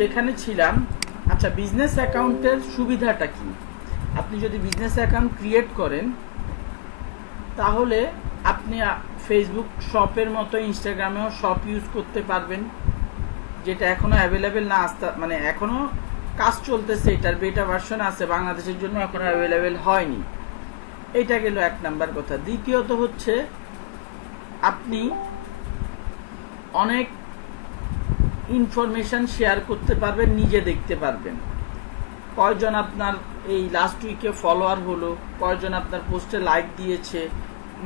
যেখানে ছিলাম। আচ্ছা, বিজনেস অ্যাকাউন্টের সুবিধাটা কি? আপনি যদি বিজনেস অ্যাকাউন্ট ক্রিয়েট করেন তাহলে আপনি ফেসবুক শপের মতো ইনস্টাগ্রামেও শপ ইউজ করতে পারবেন, যেটা এখনো অ্যাভেলেবেল না, মানে এখনো কাজ চলতেছে, এটার বেটা ভার্সন আছে, বাংলাদেশের জন্য এখনো অ্যাভেলেবেল হয়নি। এটা গেল এক নাম্বার কথা। দ্বিতীয়ত হচ্ছে আপনি অনেক ইনফরমেশন শেয়ার করতে পারবেন, নিজে দেখতে পারবেন কয়জন আপনার এই লাস্ট উইকে ফলোয়ার হলো, কয়জন আপনার পোস্টে লাইক দিয়েছে,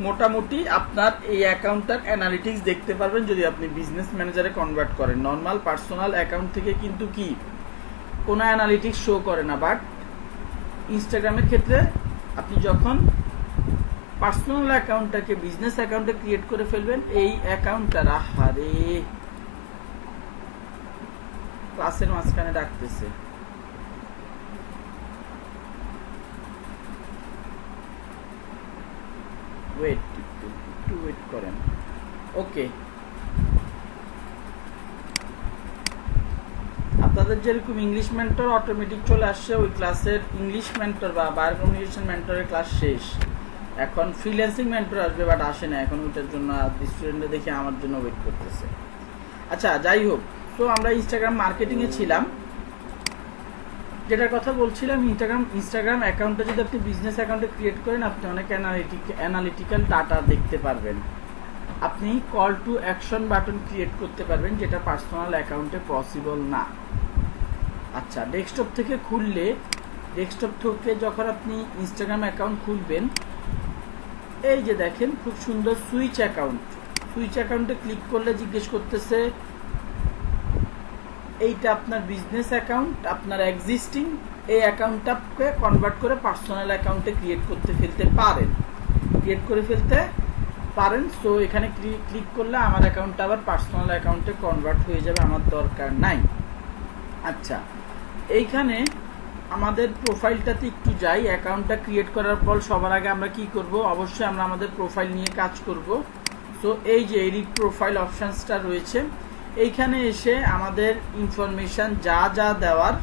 মোটামুটি আপনার এই অ্যাকাউন্টটার অ্যানালিটিক্স দেখতে পারবেন যদি আপনি বিজনেস ম্যানেজারে কনভার্ট করেন। নর্মাল পার্সোনাল অ্যাকাউন্ট থেকে কিন্তু কি কোনো অ্যানালিটিক্স শো করে না, বাট ইনস্টাগ্রামের ক্ষেত্রে আপনি যখন পার্সোনাল অ্যাকাউন্টটাকে বিজনেস অ্যাকাউন্টে ক্রিয়েট করে ফেলবেন, এই অ্যাকাউন্টটার আহারে ক্লাসের মাঝখানে ডাকতেছে, ওয়েট, একটু ওয়েট করেন। ওকে, আপনাদের যেরকম ইংলিশ মেন্টর অটোমেটিক চলে আসছে, ওই ক্লাসের ইংলিশ মেন্টর বা বায়োর কমিউনিকেশন মেন্টরের ক্লাস শেষ। এখন ফ্রিল্যান্সিং মেন্টর আসবে, বাট আসে না এখন, ওইটার জন্য স্টুডেন্টরা দেখে আমার জন্য ওয়েট করতেছে। আচ্ছা, যাই হোক, তো আমরা ইনস্টাগ্রাম মার্কেটিংয়ে ছিলাম। যেটার কথা বলছিলাম, ইনস্টাগ্রাম অ্যাকাউন্টে যদি আপনি বিজনেস অ্যাকাউন্টে ক্রিয়েট করেন, আপনি অনেক অ্যানালিটিক্যাল ডাটা দেখতে পারবেন। আপনি call to action button create করতে পারবেন, যেটা পার্সোনাল অ্যাকাউন্টে পসিবল না। আচ্ছা, ডেস্কটপ থেকে খুললে, ডেস্কটপ থেকে যখন আপনি ইনস্টাগ্রাম অ্যাকাউন্ট খুলবেন, এই যে দেখেন খুব সুন্দর সুইচ অ্যাকাউন্ট, সুইচ অ্যাকাউন্টে ক্লিক করলে জিজ্ঞেস করতেছে এইটা আপনার বিজনেস অ্যাকাউন্ট, আপনার এক্সিস্টিং এই অ্যাকাউন্টটাকে কনভার্ট করে পার্সোনাল অ্যাকাউন্টে ক্রিয়েট করে ফেলতে পারেন। সো এখানে ক্লিক করলে আমার অ্যাকাউন্টটা আবার পার্সোনাল অ্যাকাউন্টে কনভার্ট হয়ে যাবে, আমার দরকার নাই। আচ্ছা, এইখানে আমাদের প্রোফাইলটাতে একটু যাই। অ্যাকাউন্টটা ক্রিয়েট করার পর সবার আগে আমরা কি করব? অবশ্যই আমরা আমাদের প্রোফাইল নিয়ে কাজ করব। সো এই যে এডিট প্রোফাইল অপশানসটা রয়েছে, এইখানে এসে আমাদের ইনফরমেশান যা যা দেওয়ার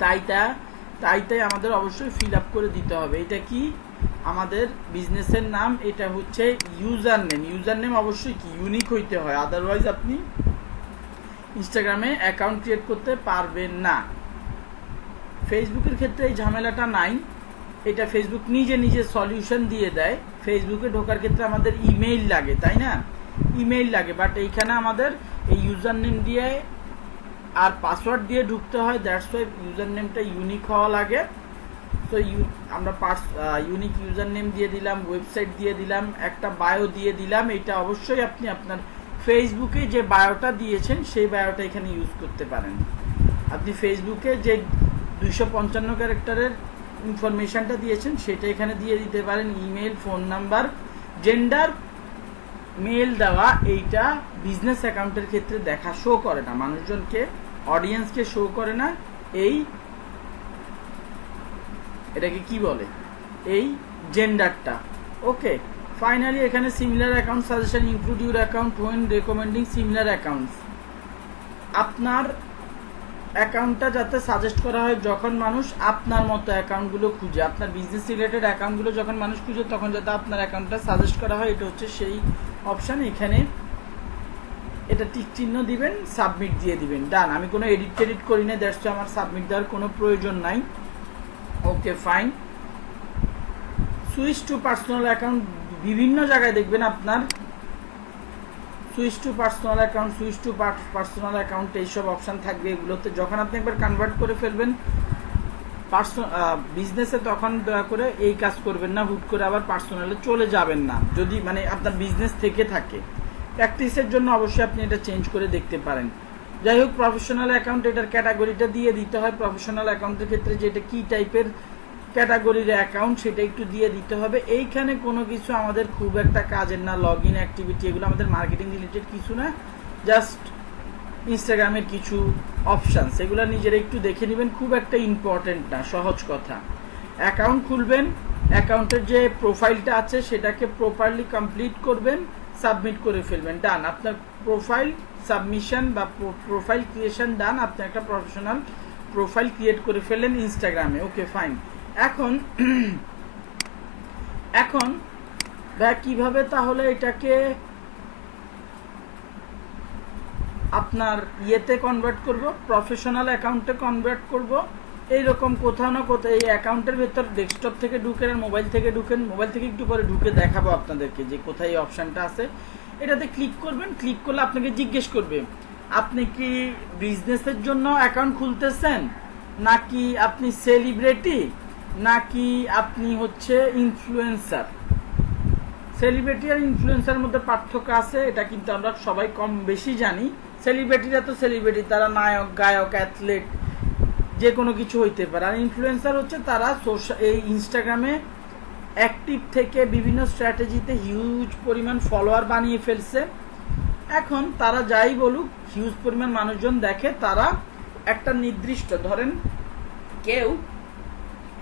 তাই আমাদের অবশ্যই ফিল আপ করে দিতে হবে। এটা কি আমাদের বিজনেসের নাম, এটা হচ্ছে ইউজার নেম। ইউজার নেম অবশ্যই কি ইউনিক হইতে হয়, আদারওয়াইজ আপনি ইনস্টাগ্রামে অ্যাকাউন্ট ক্রিয়েট করতে পারবেন না। ফেসবুকের ক্ষেত্রে এই ঝামেলাটা নাই, এটা ফেসবুক নিজে সলিউশন দিয়ে দেয়। ফেসবুকে ঢোকার ক্ষেত্রে আমাদের ইমেইল লাগে, তাই না? ইমেইল লাগে, বাট এইখানে আমাদের এই ইউজার নেম দিয়ে আর পাসওয়ার্ড দিয়ে ঢুকতে হয়। দ্যাটস ওয়াই ইউজার নেমটা ইউনিক হওয়া লাগে। তো আমরা ইউনিক ইউজার নেম দিয়ে দিলাম, ওয়েবসাইট দিয়ে দিলাম, একটা বায়ো দিয়ে দিলাম। এটা অবশ্যই আপনি আপনার ফেসবুকে যে বায়োটা দিয়েছেন সেই বায়োটা এখানে ইউজ করতে পারেন। আপনি ফেসবুকে যে 255 ক্যারেক্টারের ইনফরমেশনটা দিয়েছেন সেটা এখানে দিয়ে দিতে পারেন। Email, phone number, gender, male দেওয়া, এইটা বিজনেস অ্যাকাউন্টের ক্ষেত্রে শো করে না, মানুষজনকে, অডিয়েন্সকে শো করে না। এটাকে কি বলে, এই জেন্ডারটা। ওকে, ফাইনালি এখানে similar account suggestion include your account when recommending similar accounts. আপনার অ্যাকাউন্টটা যাতে সাজেস্ট করা হয় যখন মানুষ আপনার মতো অ্যাকাউন্টগুলো খুঁজে, আপনার বিজনেস রিলেটেড অ্যাকাউন্টগুলো যখন মানুষ খুঁজে, তখন যাতে আপনার অ্যাকাউন্টটা সাজেস্ট করা হয়, এটা হচ্ছে সেই অপশান। এখানে এটা টিক চিহ্ন দিবেন, সাবমিট দিয়ে দিবেন, ডান। আমি কোনো এডিট করি না, দ্যাটস আমার সাবমিট দেওয়ার কোনো প্রয়োজন নাই। Okay, fine. Switch to personal account, বিভিন্ন জায়গায় দেখবেন আপনার সুইচ টু পার্সোনাল অ্যাকাউন্ট এইসব অপশান থাকবে। এগুলোতে যখন আপনি একবার কনভার্ট করে ফেলবেন বিজনেসে, তখন দয়া করে এই কাজ করবেন না, হুট করে আবার পার্সোনালে চলে যাবেন না, যদি মানে আপনার বিজনেস থেকে থাকে। প্র্যাকটিসের জন্য অবশ্যই আপনি এটা চেঞ্জ করে দেখতে পারেন। যাই হোক, প্রফেশনাল অ্যাকাউন্ট, এটার ক্যাটাগরিটা দিয়ে দিতে হয়। প্রফেশনাল অ্যাকাউন্টের ক্ষেত্রে যেটা কি টাইপের ক্যাটাগরির অ্যাকাউন্ট সেটা একটু দিয়ে দিতে হবে। এইখানে কোনো কিছু আমাদের খুব একটা কাজের না, লগ ইন অ্যাক্টিভিটি, এগুলো আমাদের মার্কেটিং রিলেটেড কিছু না, জাস্ট ইনস্টাগ্রামের কিছু অপশান, সেগুলো নিজেরা একটু দেখে নেবেন, খুব একটা ইম্পর্টেন্ট না, সহজ কথা। অ্যাকাউন্ট খুলবেন, অ্যাকাউন্টের যে প্রোফাইলটা আছে সেটাকে প্রপারলি কমপ্লিট করবেন, সাবমিট করে ফেলবেন, ডান। আপনার প্রোফাইল সাবমিশন বা প্রোফাইল ক্রিয়েশন ডান, আপনি একটা প্রফেশনাল প্রোফাইল ক্রিয়েট করে ফেললেন ইনস্টাগ্রামে। Okay fine. এখন এখন ভাই কিভাবে তাহলে এটাকে আপনার ইয়েতে কনভার্ট করব, প্রফেশনাল অ্যাকাউন্টে কনভার্ট করব? এইরকম কোথাও না কোথাও এই অ্যাকাউন্টের ভেতর ডেস্কটপ থেকে ঢুকেন আর মোবাইল থেকে ঢুকেন, মোবাইল থেকে একটু পরে ঢুকে দেখাবো আপনাদেরকে যে কোথায় এই অপশানটা আছে। এটাতে ক্লিক করবেন, ক্লিক করলে আপনাকে জিজ্ঞেস করবে আপনি কি বিজনেসের জন্য অ্যাকাউন্ট খুলতেছেন, নাকি আপনি সেলিব্রিটি, নাকি আপনি হচ্ছে ইনফ্লুয়েন্সার। সেলিব্রিটি আর ইনফ্লুয়েন্সারের মধ্যে পার্থক্য আছে, এটা কিন্তু আমরা সবাই কম বেশি জানি। সেলিব্রিটিরা তো সেলিব্রিটি, তারা নায়ক, গায়ক, অ্যাথলেট, যে কোনো কিছু হইতে পারে। আর ইনফ্লুয়েন্সার হচ্ছে তারা এই ইনস্টাগ্রামে অ্যাক্টিভ থেকে বিভিন্ন স্ট্র্যাটেজিতে হিউজ পরিমাণ ফলোয়ার বানিয়ে ফেলছে। এখন তারা যাই বলুক, হিউজ পরিমাণ মানুষজন দেখে, তারা একটা নির্দিষ্ট, ধরেন কেউ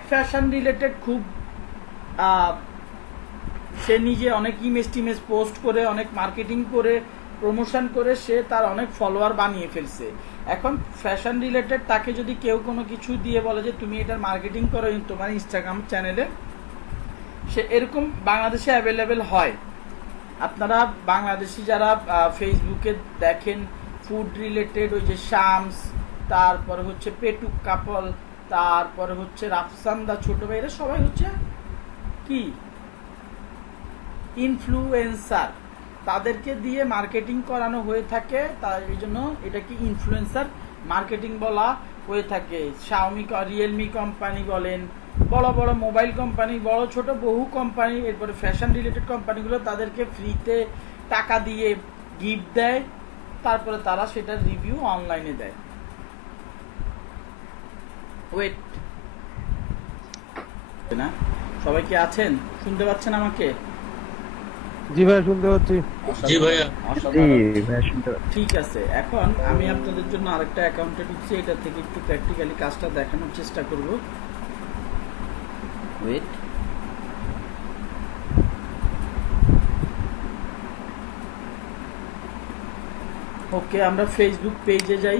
ফ্যাশন রিলেটেড খুব সে নিজে অনেক ইমেজ টিমেজ পোস্ট করে, অনেক মার্কেটিং করে, প্রমোশন করে সে তার অনেক ফলোয়ার বানিয়ে ফেলছে। এখন ফ্যাশন রিলেটেড তাকে যদি কেউ কোনো কিছু দিয়ে বলে যে তুমি এটার মার্কেটিং করো তোমার ইনস্টাগ্রাম চ্যানেলে, সে এরকম বাংলাদেশে অ্যাভেলেবেল হয়। আপনারা বাংলাদেশি যারা ফেসবুকে দেখেন ফুড রিলেটেড, ওই যে শামস, তারপরে হচ্ছে পেটুক কাপল, তারপরে হচ্ছে রাফসান্দা ছোট ভাই, এরা সবাই হচ্ছে কি ইনফ্লুয়েন্সার, তাদেরকে দিয়ে মার্কেটিং করানো হয়ে থাকে। তার এই জন্য এটাকে ইনফ্লুয়েন্সার মার্কেটিং বলা হয়ে থাকে। শাওমি, রিয়েলমি কোম্পানি বলেন, বড় বড় মোবাইল কোম্পানি, বড় ছোট বহু কোম্পানি, এরপরে ফ্যাশন রিলেটেড কোম্পানিগুলো তাদেরকে ফ্রিতে টাকা দিয়ে গিফট দেয়, তারপরে তারা সেটার রিভিউ অনলাইনে দেয়। ওয়েট না, সবাই কি আছেন? শুনতে পাচ্ছেন আমাকে? জি ভাই শুনতে পাচ্ছি। জি ভাইয়া। ঠিক আছে, এখন আমি আপনাদের জন্য আরেকটা অ্যাকাউন্টে ঢুকছি, এটা থেকে একটু প্র্যাকটিক্যালি কাজটা দেখানোর চেষ্টা করব। ওয়েট, ওকে, আমরা ফেসবুক পেজে যাই।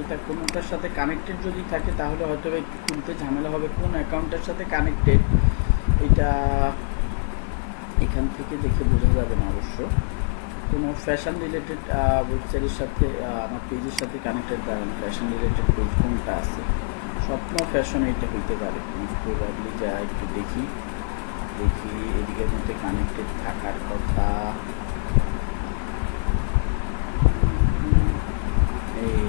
এটা কোনটার সাথে কানেক্টেড যদি থাকে তাহলে হয়তো একটু খুলতে ঝামেলা হবে। কোন অ্যাকাউন্টের সাথে কানেক্টেড এটা এখান থেকে দেখে বোঝা যাবে না অবশ্য। কোনো ফ্যাশন রিলেটেড ওয়েবসাইটের সাথে আমার পেজের সাথে কানেক্টেড দাঁড়ান, ফ্যাশন রিলেটেড পেজ কোনটা আছে। স্বপ্ন ফ্যাশন এইটা হইতে পারে, প্রবাবলি যা একটু দেখি এদিকের মধ্যে কানেক্টেড থাকার কথা। এই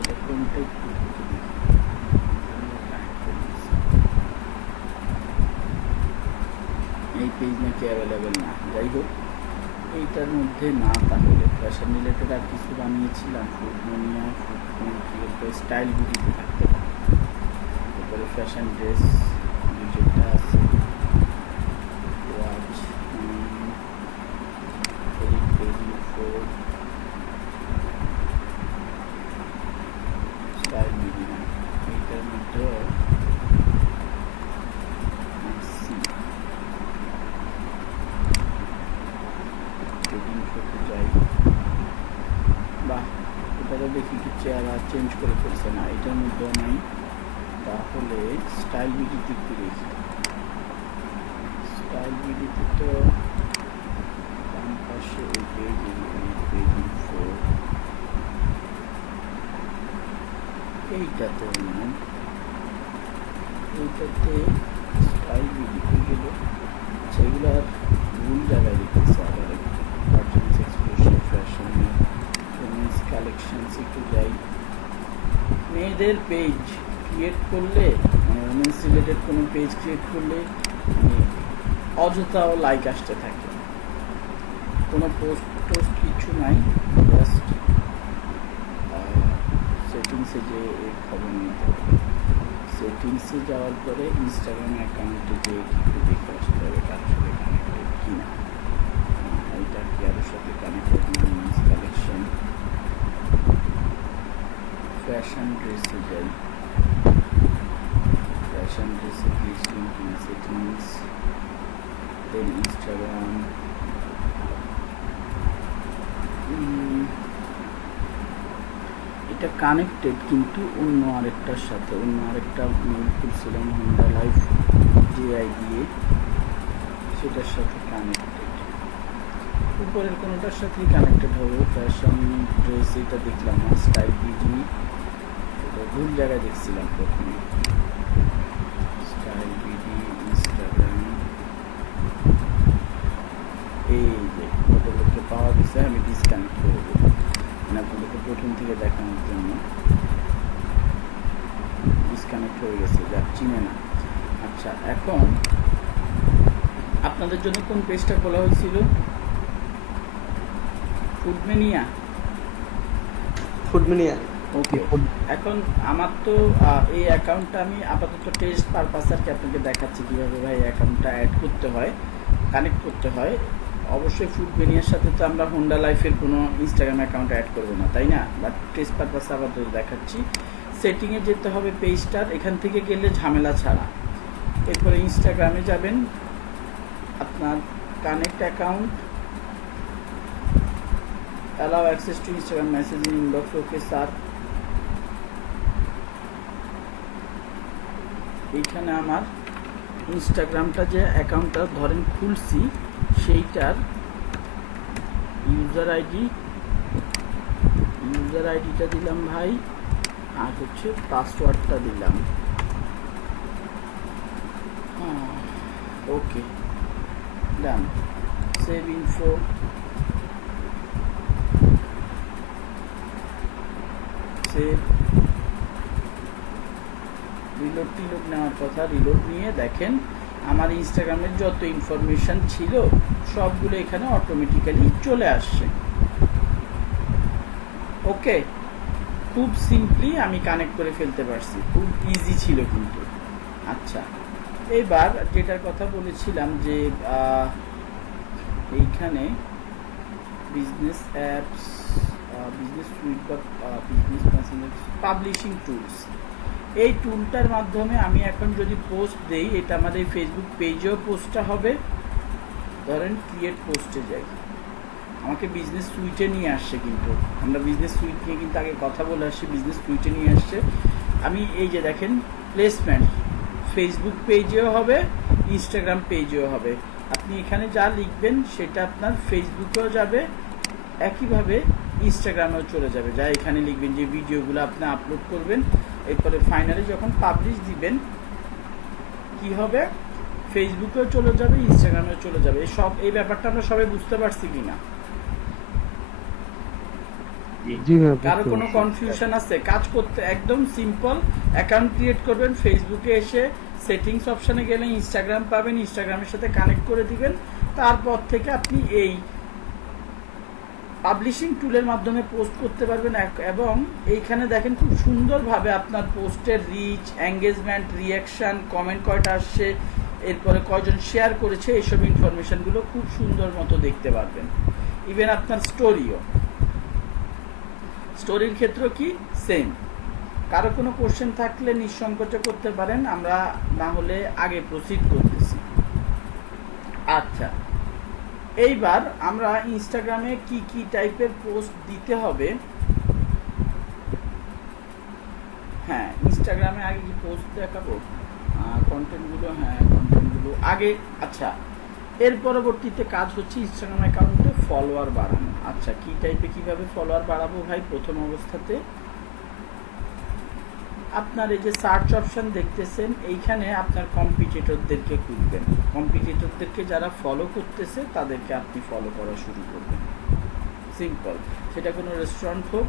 এটা কোনটা একটু এই পেজ নাকি অ্যাভেলেবেল না, যাই হোক এইটার মধ্যে না। তাহলে ফ্যাশন রিলেটেড আর কিছু বানিয়েছিলাম, ফুডমোনিয়া, স্টাইল বিউটিতে থাকতে পারে, তারপরে ফ্যাশন ড্রেস যেটা আছে, ওয়াচ, স্টাইল মিডিয়া, এইটার মধ্যে দেখি কি চেহারা চেঞ্জ করে ফেলছে না, এটার মধ্যে নাই। তাহলে স্টাইল ভিডিওতে একটু দেখি। স্টাইল ভিডিওতে তো বাম পাশে এই পেজ এইটাতে নাই, এইটাতে স্টাইল ভিডিওতে গেল। সেগুলো আর ভুল জায়গায় লিখতেছে। আবার ফ্যাশন কালেকশনস একটু যাই। মেয়েদের পেজ ক্রিয়েট করলে, উমেন্স রিলেটেড কোনো পেজ ক্রিয়েট করলে অযথাও লাইক আসতে থাকে, কোনো পোস্ট কিছু নাই, জাস্ট সেটিংসে যে খবর নিতে হবে। সেটিংসে যাওয়ার পরে ইনস্টাগ্রাম অ্যাকাউন্টে যে একটু দেখে আসতে হবে তার সাথে কানেক্টেড কিনা, এটা কি আরোর সাথে কানেক্টেড না। উমেন্স কালেকশন, ফ্যাশন ড্রেসে যাই, ফ্যাশন ড্রেসে please link in settings, then Instagram, এটা কানেক্টেড কিন্তু অন্য আরেকটার সাথে, অন্য আরেকটা মেইল করছিলাম হোন্ডা লাইফ জিআই দিয়ে, সেটার সাথে কানেক্টেড। উপরের কোনোটার সাথেই কানেক্টেড হবে। ফ্যাশন ড্রেস এটা দেখলাম না, স্টাইল বিডি এটা ভুল জায়গায় দেখছিলাম প্রথমে। স্টাইল বিডি ইনস্টাগ্রাম, এই যে কতগুলোকে পাওয়া গেছে, আমি ডিসকানেক্ট করে দেবো মানে আপনাদেরকে প্রথম থেকে দেখানোর জন্য। ডিসকানেক্ট হয়ে গেছে, যা চিনে না। আচ্ছা, এখন আপনাদের জন্য কোন পেজটা খোলা হয়েছিল? ফুডমেনিয়া। ওকে, এখন আমার তো এই অ্যাকাউন্টটা আমি আপাতত টেস্ট পারপাস আর কি আপনাকে দেখাচ্ছি কীভাবে ভাই অ্যাকাউন্টটা অ্যাড করতে হয়, কানেক্ট করতে হয়। অবশ্যই ফুডমেনিয়ার সাথে তো আমরা হোন্ডা লাইফের কোনো ইনস্টাগ্রাম অ্যাকাউন্ট অ্যাড করবো না, তাই না? বাট টেস্ট পারপাসে আপাতত দেখাচ্ছি। সেটিংয়ে যেতে হবে পেজটার, এখান থেকে গেলে ঝামেলা ছাড়া। এরপরে ইনস্টাগ্রামে যাবেন, আপনার connect account, allow access to Instagram messaging inbox, okay sir. এইখানে আমার ইনস্টাগ্রামটা যে অ্যাকাউন্টটা ধরেন খুলছি সেইটার ইউজার আইডিটা দিলাম ভাই, আর হচ্ছে পাসওয়ার্ডটা দিলাম। Okay, done. Save info, save. Reload টিলোড নেওয়ার কথা, রিলোড নিয়ে দেখেন আমার ইনস্টাগ্রামের যত ইনফরমেশন ছিল সবগুলো এখানে অটোমেটিক্যালি চলে আসছে। ওকে, খুব সিম্পলি আমি কানেক্ট করে ফেলতে পারছি, খুব ইজি ছিল কিন্তু। আচ্ছা, এবার যেটার কথা বলেছিলাম যে এইখানে বিজনেস অ্যাপস, বিজনেস সুইট বা বিজনেস পাবলিশিং টুলস, এই টুলটার মাধ্যমে আমি এখন যদি পোস্ট দেই, এটা আমাদের ফেসবুক পেজেও পোস্টটা হবে। ধরেন ক্রিয়েট পোস্টে যাই, আমাকে বিজনেস সুইটে নিয়ে আসছে, কিন্তু আমরা বিজনেস সুইট নিয়ে কিন্তু আগে কথা বলে আসছি, বিজনেস সুইটে নিয়ে আসছে। আমি এই যে দেখেন প্লেসমেন্ট, ফেসবুক পেজেও হবে, ইনস্টাগ্রাম পেজেও হবে। আপনি এখানে যা লিখবেন সেটা আপনার ফেসবুকেও যাবে, একইভাবে ইনস্টাগ্রামেও চলে যাবে। যা এখানে লিখবেন যে ভিডিওগুলো আপনি আপলোড করবেন, এরপরে ফাইনালি যখন পাবলিশ দিবেন কি হবে, ফেসবুকেও চলে যাবে, ইনস্টাগ্রামেও চলে যাবে। এই ব্যাপারটা আমরা সবাই বুঝতে পারছি কিনা? কারো কোনো কনফিউশন আছে? কাজ করতে একদম সিম্পল। অ্যাকাউন্ট ক্রিয়েট করবেন, ফেসবুকে এসে সেটিংস অপশনে গেলে ইনস্টাগ্রাম পাবেন, ইনস্টাগ্রামের সাথে কানেক্ট করে দিবেন। তারপর থেকে আপনি এই পাবলিশিং টুলের মাধ্যমে পোস্ট করতে পারবেন। এবং এইখানে দেখেন খুব সুন্দরভাবে আপনার পোস্টের রিচ, এঙ্গেজমেন্ট, রিয়াকশান, কমেন্ট কয়টা আসছে, এরপরে কয়জন শেয়ার করেছে, এইসব ইনফরমেশনগুলো খুব সুন্দর মতো দেখতে পারবেন। ইভেন আপনার স্টোরির ক্ষেত্রেও কি সেম। কারো কোনো কোশ্চেন থাকলে নিঃসংকোচে করতে পারেন, আমরা না হলে আগে প্রসিড করতেছি। আচ্ছা, এইবার আমরা ইনস্টাগ্রামে কি কি টাইপের পোস্ট দিতে হবে। হ্যাঁ, ইনস্টাগ্রামে আগে কি পোস্ট দেখাবো, কন্টেন্টগুলো, হ্যাঁ কন্টেন্টগুলো আগে। আচ্ছা, এর পরবর্তীতে কাজ হচ্ছে ইনস্টাগ্রাম অ্যাকাউন্টে ফলোয়ার বাড়ানো। আচ্ছা, কি টাইপে কিভাবে ফলোয়ার বাড়াবো ভাই? প্রথম অবস্থাতে আপনার এই যে সার্চ অপশন দেখতেছেন, এইখানে আপনার কম্পিটিটরদেরকে খুঁজবেন। কম্পিটিটরদেরকে যারা ফলো করতেছে তাদেরকে আপনি ফলো করা শুরু করবেন। সিম্পল। সেটা কোনো রেস্টুরেন্ট হোক,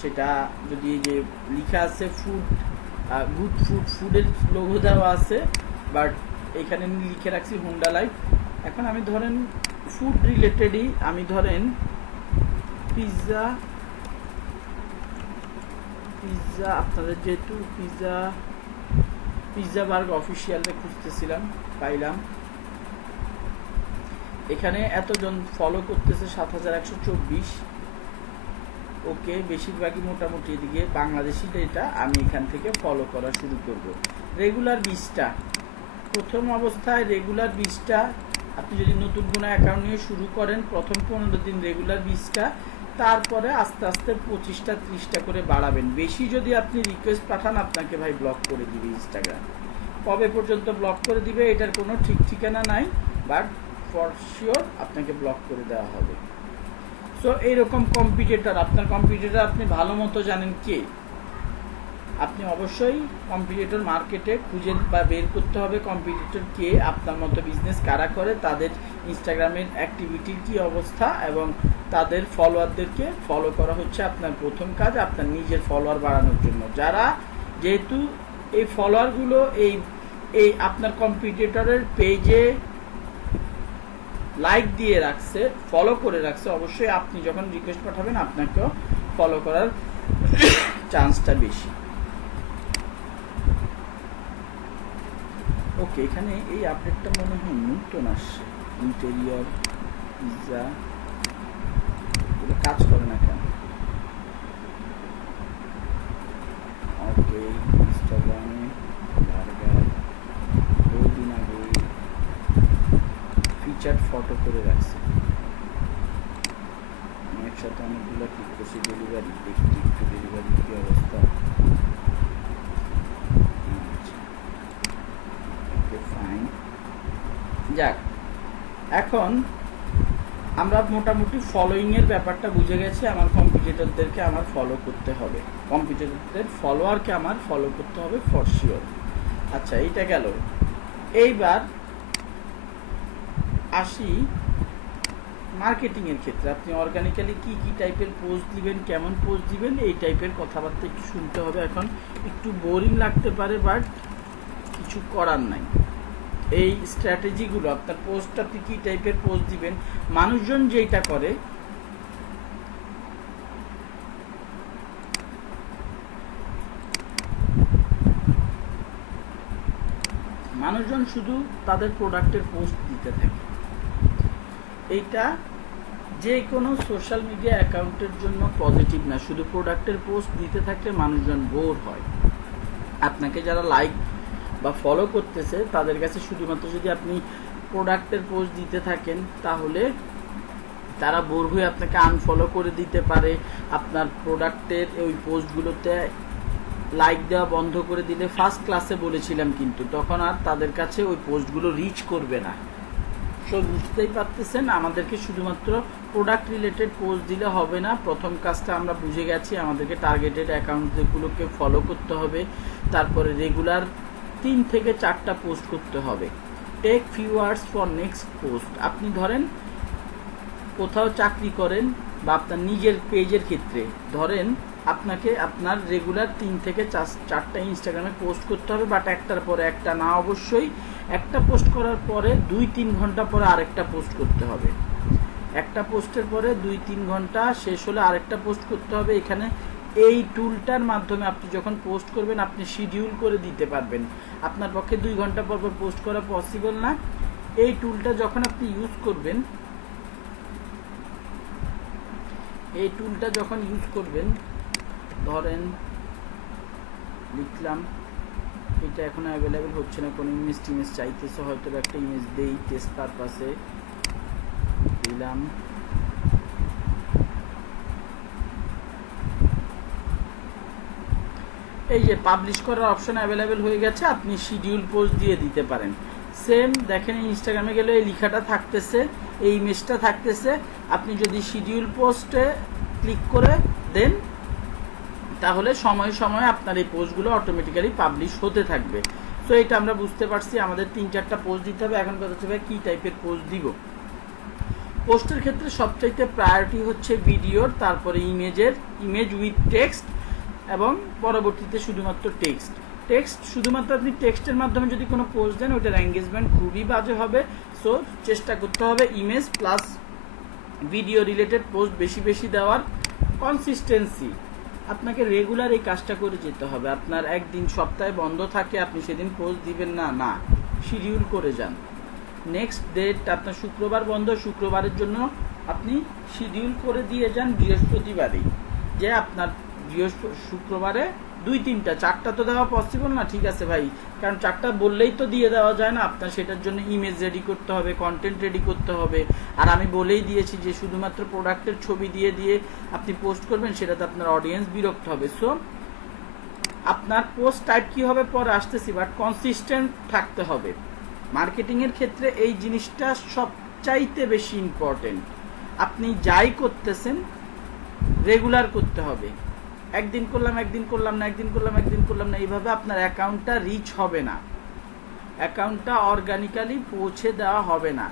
সেটা যদি যে লেখা আছে ফুড, গুড ফুডের লোগো দেওয়া আছে, বাট এখানে লিখে রাখছি হোন্ডা লাইফ। এখন আমি ধরেন ফুড রিলেটেডই, আমি ধরেন পিৎজা, আপনাদের যেহেতু পিৎজা বার্গ অফিসিয়ালটা খুঁজতেছিলাম, পাইলাম। এখানে এতজন ফলো করতেছে 7124। ওকে, বেশিরভাগই মোটামুটি এদিকে বাংলাদেশি ডেটা। আমি এখান থেকে ফলো করা শুরু করব। রেগুলার 20টা, প্রথম অবস্থায় রেগুলার 20টা। আপনি যদি নতুন কোনো অ্যাকাউন্ট নিয়ে শুরু করেন, প্রথম 15 দিন রেগুলার 20টা, তারপরে আস্তে আস্তে 25টা 30টা করে বাড়াবেন। বেশি যদি আপনি রিকোয়েস্ট পাঠান আপনাকে ভাই ব্লক করে দিবে ইনস্টাগ্রাম। কবে পর্যন্ত ব্লক করে দিবে এটার কোনো ঠিক ঠিকানা নাই, বাট ফর শিওর আপনাকে ব্লক করে দেওয়া হবে। সো এইরকম কম্পিটিটর, আপনার কম্পিটিটর আপনি ভালো মতো জানেন কে, আপনি অবশ্যই কম্পিটিটর মার্কেটে খুঁজে বা বের করতে হবে কম্পিটিটর কে, আপনার মতো বিজনেস কারা করে, তাদের ইনস্টাগ্রামের অ্যাক্টিভিটির কি অবস্থা এবং তাদের ফলোয়ারদেরকে ফলো করা হচ্ছে আপনার প্রথম কাজ আপনার নিজের ফলোয়ার বাড়ানোর জন্য। যারা যেহেতু এই ফলোয়ারগুলো এই আপনার কম্পিটিটরের পেজে লাইক দিয়ে রাখছে, ফলো করে রাখছে, অবশ্যই আপনি যখন রিকোয়েস্ট পাঠাবেন আপনাকেও ফলো করার চান্সটা বেশি। ওকে, এখানে এই আপডেটটা মনে হয় নতুন আসছে, ইন্টেরিয়র পিৎজা এগুলো কাজ করে না কেন? ওকে, ইনস্টাগ্রামে বার্গার দুদিন আগে ফিচার্ড ফটো করে রাখছে, আমি একসাথে অনেকগুলো ক্লিক করছি। ডেলিভারি দেখি একটু ডেলিভারি কি অবস্থা। ফাইন, যাক, এখন আমরা মোটামুটি ফলোইং এর ব্যাপারটা বুঝে গেছি। আমার কম্পিটিটরদেরকে আমার ফলো করতে হবে, কম্পিটিটরদের ফলোয়ারকে আমার ফলো করতে হবে ফর শিওর। আচ্ছা, এইটা গেল। এইবার আসি মার্কেটিং এর ক্ষেত্রে। আপনি অর্গানিক্যালি কি কি টাইপের পোস্ট দিবেন, কেমন পোস্ট দিবেন, এই টাইপের কথাবার্তা একটু শুনতে হবে। এখন একটু বোরিং লাগতে পারে, বাট কিছু করার নাই। এই স্ট্র্যাটেজিগুলো, আপনার পোস্ট আপনি কি টাইপের পোস্ট দিবেন, মানুষজন যেটা করে মানুষজন শুধু তাদের প্রোডাক্টের পোস্ট দিতে থাকে। এইটা যে কোনো সোশ্যাল মিডিয়া অ্যাকাউন্টের জন্য পজিটিভ না। শুধু প্রোডাক্টের পোস্ট দিতে থাকলে মানুষজন বোর হয়। আপনাকে যারা লাইক বা ফলো করতেছে তাদের কাছে শুধুমাত্র যদি আপনি প্রোডাক্টের পোস্ট দিতে থাকেন তাহলে তারা বোর হয়ে আপনাকে আনফলো করে দিতে পারে। আপনার প্রোডাক্টের ওই পোস্টগুলোতে লাইক দেওয়া বন্ধ করে দিলে, ফার্স্ট ক্লাসে বলেছিলাম, কিন্তু তখন আর তাদের কাছে ওই পোস্টগুলো রিচ করবে না। সো বুঝতেই পারতেছেন, আমাদেরকে শুধুমাত্র প্রোডাক্ট রিলেটেড পোস্ট দিলে হবে না। প্রথম কাজটা আমরা বুঝে গেছি, আমাদেরকে টার্গেটেড অ্যাকাউন্টগুলোকে ফলো করতে হবে, তারপরে রেগুলার 3 থেকে 4টা পোস্ট করতে হবে। Take few hours for next post. আপনি ধরেন কোথাও চাকরি করেন বা আপনার নিজের পেজের ক্ষেত্রে ধরেন আপনাকে আপনার রেগুলার 3 থেকে 4টা ইনস্টাগ্রামে পোস্ট করতে হবে, বাট একটার পরে একটা না, অবশ্যই একটা পোস্ট করার পরে 2-3 ঘন্টা পরে আরেকটা পোস্ট করতে হবে। একটা পোস্টের পরে 2-3 ঘন্টা শেষ হলে আরেকটা পোস্ট করতে হবে। এখানে এই টুলটার মাধ্যমে আপনি যখন পোস্ট করবেন আপনি শিডিউল করে দিতে পারবেন। আপনার পক্ষে 2 ঘন্টা পর পর পোস্ট করা পসিবল না। এই টুলটা যখন আপনি ইউজ করবেন, ধরেন লিখলাম, এটা এখন অ্যাভেলেবেল হচ্ছে না, কোনো ইমেজ চাইতেছে, হয়তো একটা ইমেজ দেই টেস্ট পারপাসে, দিলাম। এই যে পাবলিশ করার অপশন অ্যাভেলেবেল হয়ে গেছে, আপনি শিডিউল পোস্ট দিয়ে দিতে পারেন। সেম দেখেন ইনস্টাগ্রামে গেলে এই লেখাটা থাকতেছে, এই ইমেজটা থাকতেছে। আপনি যদি শিডিউল পোস্টে ক্লিক করে দেন তাহলে সময়ে সময়ে আপনার এই পোস্টগুলো অটোমেটিক্যালি পাবলিশ হতে থাকবে। সো এটা আমরা বুঝতে পারছি, আমাদের 3-4টা পোস্ট দিতে হবে। এখন কথা হচ্ছে কি টাইপের পোস্ট দিব। পোস্টের ক্ষেত্রে সবচাইতে প্রায়োরিটি হচ্ছে ভিডিওর, তারপরে ইমেজ উইথ টেক্সট, এবং পরবর্তীতে শুধুমাত্র টেক্সট। শুধুমাত্র আপনি টেক্সটের মাধ্যমে যদি কোনো পোস্ট দেন ওইটার এঙ্গেজমেন্ট খুবই বাজে হবে। সো চেষ্টা করতে হবে image plus video related post বেশি বেশি দেওয়ার। কনসিস্টেন্সি, আপনাকে রেগুলার এই কাজটা করে যেতে হবে। আপনার একদিন সপ্তাহে বন্ধ থাকে, আপনি সেদিন পোস্ট দিবেন না, শিডিউল করে যান। নেক্সট ডেট আপনার শুক্রবার বন্ধ, শুক্রবারের জন্য আপনি শিডিউল করে দিয়ে যান বৃহস্পতিবারেই, যে আপনার শুক্রবারে 2-3টা, 4টা তো দেওয়া পসিবল না, ঠিক আছে ভাই, কারণ 4টা বললেই তো দিয়ে দেওয়া যায় না, আপনার সেটার জন্য ইমেজ রেডি করতে হবে, কন্টেন্ট রেডি করতে হবে। আর আমি বলেই দিয়েছি যে শুধুমাত্র প্রোডাক্টের ছবি দিয়ে দিয়ে আপনি পোস্ট করবেন, সেটাতে আপনার অডিয়েন্স বিরক্ত হবে। সো আপনার পোস্ট টাইপ কি হবে পরে আসতেছি, বাট কনসিস্টেন্ট থাকতে হবে। মার্কেটিংয়ের ক্ষেত্রে এই জিনিসটা সবচাইতে বেশি ইম্পর্টেন্ট। আপনি যাই করতেছেন রেগুলার করতে হবে। একদিন করলাম না, এইভাবে আপনার অ্যাকাউন্টটা রিচ হবে না, অ্যাকাউন্টটা অর্গানিক্যালি পৌঁছে দেওয়া হবে না।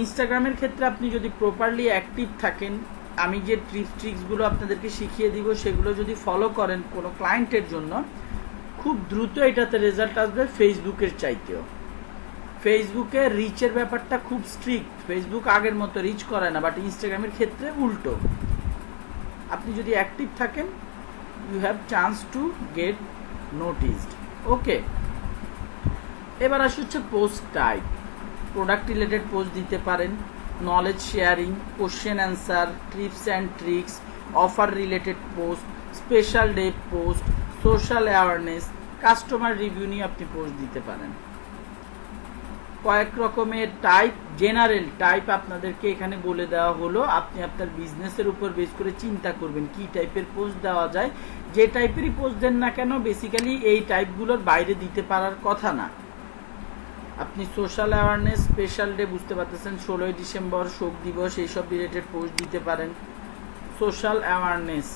ইনস্টাগ্রামের ক্ষেত্রে আপনি যদি প্রপারলি অ্যাক্টিভ থাকেন, আমি যে ট্রিক্সগুলো আপনাদেরকে শিখিয়ে দিব সেগুলো যদি ফলো করেন কোনো ক্লায়েন্টের জন্য, খুব দ্রুত এটাতে রেজাল্ট আসবে ফেসবুকের চাইতেও। ফেসবুকে রিচের ব্যাপারটা খুব স্ট্রিক্ট, ফেসবুক আগের মতো রিচ করে না, বাট ইনস্টাগ্রামের ক্ষেত্রে উল্টো। আপনি যদি অ্যাক্টিভ থাকেন, you have chance to get noticed. Okay, এবার আসে হচ্ছে post type. Product related post দিতে পারেন, knowledge sharing, question answer, tips and tricks, offer related post, special day post, social awareness, customer review নিয়ে আপনি পোস্ট দিতে পারেন। কয়েক রকমের টাইপ, জেনারেল টাইপ আপনাদেরকে এখানে বলে দেওয়া হলো। আপনি আপনার বিজনেসের উপর বেস করে চিন্তা করবেন কি টাইপের পোস্ট দেওয়া যায়। যে টাইপেরই পোস্ট দেন না কেন, বেসিক্যালি এই টাইপগুলোর বাইরে দিতে পারার কথা না। আপনি সোশ্যাল অ্যাওয়ারনেস, স্পেশাল ডে বুঝতে পারতেছেন, 16ই ডিসেম্বর, শোক দিবস, এইসব রিলেটেড পোস্ট দিতে পারেন। সোশ্যাল অ্যাওয়ারনেস,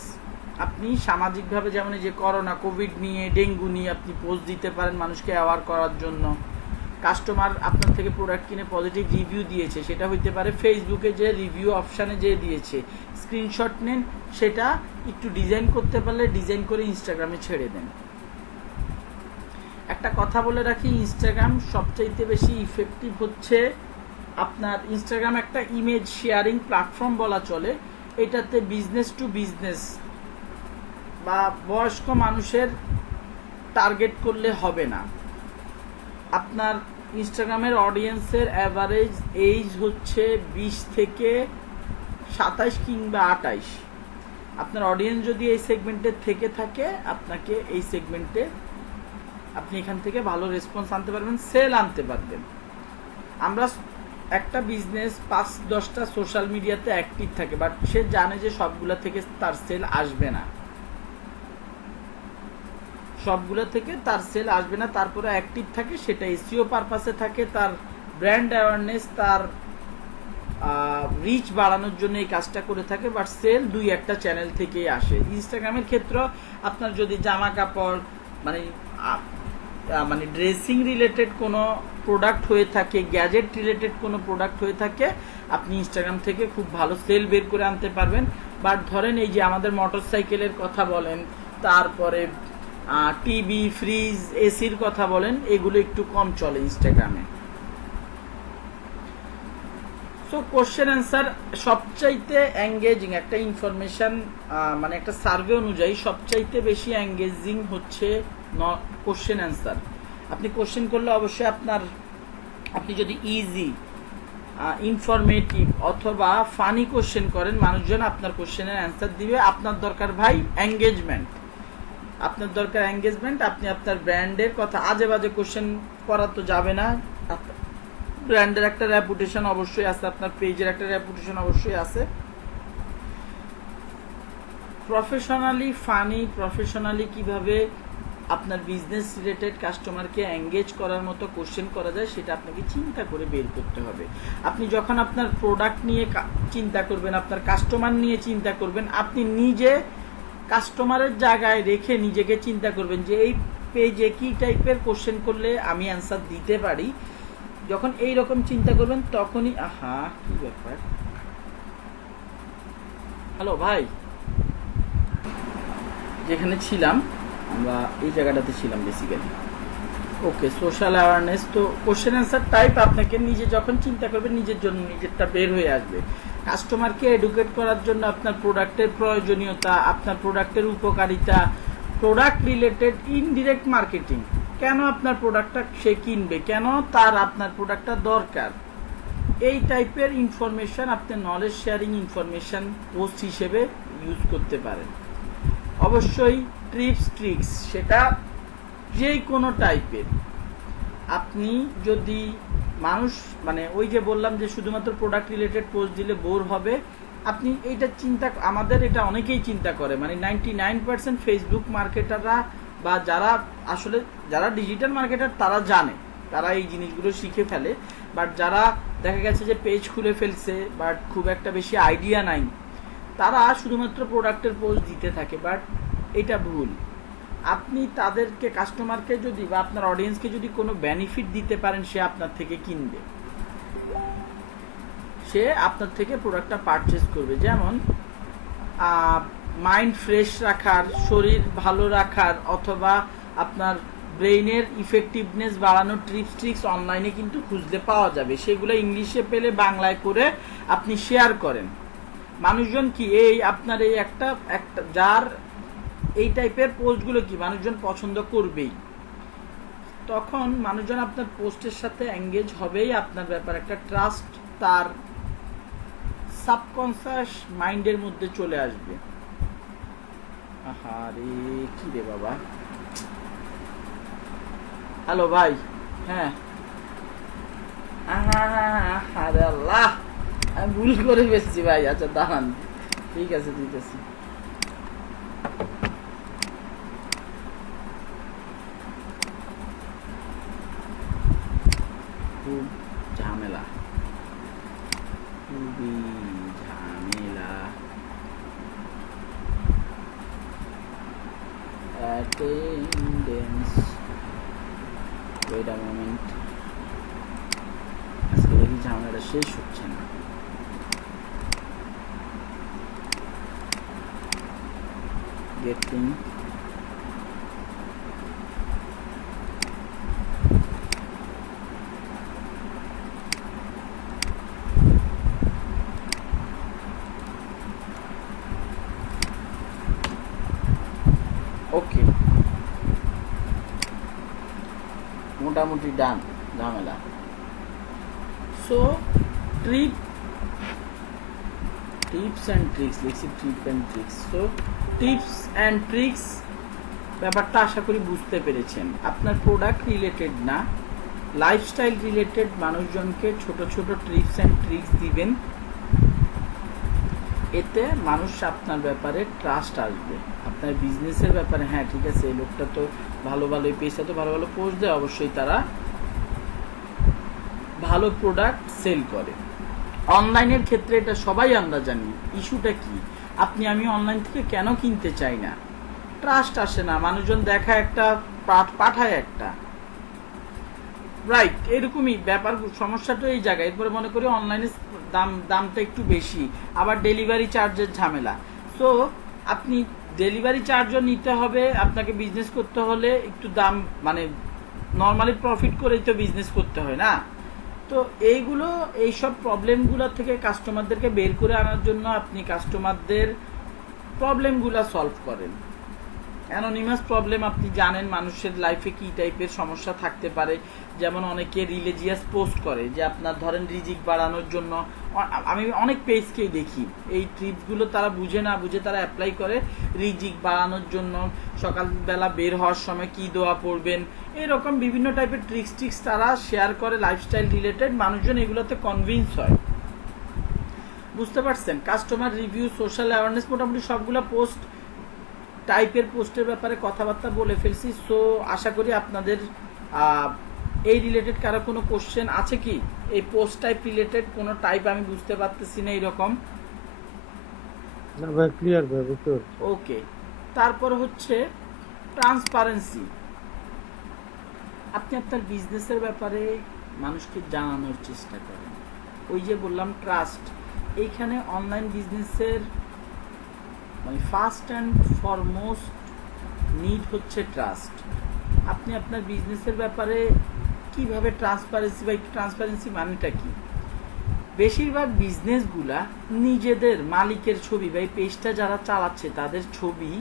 আপনি সামাজিকভাবে যেমন এই যে করোনা, কোভিড নিয়ে, ডেঙ্গু নিয়ে আপনি পোস্ট দিতে পারেন মানুষকে অ্যাওয়ার করার জন্য। কাস্টমার আপনার থেকে প্রোডাক্ট কিনে পজিটিভ রিভিউ দিয়েছে, সেটা হইতে পারে ফেসবুকে যে রিভিউ অপশানে যে দিয়েছে, স্ক্রিনশট নেন, সেটা একটু ডিজাইন করতে পারলে ডিজাইন করে ইনস্টাগ্রামে ছেড়ে দেন। একটা কথা বলে রাখি, ইনস্টাগ্রাম সবচাইতে বেশি ইফেক্টিভ হচ্ছে আপনার, ইনস্টাগ্রাম একটা ইমেজ শেয়ারিং প্ল্যাটফর্ম বলা চলে। এটাতে বিজনেস টু বিজনেস বা বয়স্ক মানুষের টার্গেট করলে হবে না। আপনার ইনস্টাগ্রামের অডিয়েন্সের অ্যাভারেজ এজ হচ্ছে 20 থেকে 27 কিংবা 28। আপনার অডিয়েন্স যদি এই সেগমেন্টে থেকে থাকে, আপনাকে এই সেগমেন্টে আপনি এখান থেকে ভালো রেসপন্স আনতে পারবেন, সেল আনতে পারবেন। আমরা একটা বিজনেস 5-10টা সোশ্যাল মিডিয়াতে অ্যাক্টিভ থাকে, বাট সে জানে যে সবগুলা থেকে তার সেল আসবে না, সবগুলো থেকে তার সেল আসবে না। তারপরে অ্যাক্টিভ থাকে, সেটা এসইও পারপাসে থাকে, তার ব্র্যান্ড অ্যাওয়ারনেস, তার রিচ বাড়ানোর জন্য এই কাজটা করে থাকে, বাট সেল 2-1টা চ্যানেল থেকেই আসে। ইনস্টাগ্রামের ক্ষেত্রে আপনার যদি জামা কাপড় মানে ড্রেসিং রিলেটেড কোনো প্রোডাক্ট হয়ে থাকে, গ্যাজেট রিলেটেড কোনো প্রোডাক্ট হয়ে থাকে, আপনি ইনস্টাগ্রাম থেকে খুব ভালো সেল বের করে আনতে পারবেন। বাট ধরেন এই যে আমাদের মোটরসাইকেলের কথা বলেন, তারপরে টিভি, ফ্রিজ, এসির কথা বলেন, এগুলো একটু কম চলে ইনস্টাগ্রামে। সো কোশ্চেন অ্যান্সার সবচাইতে এঙ্গেজিং একটা ইনফরমেশন, মানে একটা সার্ভে অনুযায়ী সবচাইতে বেশি এঙ্গেজিং হচ্ছে কোশ্চেন অ্যান্সার। আপনি কোশ্চেন করলে অবশ্যই আপনি যদি ইজি, ইনফরমেটিভ অথবা ফানি কোশ্চেন করেন, মানুষজন আপনার কোশ্চেনের অ্যান্সার দিবে। আপনার দরকার ভাই এঙ্গেজমেন্ট, আপনার দরকার এঙ্গেজমেন্ট। আপনি আপনার ব্র্যান্ডের কথা, আজে বাজে কোশ্চেন করা তো যাবে না। ব্র্যান্ডের একটা রেপুটেশন অবশ্যই আছে, আপনার পেজের একটা রেপুটেশন অবশ্যই আছে। প্রফেশনালি ফানি, প্রফেশনালি কিভাবে আপনার বিজনেস রিলেটেড কাস্টমারকে এঙ্গেজ করার মতো কোশ্চেন করা যায়, সেটা আপনাকে চিন্তা করে বের করতে হবে। আপনি যখন আপনার প্রোডাক্ট নিয়ে চিন্তা করবেন, আপনার কাস্টমার নিয়ে চিন্তা করবেন, আপনি নিজে কাস্টমারের জায়গায় রেখে নিজেকে চিন্তা করবেন যে এই পেজে কি টাইপের কোশ্চেন করলে আমি অ্যান্সার দিতে পারি। যখন এই রকম চিন্তা করবেন তখনই, কি ব্যাপার, হ্যালো ভাই, যেখানে ছিলাম আমরা এই জায়গাটাতে ছিলাম বেসিক্যালি। ওকে, সোশ্যাল অ্যাওয়ারনেস। তো কোশ্চেন অ্যান্সার টাইপ আপনাকে নিজে যখন চিন্তা করবেন, নিজের জন্য নিজেরটা বের হয়ে আসবে। কাস্টমারকে এডুকেট করার জন্য আপনার প্রোডাক্টের প্রয়োজনীয়তা, আপনার প্রোডাক্টের উপকারিতা, প্রোডাক্ট রিলেটেড ইনডিরেক্ট মার্কেটিং, কেন আপনার প্রোডাক্টটা সে কিনবে, কেন তার আপনার প্রোডাক্টটা দরকার, এই টাইপের ইনফরমেশন আপনি নলেজ শেয়ারিং ইনফরমেশন পোস্ট হিসেবে ইউজ করতে পারেন। অবশ্যই ট্রিপস ট্রিক্স, সেটা যে কোনো টাইপের। আপনি যদি মানুষ মানে ওই যে বললাম যে শুধুমাত্র প্রোডাক্ট রিলেটেড পোস্ট দিলে বোর হবে, আপনি এইটা চিন্তা, আমাদের এটা অনেকেই চিন্তা করে, মানে 99% ফেসবুক মার্কেটাররা বা যারা আসলে যারা ডিজিটাল মার্কেটার তারা জানে, তারা এই জিনিসগুলো শিখে ফেলে। বাট যারা দেখা গেছে যে পেজ খুলে ফেলছে বাট খুব একটা বেশি আইডিয়া নাই, তারা শুধুমাত্র প্রোডাক্টের পোস্ট দিতে থাকে। বাট এটা ভুল। আপনি তাদেরকে, কাস্টমারকে যদি বা আপনার অডিয়েন্সকে যদি কোনো বেনিফিট দিতে পারেন, সে আপনার থেকে কিনবে, সে আপনার থেকে প্রোডাক্টটা পারচেস করবে। যেমন মাইন্ড ফ্রেশ রাখার, শরীর ভালো রাখার, অথবা আপনার ব্রেইনের ইফেক্টিভনেস বাড়ানোর টিপস ট্রিক্স অনলাইনে কিন্তু খুঁজতে পাওয়া যাবে। সেগুলো ইংলিশে পেলে বাংলায় করে আপনি শেয়ার করেন। মানুষজন কি এই আপনার এই একটা যার এই টাইপের পোস্টগুলো কি মানুষজন পছন্দ করবেই, তখন মানুষজন আপনার পোস্টের সাথে এঙ্গেজ হবেই, আপনার ব্যাপারে একটা ট্রাস্ট তার সাবকনসিয়াস মাইন্ডের মধ্যে চলে আসবে। আহারে কি রে বাবা, হ্যালো ভাই, হ্যাঁ, আরে আল্লাহ, আমি ভুল করে ফেলছি ভাই। আচ্ছা দাঁড়ান, ঠিক আছে দিতেছি। খুব ঝামেলা, খুবই ঝামেলা। অ্যাটেন্ডেন্স, ওয়েট আ মোমেন্ট, আজকে দেখি ঝামেলাটা শেষ হচ্ছে না। গেটিং ওকে, মোটামুটি ডান ঝামেলা। সো টিপস অ্যান্ড ট্রিক্স লিখছি, টিপ and tricks. So tips and tricks ব্যাপারটা আশা করি বুঝতে পেরেছেন। আপনার প্রোডাক্ট রিলেটেড না, লাইফস্টাইল রিলেটেড মানুষজনকে ছোট ছোট টিপস অ্যান্ড ট্রিক্স দিবেন, এতে মানুষ আপনার ব্যাপারে ট্রাস্ট আসবে, আপনার বিজনেসের ব্যাপারে। হ্যাঁ ঠিক আছে, এই লোকটা তো ভালো ভালো, এই পেজটা তো ভালো ভালো পোস্ট দেয়, অবশ্যই তারা ভালো প্রোডাক্ট সেল করে। অনলাইনের ক্ষেত্রে এটা সবাই আমরা জানি। ইস্যুটা কি, আমি অনলাইন থেকে কেন কিনতে চাই না? ট্রাস্ট আসে না, মানুষজন দেখা একটা পাঠায় একটা, রাইট? এরকমই ব্যাপার, সমস্যাটা এই জায়গায়। এরপরে মনে করি অনলাইনে দামটা একটু বেশি, আবার ডেলিভারি চার্জের ঝামেলা। সো আপনি ডেলিভারি চার্জও নিতে হবে, আপনাকে বিজনেস করতে হলে একটু দাম, মানে নর্মালি প্রফিট করেই তো বিজনেস করতে হয় না? তো এইসব প্রবলেমগুলো থেকে কাস্টমারদেরকে বের করে আনার জন্য আপনি কাস্টমারদের প্রবলেমগুলো সলভ করেন। অ্যানোনিমাস প্রবলেম, আপনি জানেন মানুষের লাইফে কি টাইপের সমস্যা থাকতে পারে। যেমন অনেকে রিলিজিয়াস পোস্ট করে যে আপনার ধরেন রিজিক বাড়ানোর জন্য, আমি অনেক পেজকেই দেখি এই ট্রিপসগুলো তারা বুঝে না বুঝে তারা অ্যাপ্লাই করে রিজিক বাড়ানোর জন্য। সকালবেলা বের হওয়ার সময় কি দোয়া পড়বেন, এরকম বিভিন্ন টাইপের ট্রিক্স তারা শেয়ার করে লাইফস্টাইল রিলেটেড। মানুষজন এগুলোতে কনভিন্স হয়, বুঝতে পারছেন? কাস্টমার রিভিউ, সোশ্যাল অ্যাওয়ারনেস, মোটামুটি সবগুলো পোস্ট টাইপের পোস্টের ব্যাপারে কথাবার্তা বলে ফেলছি। সো আশা করি আপনাদের এই রিলেটেড কারো কোনো কোশ্চেন আছে কি? এই পোস্ট টাইপ রিলেটেড কোনো টাইপ আমি বুঝতে পারতেছি না এরকম। না ভাই, ক্লিয়ার ভাই, বুঝতে পারছি। ওকে, তারপর হচ্ছে ট্রান্সপারেন্সি। আপনি আপনার বিজনেসের ব্যাপারে মানুষকে জানানোর চেষ্টা করেন। ওই যে বললাম ট্রাস্ট, এইখানে অনলাইন বিজনেসের মানে ফার্স্ট অ্যান্ড ফরমোস্ট নিড হচ্ছে ট্রাস্ট। আপনি আপনার বিজনেসের ব্যাপারে কিভাবে ট্রান্সপারেন্সি, বা ট্রান্সপারেন্সি মানেটা কি? বেশিরভাগ বিজনেসগুলা নিজেদের মালিকের ছবি বা এই পেজটা যারা চালাচ্ছে তাদের ছবি,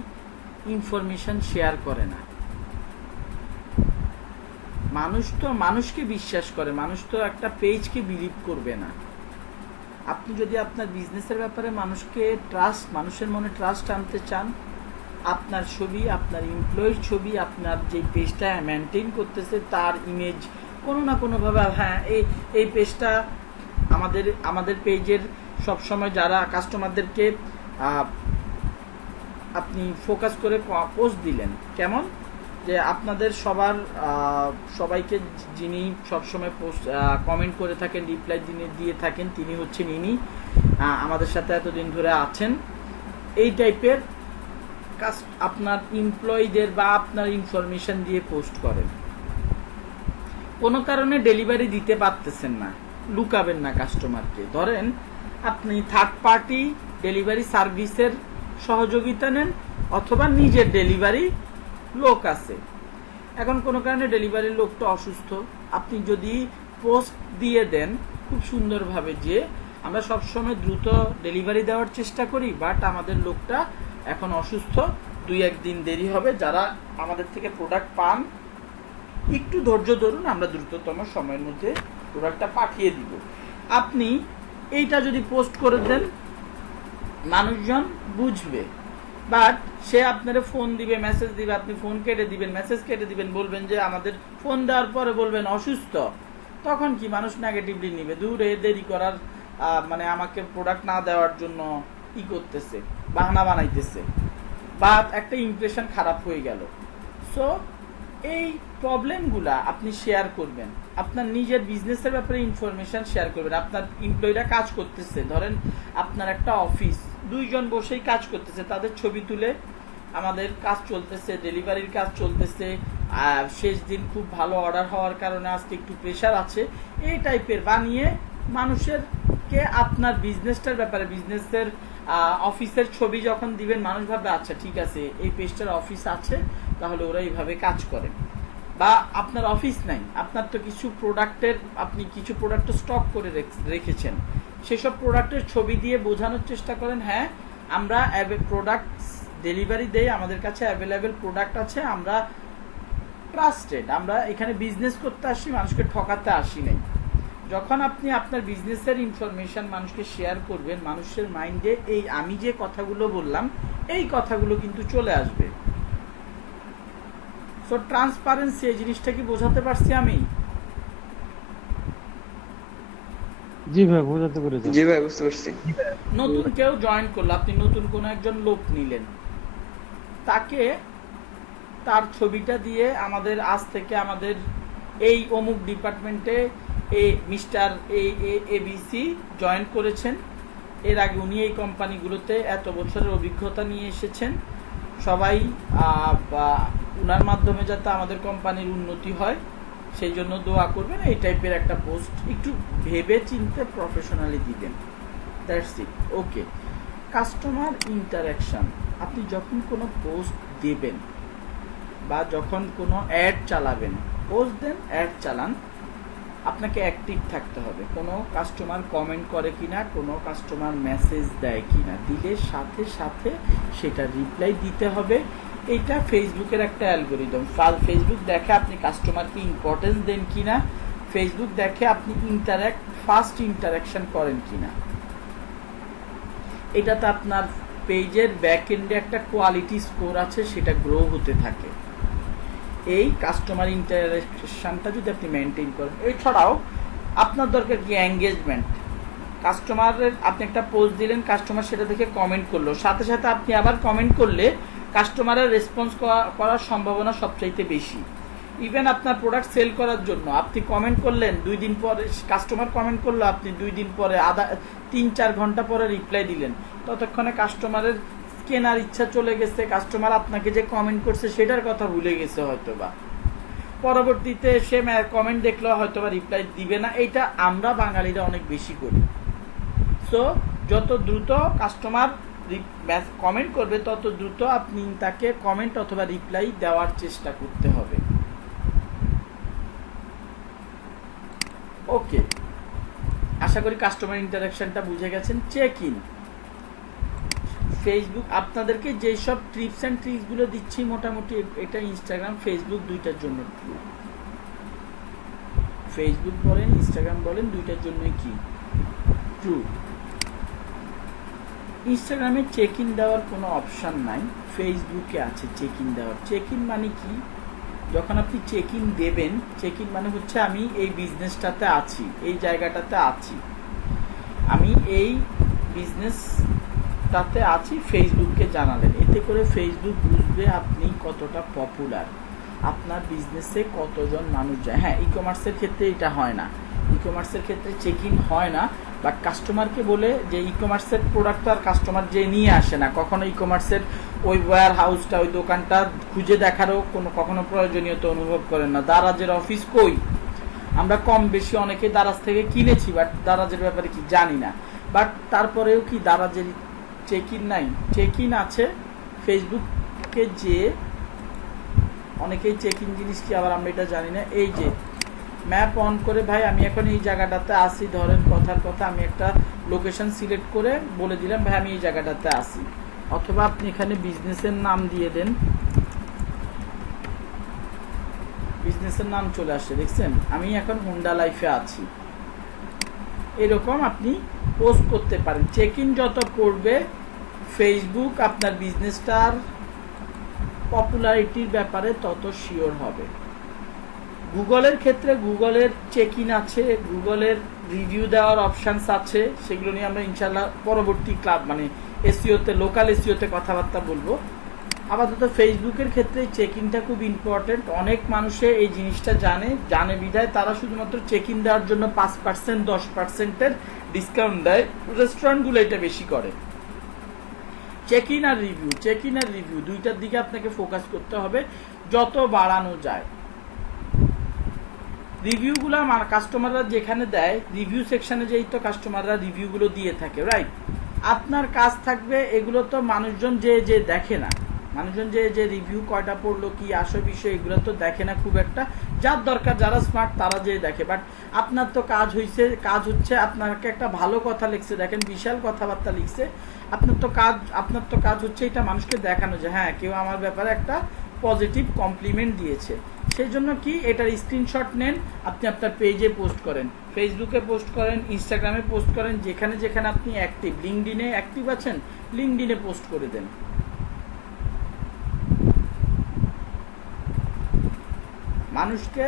ইনফরমেশন শেয়ার করে না। মানুষ তো মানুষকে বিশ্বাস করে, মানুষ তো একটা পেজকে বিলিভ করবে না। আপনি যদি আপনার বিজনেসের ব্যাপারে মানুষের মনে ট্রাস্ট আনতে চান, আপনার ছবি, আপনার এমপ্লয়ির ছবি, আপনার যে পেজটা মেনটেন করতেছে তার ইমেজ কোনো না কোনোভাবে, হ্যাঁ এই পেজটা আমাদের পেজের সবসময় যারা কাস্টমারদেরকে আপনি ফোকাস করে পোস্ট দিলেন, কেমন যে আপনাদের সবাইকে যিনি সবসময় পোস্ট কমেন্ট করে থাকেন, রিপ্লাই দিয়ে থাকেন, তিনি হচ্ছেন ইনি, আমাদের সাথে এতদিন ধরে আছেন। এই টাইপের কাজ আপনার এমপ্লয়ীদের বা আপনার ইনফরমেশন দিয়ে পোস্ট করেন। কোনো কারণে ডেলিভারি দিতে পারতেছেন না, লুকাবেন না কাস্টমারকে। ধরেন আপনি থার্ড পার্টি ডেলিভারি সার্ভিসের সহযোগিতা নেন অথবা নিজের ডেলিভারি লোক আছে, এখন কোনো কারণে ডেলিভারি লোকটা অসুস্থ, আপনি যদি পোস্ট দিয়ে দেন খুব সুন্দরভাবে যে আমরা সবসময় দ্রুত ডেলিভারি দেওয়ার চেষ্টা করি, বাট আমাদের লোকটা এখন অসুস্থ, 2-1 দিন দেরি হবে, যারা আমাদের থেকে প্রোডাক্ট পান একটু ধৈর্য ধরুন, আমরা দ্রুততম সময়ের মধ্যে প্রোডাক্টটা পাঠিয়ে দিব। আপনি এইটা যদি পোস্ট করে দেন মানুষজন বুঝবে, বাট সে আপনার ফোন দিবে, মেসেজ দিবে, আপনি ফোন কেটে দিবেন, মেসেজ কেটে দিবেন, বলবেন যে আমাদের ফোন দেওয়ার পরে বলবেন অসুস্থ, তখন কি মানুষ নেগেটিভলি নিবে, দূরে দেরি করার মানে আমাকে প্রোডাক্ট না দেওয়ার জন্য করতেছে, বাহানা বানাইতেছে, বা একটা ইমপ্রেশন খারাপ হয়ে গেল। সো এই প্রবলেমগুলা আপনি শেয়ার করবেন, আপনার নিজের বিজনেসের ব্যাপারে ইনফরমেশন শেয়ার করবেন। আপনার এমপ্লয়িরা কাজ করতেছে, ধরেন আপনার একটা অফিস, 2 জন বসেই কাজ করতেছে, তাদের ছবি তুলে আমাদের কাজ চলতেছে, ডেলিভারির কাজ চলতেছে, শেষ দিন খুব ভালো অর্ডার হওয়ার কারণে আজকে একটু প্রেশার আছে, এই টাইপের বানিয়ে মানুষেরকে আপনার বিজনেসটার ব্যাপারে, বিজনেসের অফিসের ছবি যখন দিবেন, মানুষ ভাববে আচ্ছা ঠিক আছে এই পেজটার অফিস আছে, তাহলে ওরা এইভাবে কাজ করে। বা আপনার অফিস নাই, আপনার তো আপনি কিছু প্রোডাক্টের স্টক করে রেখেছেন, সেসব প্রোডাক্টের ছবি দিয়ে বোঝানোর চেষ্টা করেন হ্যাঁ আমরা প্রোডাক্ট ডেলিভারি দেই, আমাদের কাছে অ্যাভেলেবেল প্রোডাক্ট আছে, আমরা ট্রাস্টেড, আমরা এখানে বিজনেস করতে আসি, মানুষকে ঠকাতে আসি নাই। যখন আপনি আপনার বিজনেসের ইনফরমেশন মানুষকে শেয়ার করবেন, মানুষের মাইন্ডে এই আমি যে কথাগুলো বললাম এই কথাগুলো কিন্তু চলে আসবে। সো ট্রান্সপারেন্সি, এই জিনিসটা কি বোঝাতে পারছি আমি? জি ভাই বোঝাতে পেরেছি। জি ভাই বুঝতে পারছি। নতুন কেউ জয়েন করলো, আপনি নতুন কোনো একজন লোক নিলেন, তাকে তার ছবিটা দিয়ে আমাদের আজ থেকে আমাদের এই অমুক ডিপার্টমেন্টে মিস্টার ABC জয়েন করেছেন, এর আগে উনি এই কোম্পানিগুলোতে এত বছরের অভিজ্ঞতা নিয়ে এসেছেন, সবাই উনার মাধ্যমে যাতে আমাদের কোম্পানির উন্নতি হয় সেই জন্য দোয়া করবেন, এই টাইপের একটা পোস্ট একটু ভেবে চিন্তে প্রফেশনালি দিবেন, that's it. Okay, customer interaction, আপনি যখন কোনো পোস্ট দেবেন বা যখন কোনো অ্যাড চালাবেন, পোস্ট দেন, অ্যাড চালান, আপনাকে অ্যাক্টিভ থাকতে হবে। কোনো কাস্টমার কমেন্ট করে কিনা, কোনো কাস্টমার মেসেজ দেয় কিনা, দিলে সাথে সাথে সেটা রিপ্লাই দিতে হবে। এইটা ফেসবুকের একটা অ্যালগোরিদম। ফেসবুক দেখে আপনি কাস্টমারকে ইম্পর্টেন্স দেন কিনা, ফেসবুক দেখে আপনি ফাস্ট ইন্টারাকশন করেন কিনা। এটাতে আপনার পেজের ব্যাক এন্ডে একটা কোয়ালিটি স্কোর আছে, সেটা গ্রো হতে থাকে। এই কাস্টমার ইন্টারাকশনটা যদি আপনি মেনটেন করেন, এছাড়াও আপনার দরকার কি এঙ্গেজমেন্ট। কাস্টমারের আপনি একটা পোস্ট দিলেন, কাস্টমার সেটা দেখে কমেন্ট করলো, সাথে সাথে আপনি আবার কমেন্ট করলে কাস্টমারের রেসপন্স করার সম্ভাবনা সবচাইতে বেশি। ইভেন আপনার প্রোডাক্ট সেল করার জন্য আপনি কমেন্ট করলেন, 2 দিন পরে কাস্টমার কমেন্ট করলো, আপনি 2 দিন পরে 3-4 ঘন্টা পরে রিপ্লাই দিলেন, ততক্ষণে কাস্টমারের কেনার ইচ্ছা চলে গেছে, কাস্টমার আপনাকে যে কমেন্ট করছে সেটার কথা ভুলে গেছে হয়তোবা, পরবর্তীতে সে কমেন্ট দেখলো হয়তোবা রিপ্লাই দিবে না। এইটা আমরা বাঙালিরা অনেক বেশি করি। সো যত দ্রুত কাস্টমার কমেন্ট করবে তত দ্রুত আপনি তাকে কমেন্ট অথবা রিপ্লাই দেওয়ার চেষ্টা করতে হবে। ওকে, আশা করি কাস্টমার ইন্টারাকশনটা বুঝে গেছেন। চেক ইন ফেসবুক, আপনাদেরকে যেই সব টিপস অ্যান্ড ট্রিক্সগুলো দিচ্ছি মোটামুটি এটা ইনস্টাগ্রাম ফেসবুক দুইটার জন্য ট্রু। ফেসবুক বলেন ইনস্টাগ্রাম বলেন দুইটার জন্যই কি ট্রু। ইনস্টাগ্রামে চেক ইন দেওয়ার কোনো অপশান নাই, ফেসবুকে আছে চেক ইন দেওয়ার। চেক ইন মানে কি? যখন আপনি চেক ইন দেবেন, চেক ইন মানে হচ্ছে আমি এই বিজনেসটাতে আছি, এই জায়গাটাতে আছি, আমি এই বিজনেসটাতে আছি, ফেসবুককে জানালেন। এতে করে ফেসবুক বুঝবে আপনি কতটা পপুলার, আপনার বিজনেসে কতজন মানুষ যায়। হ্যাঁ, ই কমার্সের ক্ষেত্রে এটা হয় না, ই কমার্সের ক্ষেত্রে চেক ইন হয় না, বাট কাস্টমারকে বলে যে ই কমার্সের প্রোডাক্ট আর কাস্টমার যে নিয়ে আসে না, কখনো ই কমার্সের ওই ওয়্যার হাউসটা, ওই দোকানটা খুঁজে দেখারও কখনো প্রয়োজনীয়তা অনুভব করেন না। দারাজের অফিস কই? আমরা কম বেশি অনেকে দারাজ থেকে কিনেছি, বাট দারাজের ব্যাপারে কি জানি না। বাট তারপরেও কি দারাজের চেক ইন নাই? চেক ইন আছে। ফেসবুকে যে অনেকেই চেক ইন জিনিস কি আবার আমরা এটা জানি না। এই যে ম্যাপ অন করে, ভাই আমি এখন এই জায়গাটাতে আসি, ধরেন কথার কথা আমি একটা লোকেশন সিলেক্ট করে বলে দিলাম ভাই আমি এই জায়গাটাতে আসি, অথবা আপনি এখানে বিজনেসের নাম দিয়ে দেন, বিজনেসের নাম চলে আসছে, দেখছেন আমি এখন হুন্ডা লাইফে আছি। এরকম আপনি পোস্ট করতে পারেন। চেক ইন যত করবে ফেসবুক আপনার বিজনেসটার পপুলারিটির ব্যাপারে তত শিওর হবে। গুগলের ক্ষেত্রে গুগলের চেক ইন আছে, গুগলের রিভিউ দেওয়ার অপশানস আছে, সেগুলো নিয়ে আমরা ইনশাল্লাহ পরবর্তী এসইওতে, লোকাল এসইওতে কথাবার্তা বলবো। আপাতত ফেসবুকের ক্ষেত্রে চেক ইনটা খুব ইম্পর্টেন্ট। অনেক মানুষে এই জিনিসটা জানে বিধায় তারা শুধুমাত্র চেক ইন দেওয়ার জন্য 5% 10%-এর ডিসকাউন্ট দেয়, রেস্টুরেন্টগুলো এটা বেশি করে। চেক ইন আর রিভিউ দুইটার দিকে আপনাকে ফোকাস করতে হবে যত বাড়ানো যায়। রিভিউগুলো আমার কাস্টমাররা যেখানে দেয়, রিভিউ সেকশনে যেই তো কাস্টমাররা রিভিউগুলো দিয়ে থাকে, রাইট? আপনার কাজ থাকবে এগুলো তো মানুষজন যে দেখে না, মানুষজন যে রিভিউ কয়টা পড়লো, কি আসে বিষয়, এগুলো তো দেখে না খুব একটা। যার দরকার, যারা স্মার্ট তারা যে দেখে। বাট আপনার তো কাজ হচ্ছে আপনাকে একটা ভালো কথা লিখছে, দেখেন বিশাল কথাবার্তা লিখছে, আপনার তো কাজ হচ্ছে এটা মানুষকে দেখানো যে হ্যাঁ কেউ আমার ব্যাপারে একটা পজিটিভ কমপ্লিমেন্ট দিয়েছে। সেই জন্য কি এটার স্ক্রিনশট নেন, আপনি আপনার পেজে পোস্ট করেন, ফেসবুকে পোস্ট করেন, ইনস্টাগ্রামে পোস্ট করেন, যেখানে আপনি অ্যাক্টিভ, লিঙ্কডইনে অ্যাক্টিভ আছেন, লিঙ্কডইনে পোস্ট করে দেন। মানুষকে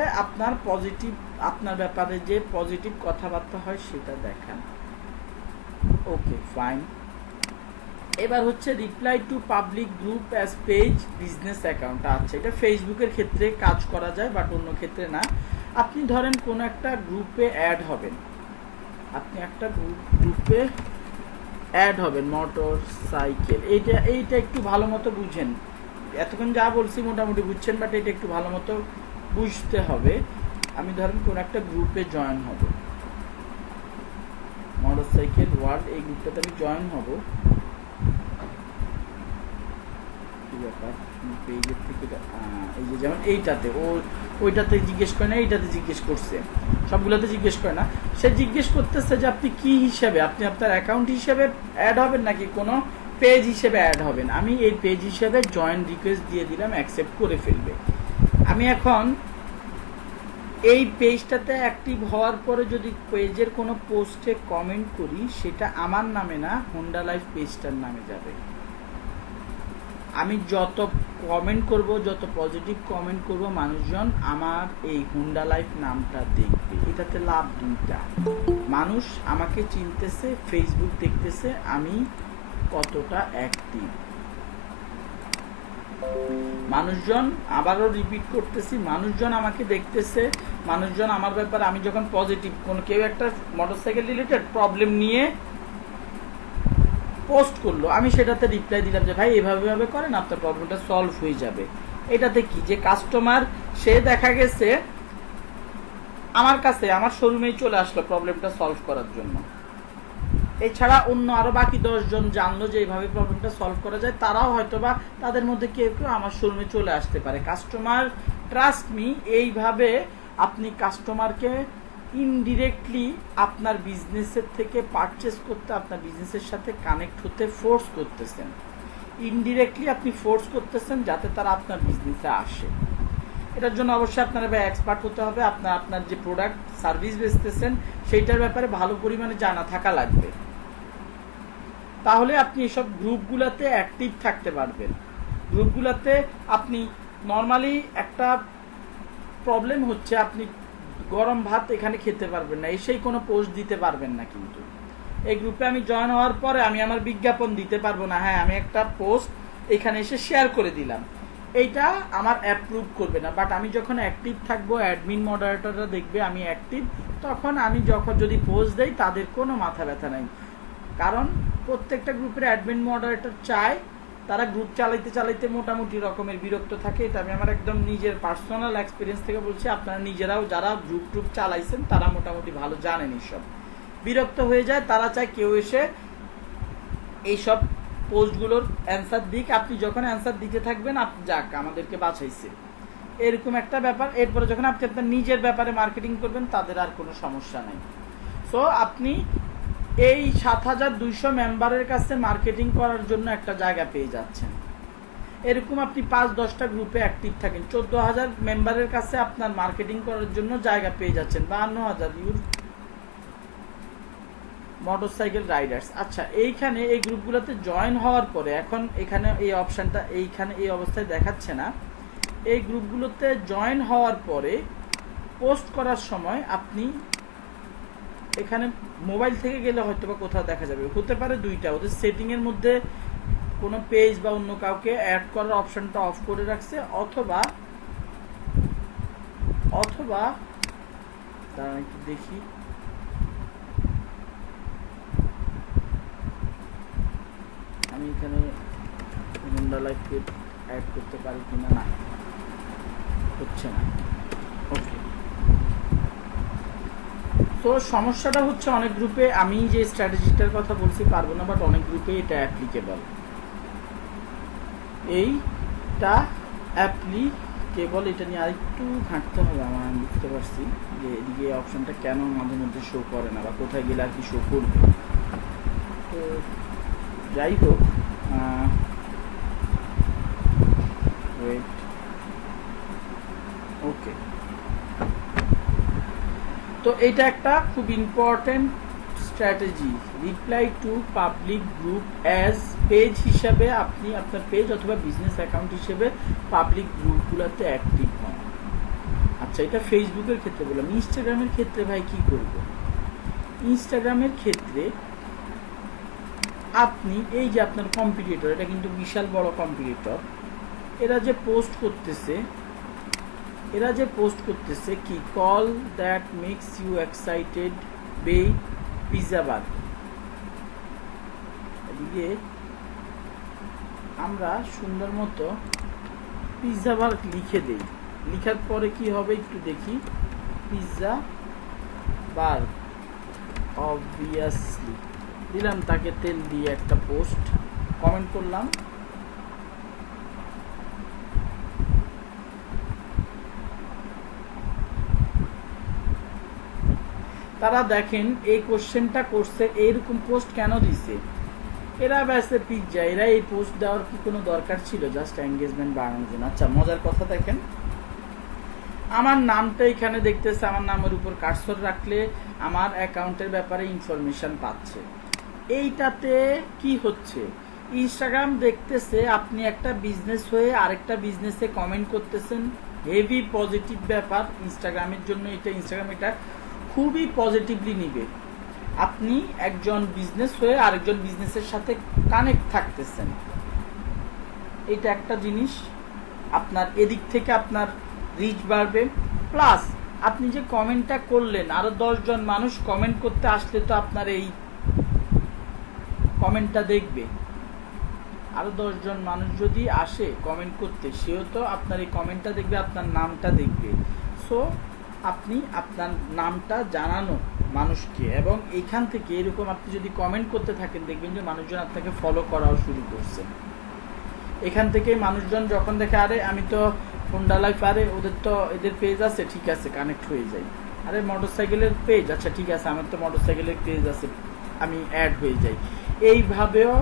আপনার ব্যাপারে যে পজিটিভ কথাবার্তা হয় সেটা দেখান। ওকে, ফাইন। এবার হচ্ছে reply to public group as page business account. আচ্ছা, এটা ফেসবুকের ক্ষেত্রে কাজ করা যায়, বাট অন্য ক্ষেত্রে না। আপনি ধরেন কোনো একটা গ্রুপে অ্যাড হবেন, মোটর সাইকেল, এইটা একটু ভালো মতো বুঝেন। এতক্ষণ যা বলছি মোটামুটি বুঝছেন, বাট এটা একটু ভালো মতো বুঝতে হবে। আমি ধরেন কোন একটা গ্রুপে জয়েন হব, মোটরসাইকেল ওয়ার্ল্ড, এই গ্রুপটাতে আমি জয়েন হব। কি ব্যাপার পেজের থেকে এই যে যেমন এইটাতে ওইটাতে জিজ্ঞেস করে না, এইটাতে জিজ্ঞেস করছে, সবগুলোতে জিজ্ঞেস করে না। সে জিজ্ঞেস করতেছে যে আপনি কি হিসাবে, আপনি আপনার অ্যাকাউন্ট হিসেবে অ্যাড হবেন নাকি কোনো পেজ হিসেবে অ্যাড হবেন। আমি এই পেজ হিসেবে জয়েন রিকোয়েস্ট দিয়ে দিলাম, অ্যাকসেপ্ট করে ফেলবে। আমি এখন এই পেজটাতে অ্যাক্টিভ হওয়ার পরে যদি পেজের কোনো পোস্টে কমেন্ট করি, সেটা আমার নামে না, হুন্ডা লাইফ পেজটার নামে যাবে। আমি যত কমেন্ট করব, যত পজিটিভ কমেন্ট করব, মানুষজন আমার এই হুন্ডা লাইফ নামটা দেখবে। এটাতে লাভ দুইটা, মানুষ আমাকে চিনতেছে, ফেসবুক দেখতেছে আমি কতটা অ্যাক্টিভ। মানুষজন, আবারও রিপিট করতেছি, মানুষজন আমাকে দেখতেছে, মানুষজন আমার ব্যাপারে, আমি যখন পজিটিভ কেউ একটা মোটরসাইকেল রিলেটেড প্রবলেম নিয়ে পোস্ট করলো, আমি সেটাতে রিপ্লাই দিলাম যে ভাই এভাবে করেন, আপনার প্রবলেমটা সলভ হয়ে যাবে। এটাতে কি যে কাস্টমার সে দেখা গেছে আমার কাছে, আমার শোরুমেই চলে আসলো প্রবলেমটা সলভ করার জন্য। এছাড়া অন্য আরো বাকি 10 জন জানলো যে এইভাবে প্রবলেমটা সলভ করা যায়, তারাও হয়তোবা তাদের মধ্যে কেউ আমার শোরুমে চলে আসতে পারে। কাস্টমার ট্রাস্ট মি, এইভাবে আপনি কাস্টমারকে ইনডিরেক্টলি আপনার বিজনেসের থেকে পারচেস করতে, আপনার বিজনেসের সাথে কানেক্ট হতে ফোর্স করতেছেন। ইনডিরেক্টলি আপনি ফোর্স করতেছেন যাতে তারা আপনার বিজনেসে আসে। এটার জন্য অবশ্যই আপনারা এক্সপার্ট হতে হবে, আপনার যে প্রোডাক্ট সার্ভিস বেচতেছেন সেইটার ব্যাপারে ভালো পরিমাণে জানা থাকা লাগবে। তাহলে আপনি এসব গ্রুপগুলোতে অ্যাক্টিভ থাকতে পারবেন। গ্রুপগুলোতে আপনি নর্মালি একটা প্রবলেম হচ্ছে, আপনি গরম ভাত এখানে খেতে পারবেন না, এসেই কোনো পোস্ট দিতে পারবেন না। কিন্তু এই গ্রুপে আমি জয়েন হওয়ার পরে আমি আমার বিজ্ঞাপন দিতে পারবো না। হ্যাঁ, আমি একটা পোস্ট এখানে এসে শেয়ার করে দিলাম, এইটা আমার অ্যাপ্রুভ করবে না। বাট আমি যখন অ্যাক্টিভ থাকবো, অ্যাডমিন মডারেটররা দেখবে আমি অ্যাক্টিভ, তখন আমি যখন যদি পোস্ট দেই তাদের কোনো মাথা ব্যথা নাই। কারণ প্রত্যেকটা গ্রুপের অ্যাডমিন মডারেটর চায়, তারা গ্রুপ চালাইতে চালাইতে মোটামুটি রকমের বিরক্ত থাকে। এটা আমি আমার একদম নিজের পার্সোনাল এক্সপিরিয়েন্স থেকে বলছি, আপনারা নিজেরাও যারা গ্রুপ ট্রুপ চালাইছেন তারা মোটামুটি ভালো জানেন। এইসব বিরক্ত হয়ে যায়, তারা চায় কেউ এসে এইসব পোস্টগুলোর অ্যান্সার দিক। আপনি যখন অ্যান্সার দিতে থাকবেন, আপনি যাক আমাদেরকে বাঁচাইছে, এরকম একটা ব্যাপার। এরপরে যখন আপনি আপনার নিজের ব্যাপারে মার্কেটিং করবেন, তাদের আর কোনো সমস্যা নাই। সো আপনি এই ৭,২০০ মেম্বারের কাছে মার্কেটিং করার জন্য একটা জায়গা পেয়ে যাচ্ছেন। এরকম আপনি ৫-১০টা গ্রুপে অ্যাক্টিভ থাকেন, ১৪,০০০ মেম্বারের কাছে আপনার মার্কেটিং করার জন্য জায়গা পেয়ে যাচ্ছেন। ৫২,০০০ ইউর মোটরসাইকেল রাইডার্স। আচ্ছা, এইখানে এই গ্রুপগুলোতে জয়েন হওয়ার পরে, এখন এখানে এই অপশানটা এইখানে এই অবস্থায় দেখাচ্ছে না। এই গ্রুপগুলোতে জয়েন হওয়ার পরে পোস্ট করার সময় আপনি এখানে মোবাইল থেকে গেলে হয়তো বা কোথাও দেখা যাবে, হতে পারে দুইটা, ওদের সেটিংয়ের মধ্যে কোনো পেজ বা অন্য কাউকে অ্যাড করার অপশনটা অফ করে রাখছে, অথবা দাঁড়ান একটু দেখি, আমি এখানে হোন্ডা লাইফকে অ্যাড করতে পারি কিনা, না হচ্ছে না। ওকে, তো সমস্যাটা হচ্ছে অনেক গ্রুপে আমি যে স্ট্র্যাটেজিটার কথা বলছি পারবো না, বাট অনেক গ্রুপে এটা অ্যাপ্লিকেবল। এইটা অ্যাপ্লিকেবল, এটা নিয়ে আরেকটু ঘাঁটতে হবে আমার। আমি বুঝতে পারছি যে এদিকে অপশনটা কেন মাঝে মধ্যে শো করে না, বা কোথায় গেলে আর কি শো করবে। তো যাই হোক, ওয়েট, ওকে। তো এটা একটা খুব important strategy, reply to public group as page হিসাবে। আপনি আপনার পেজ অথবা বিজনেস অ্যাকাউন্ট হিসেবে পাবলিক গ্রুপগুলোতে অ্যাক্টিভ হন। আচ্ছা, এটা ফেসবুকের ক্ষেত্রে বললাম। ইনস্টাগ্রামের ক্ষেত্রে ভাই কি করব? ইনস্টাগ্রামের ক্ষেত্রে আপনি এই যে আপনার কম্পিটিটর, এটা কিন্তু বিশাল বড় কম্পিটিটর, এরা যে পোস্ট করতেছে কি, call that makes you excited be pizza bar. এদিকে আমরা সুন্দর মতো পিজা বার লিখে দেই, লিখার পরে কি হবে একটু দেখি। পিজা বার অবভিয়াসলি দিলাম, তাকে তেল দিয়ে একটা পোস্ট কমেন্ট করলাম। তারা দেখেন এই কোশ্চেনটা করছে, এইরকম পোস্ট কেন দিছে, এরা ব্যস্ত পিজ্জা, এরা এই পোস্ট দেওয়ার কি কোনো দরকার ছিল? জাস্ট এঙ্গেজমেন্ট বাড়ানোর জন্য। আচ্ছা, মজার কথা দেখেন, আমার নামটা এখানে দেখতেছে, আমার নামের উপর কার্সর রাখলে আমার অ্যাকাউন্টের ব্যাপারে ইনফরমেশন পাচ্ছে। এইটাতে কি হচ্ছে, ইনস্টাগ্রাম দেখতেছে আপনি একটা বিজনেস হয়ে আরেকটা বিজনেসে কমেন্ট করতেছেন, হেভি পজিটিভ ব্যাপার ইনস্টাগ্রামের জন্য। ইনস্টাগ্রাম এটা খুবই পজিটিভলি নিবে। আপনি একজন বিজনেস হয়ে আরেকজন বিজনেসের সাথে কানেক্ট থাকতেছেন, এটা একটা জিনিস। আপনার এদিক থেকে আপনার রিচ বাড়বে, প্লাস আপনি যে কমেন্টটা করলেন, আরো 10 জন মানুষ কমেন্ট করতে আসলে তো আপনার এই কমেন্টটা দেখবে। আরো 10 জন মানুষ যদি আসে কমেন্ট করতে, সেও তো আপনার এই কমেন্টটা দেখবে, আপনার নামটা দেখবে। সো আপনি আপনার নামটা জানানো মানুষকে, এবং এখান থেকে এরকম আপনি যদি কমেন্ট করতে থাকেন, দেখবেন যে মানুষজন আপনাকে ফলো করাও শুরু করছে। এখান থেকে মানুষজন যখন দেখে, আরে আমি তো হোন্ডা লাইফ, আরে ওদের তো এদের পেজ আছে, ঠিক আছে কানেক্ট হয়ে যাই। আরে মোটরসাইকেলের পেজ, আচ্ছা ঠিক আছে আমার তো মোটরসাইকেলের পেজ আছে, আমি অ্যাড হয়ে যাই। এইভাবেও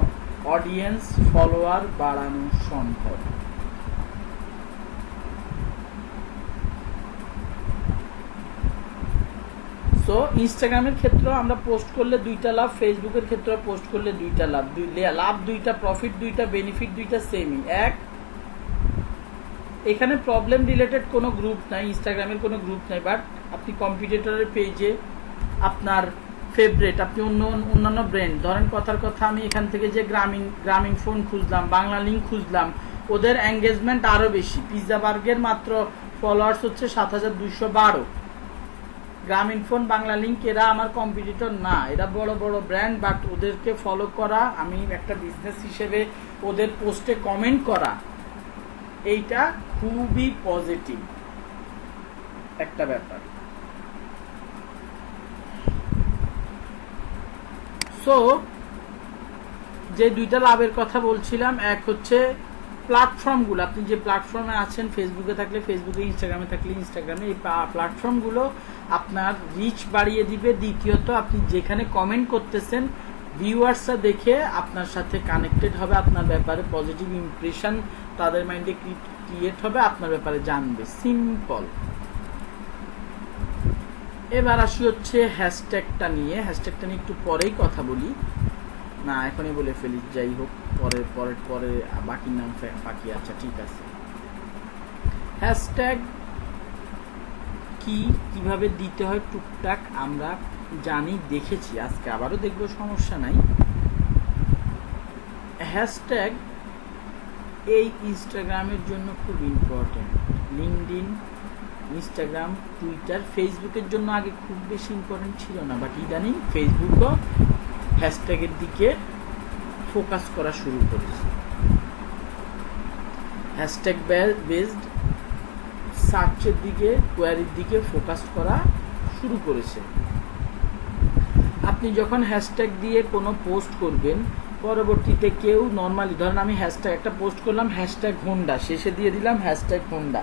অডিয়েন্স ফলোয়ার বাড়ানো সম্ভব। সো সো ইনস্টাগ্রামের ক্ষেত্রে আমরা পোস্ট করলে 2টা লাভ, ফেসবুকের ক্ষেত্রে পোস্ট করলে 2টা লাভ, লাভ 2টা, প্রফিট 2টা, বেনিফিট 2টা সেমই এক। এখানে প্রবলেম রিলেটেড কোনো গ্রুপ নাই, ইনস্টাগ্রামের কোনো গ্রুপ নাই, বাট আপনি কম্পিটিটরের পেজে আপনার ফেভারিট, আপনি অন্যান্য ব্র্যান্ড, ধরেন কথার কথা আমি এখান থেকে যে গ্রামীণ ফোন খুঁজলাম, বাংলা লিঙ্ক খুঁজলাম, ওদের এঙ্গেজমেন্ট আরও বেশি। পিৎজা বার্গের মাত্র ফলোয়ার্স হচ্ছে 7212। গ্রামীণ ফোন, বাংলা লিঙ্ক এরা আমার কম্পিটিটর না, এরা বড় বড় ব্র্যান্ড, বাট ওদেরকে ফলো করা, আমি একটা বিজনেস হিসেবে ওদের পোস্টে কমেন্ট করা, এইটা খুবই পজিটিভ একটা ব্যাপার। সো যে 2টা লাভের কথা বলছিলাম, এক হচ্ছে প্ল্যাটফর্মগুলো, আপনি যে প্ল্যাটফর্মে আছেন, ফেসবুকে থাকলে ফেসবুকে, ইনস্টাগ্রামে থাকলে ইনস্টাগ্রামে, এই প্ল্যাটফর্মগুলো আপনার রিচ বাড়িয়ে দিবে। দ্বিতীয়ত, আপনি যেখানে কমেন্ট করতেছেন ভিউয়ার্সরা দেখে আপনার সাথে কানেক্টেড হবে, আপনার ব্যাপারে পজিটিভ ইমপ্রেশন তাদের মাইন্ডে ক্রিয়েট হবে, আপনার ব্যাপারে জানবে। সিম্পল। এবার আসি হচ্ছে হ্যাশট্যাগটা নিয়ে। হ্যাশট্যাগটা নিয়ে একটু পরেই কথা বলি, না এখনই বলে ফেলি, যাই হোক পরে পরে পরে বাকি নাম বাকি। আচ্ছা ঠিক আছে। হ্যাশট্যাগ কি, কিভাবে দিতে হয় টুকটাক আমরা জানি, দেখেছি, আজকে আবারও দেখবো, সমস্যা নাই। হ্যাশট্যাগ এই ইনস্টাগ্রামের জন্য খুব ইম্পর্টেন্ট। লিঙ্কডইন, ইনস্টাগ্রাম, টুইটার, ফেসবুকের জন্য আগে খুব বেশি ইম্পর্টেন্ট ছিল না, বাট ইদানিং ফেসবুকও হ্যাশট্যাগের দিকে ফোকাস করা শুরু করেছে। হ্যাশট্যাগ বেসড সার্চের দিকে, কোয়ারির দিকে ফোকাস করা শুরু করেছে। আপনি যখন হ্যাশট্যাগ দিয়ে কোনো পোস্ট করবেন, পরবর্তীতে কেউ নর্মালি, ধরেন আমি হ্যাশট্যাগ একটা পোস্ট করলাম, হ্যাশট্যাগ হোন্ডা, শেষে দিয়ে দিলাম হ্যাশট্যাগ হোন্ডা।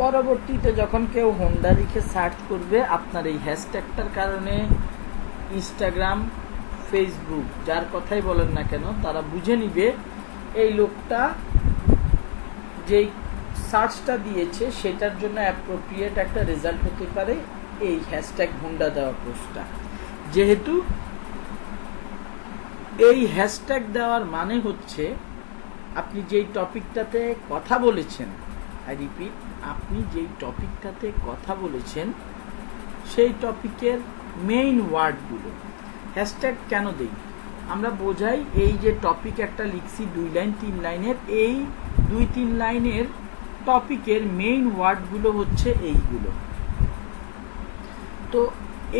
পরবর্তীতে যখন কেউ হোন্ডা লিখে সার্চ করবে, আপনার এই হ্যাশট্যাগটার কারণে ইনস্টাগ্রাম, ফেসবুক, যার কথাই বলেন না কেন, তারা বুঝে নিবে এই লোকটা যেই সার্চটা দিয়েছে সেটার জন্য অ্যাপ্রোপ্রিয়েট একটা রেজাল্ট হতে পারে এই হ্যাশট্যাগ হোন্ডা দেওয়া পোস্টটা। যেহেতু এই হ্যাশট্যাগ দেওয়ার মানে হচ্ছে আপনি যেই টপিকটাতে কথা বলেছেন, আই রিপিট, আপনি যেই টপিকটাতে কথা বলেছেন সেই টপিকের মেইন ওয়ার্ডগুলো। হ্যাশট্যাগ কেন দেই আমরা বোঝাই, এই যে টপিক একটা লিখছি 2 লাইন 3 লাইনের, এই 2-3 লাইনের টপিকের মেইন ওয়ার্ডগুলো হচ্ছে এইগুলো। তো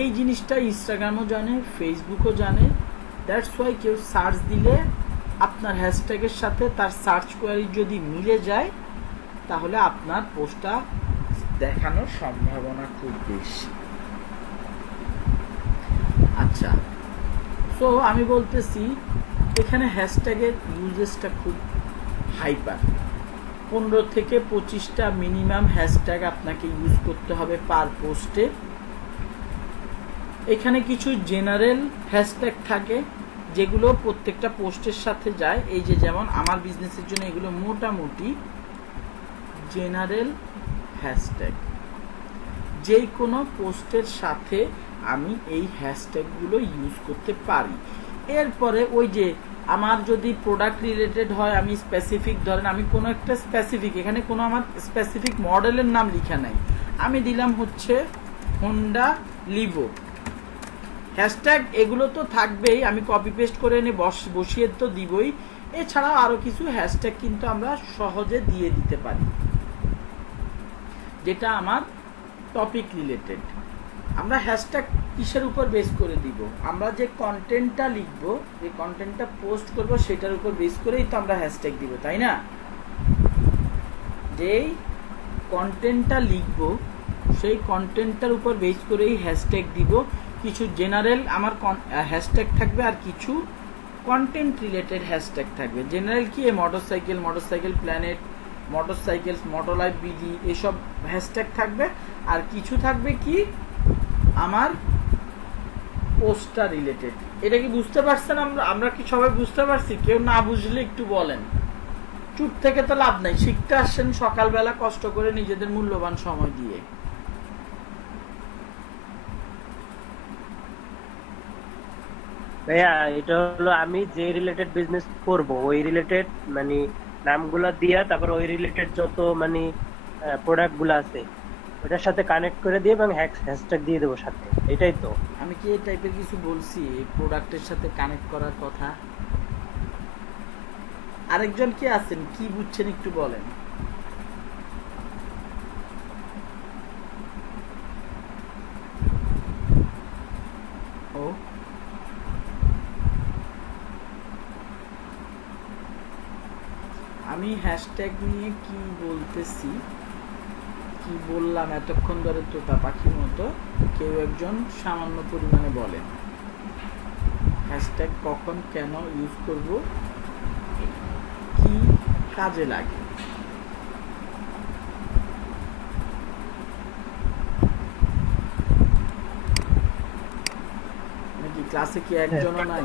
এই জিনিসটা ইনস্টাগ্রামও জানে, ফেসবুকও জানে। দ্যাটস ওয়াই কেউ সার্চ দিলে আপনার হ্যাশট্যাগের সাথে তার সার্চ কোয়ারি যদি মিলে যায়, তাহলে আপনার পোস্টটা দেখানোর সম্ভাবনা খুব বেশি। আচ্ছা, সো আমি বলতেছি এখানে হ্যাশট্যাগের ইউজেসটা খুব হাইপার। 15 থেকে 25টা মিনিমাম হ্যাশট্যাগ আপনাকে ইউজ করতে হবে পার পোস্টে। এখানে কিছু জেনারেল হ্যাশট্যাগ থাকে যেগুলো প্রত্যেকটা পোস্টের সাথে যায়। এই যে যেমন আমার বিজনেসের জন্য এগুলো মোটামুটি জেনারেল হ্যাশট্যাগ, যেই কোনো পোস্টের সাথে আমি এই হ্যাশট্যাগুলো ইউজ করতে পারি। এরপরে ওই যে আমার যদি প্রোডাক্ট রিলেটেড হয়, আমি স্পেসিফিক, ধরেন আমি কোনো একটা স্পেসিফিক, এখানে কোনো আমার স্পেসিফিক মডেলের নাম লেখা নাই, আমি দিলাম হচ্ছে হোন্ডা লিভো। হ্যাশট্যাগ এগুলো তো থাকবেই, আমি কপি পেস্ট করে এনে বসিয়ে তো দিবই। এছাড়াও আরও কিছু হ্যাশট্যাগ কিন্তু আমরা সহজে দিয়ে দিতে পারি, যেটা আমার টপিক রিলেটেড। আমরা হ্যাশট্যাগ কিসের উপর বেস করে দিব? আমরা যে কন্টেন্টটা লিখব, যে কন্টেন্টটা পোস্ট করব, সেটার উপর বেস করেই তো আমরা হ্যাশট্যাগ দিব, তাই না? যেই কন্টেন্টটা লিখব সেই কন্টেন্টটার উপর বেস করেই হ্যাশট্যাগ দিব। কিছু জেনারেল আমার হ্যাশট্যাগ থাকবে, আর কিছু কন্টেন্ট রিলেটেড হ্যাশট্যাগ থাকবে। জেনারেল কি, মোটরসাইকেল প্ল্যানেট, মোটরসাইকেলস, মোটোলাইফ বিডি, এসব হ্যাশট্যাগ থাকবে। আর কিছু থাকবে কি আমার পোস্টটা রিলেটেড। এটা কি বুঝতে পারছেন? আমরা কি সবাই বুঝতে পারছি? কেউ না বুঝলে একটু বলেন। চুপ থেকে তো লাভ নাই, শিখতে আসছেন সকালবেলা কষ্ট করে নিজেদের মূল্যবান সময় দিয়ে। ভাইয়া এটা হলো আমি যে রিলেটেড বিজনেস করব ওই রিলেটেড মানে নামগুলা দিয়া তারপর ওই রিলেটেড যত মানে প্রোডাক্ট গুলো আছে ওটার সাথে কানেক্ট করে দিয়ে এবং হ্যাশট্যাগ দিয়ে দেবো সাথে, এটাই তো। আমি কি এই টাইপের কিছু বলছি এই প্রোডাক্টের সাথে কানেক্ট করার কথা? আরেকজন কি আছেন, কি বুঝছেন একটু বলেন। ও আমি হ্যাশট্যাগ নিয়ে কি বলতেছি, কি বললাম এতক্ষণ ধরে তোতা পাখির মতো, কেউ একজন সামান্য পরিমাণে বলেন হ্যাশট্যাগ কখন কেন ইউজ করব, কি কাজে লাগে। নাকি ক্লাসে কি একজনও নাই?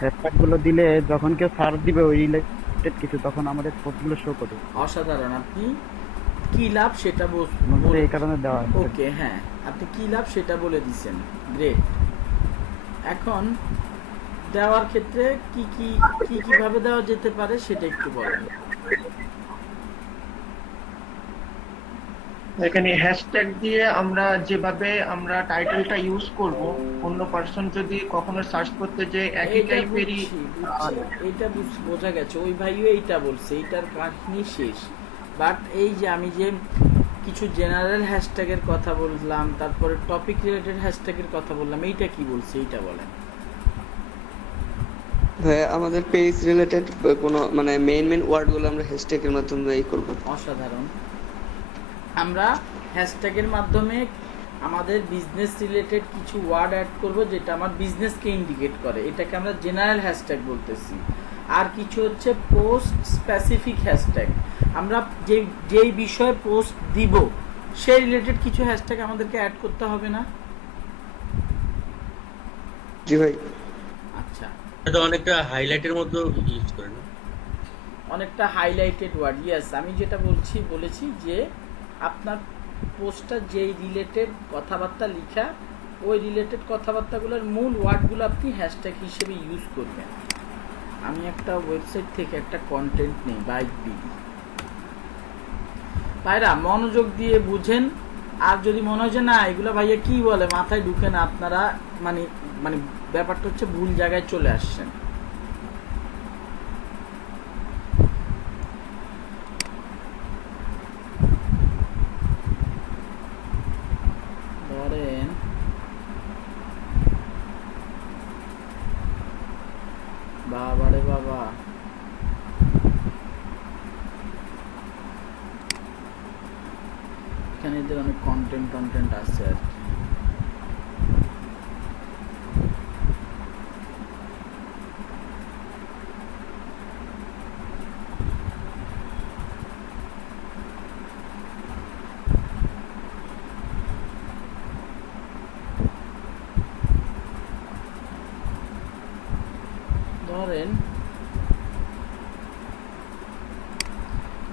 হ্যাশট্যাগ গুলো দিলে যখন কেউ সার্চ দিবে ওই রিলেটেড কিছু, তখন আমাদের পোস্টগুলো শো করবে। অসাধারণ, আপনি কি লাভ সেটা আমাদের এই কারণে দেওয়া হয়। ওকে, হ্যাঁ আপনি কি লাভ সেটা বলে দিছেন, গ্রেট। এখন দেওয়ার ক্ষেত্রে কি কি কি কিভাবে দেওয়া যেতে পারে সেটা একটু বলেন। এখানে হ্যাশট্যাগ দিয়ে আমরা যেভাবে আমরা টাইটেলটা ইউজ করব, অন্য পার্সন যদি কখনো সার্চ করতে যে একই এইটা টাইপেরই এইটা বোঝা গেছে, ওই ভাইও এইটা বলছে, এইটার কাহিনী শেষ। বাট এই যে আমি যে কিছু জেনারেল হ্যাশট্যাগের কথা বললাম, তারপরে টপিক রিলেটেড হ্যাশট্যাগের কথা বললাম, এইটা কি বলছে এইটা বলেন। ভাইয়া আমাদের পেজ রিলেটেড কোনো মানে মেইন ওয়ার্ডগুলো আমরা হ্যাশট্যাগের মাধ্যমে করব। অসাধারণ, আমরা হ্যাশট্যাগের মাধ্যমে আমাদের বিজনেস রিলেটেড কিছু ওয়ার্ড অ্যাড করব যেটা আমার বিজনেসকে ইন্ডিকেট করে, এটাকে আমরা জেনারেল হ্যাশট্যাগ বলতেছি। আর কিছু হচ্ছে পোস্ট স্পেসিফিক হ্যাশট্যাগ, আমরা যেই বিষয়ে পোস্ট দিব সেই রিলেটেড কিছু হ্যাশট্যাগ আমাদেরকে অ্যাড করতে হবে না? জি ভাই। আচ্ছা, এটা অনেকটা হাইলাইটের মধ্যে ইউজ করে না? অনেকটা হাইলাইটেড ওয়ার্ড, ইয়েস। আমি যেটা বলেছি যে আপনার পোস্টটা যেই রিলেটেড কথাবার্তা লিখা, ওই রিলেটেড কথাবার্তাগুলোর মূল ওয়ার্ডগুলো আপনি হ্যাশট্যাগ হিসেবে ইউজ করবেন। আমি একটা ওয়েবসাইট থেকে একটা কন্টেন্ট নেই, বাইক বিডি ভাইরা মনোযোগ দিয়ে বুঝেন। আর যদি মনে হয় যে না এগুলো ভাইয়া কি বলে মাথায় ঢুকে না, আপনারা মানে মানে ব্যাপারটা হচ্ছে ভুল জায়গায় চলে আসছেন। ধরেন বাবারে বাবা, এখানে এদের অনেক কন্টেন্ট আছে আর কি। ধরেন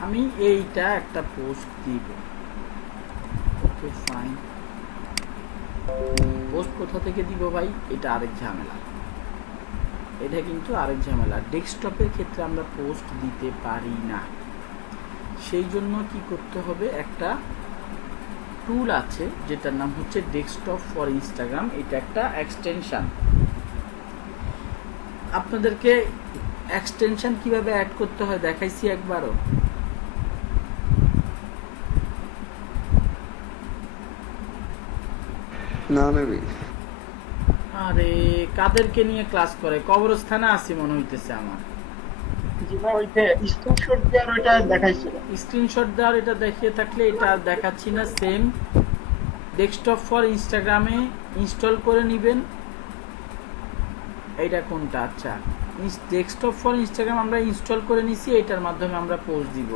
আমি এইটা একটা পোস্ট দিব, ওকে ফাইন। পোস্ট কোথা থেকে দিব ভাই, এটা আরেক ঝামেলা, এটা কিন্তু আরেক ঝামেলা। ডেস্কটপের ক্ষেত্রে আমরা পোস্ট দিতে পারি না, সেই জন্য কি করতে হবে, একটা টুল আছে যেটার নাম হচ্ছে ডেস্কটপ ফর ইনস্টাগ্রাম। এটা একটা এক্সটেনশন। আপনাদেরকে এক্সটেনশন কিভাবে অ্যাড করতে হয় দেখাইছি একবারও। না মেবি। আরে কাদেরকে নিয়ে ক্লাস করে, কবরস্থানে আছি মনে হইতেছে আমার। যেভাবে ওইটা স্ক্রিনশট দেওয়ার ওইটা দেখাইছিল। স্ক্রিনশট দেওয়ার এটা দেখিয়ে থাকলে এটা আর দেখাচ্ছি না। সেম ডেস্কটপ ফর ইনস্টাগ্রামে ইনস্টল করে নেবেন। এইটা কোনটা, আচ্ছা ডেস্কটপ ফর ইনস্টাগ্রাম আমরা ইনস্টল করে নিছি, এটার মাধ্যমে আমরা পোস্ট দিব।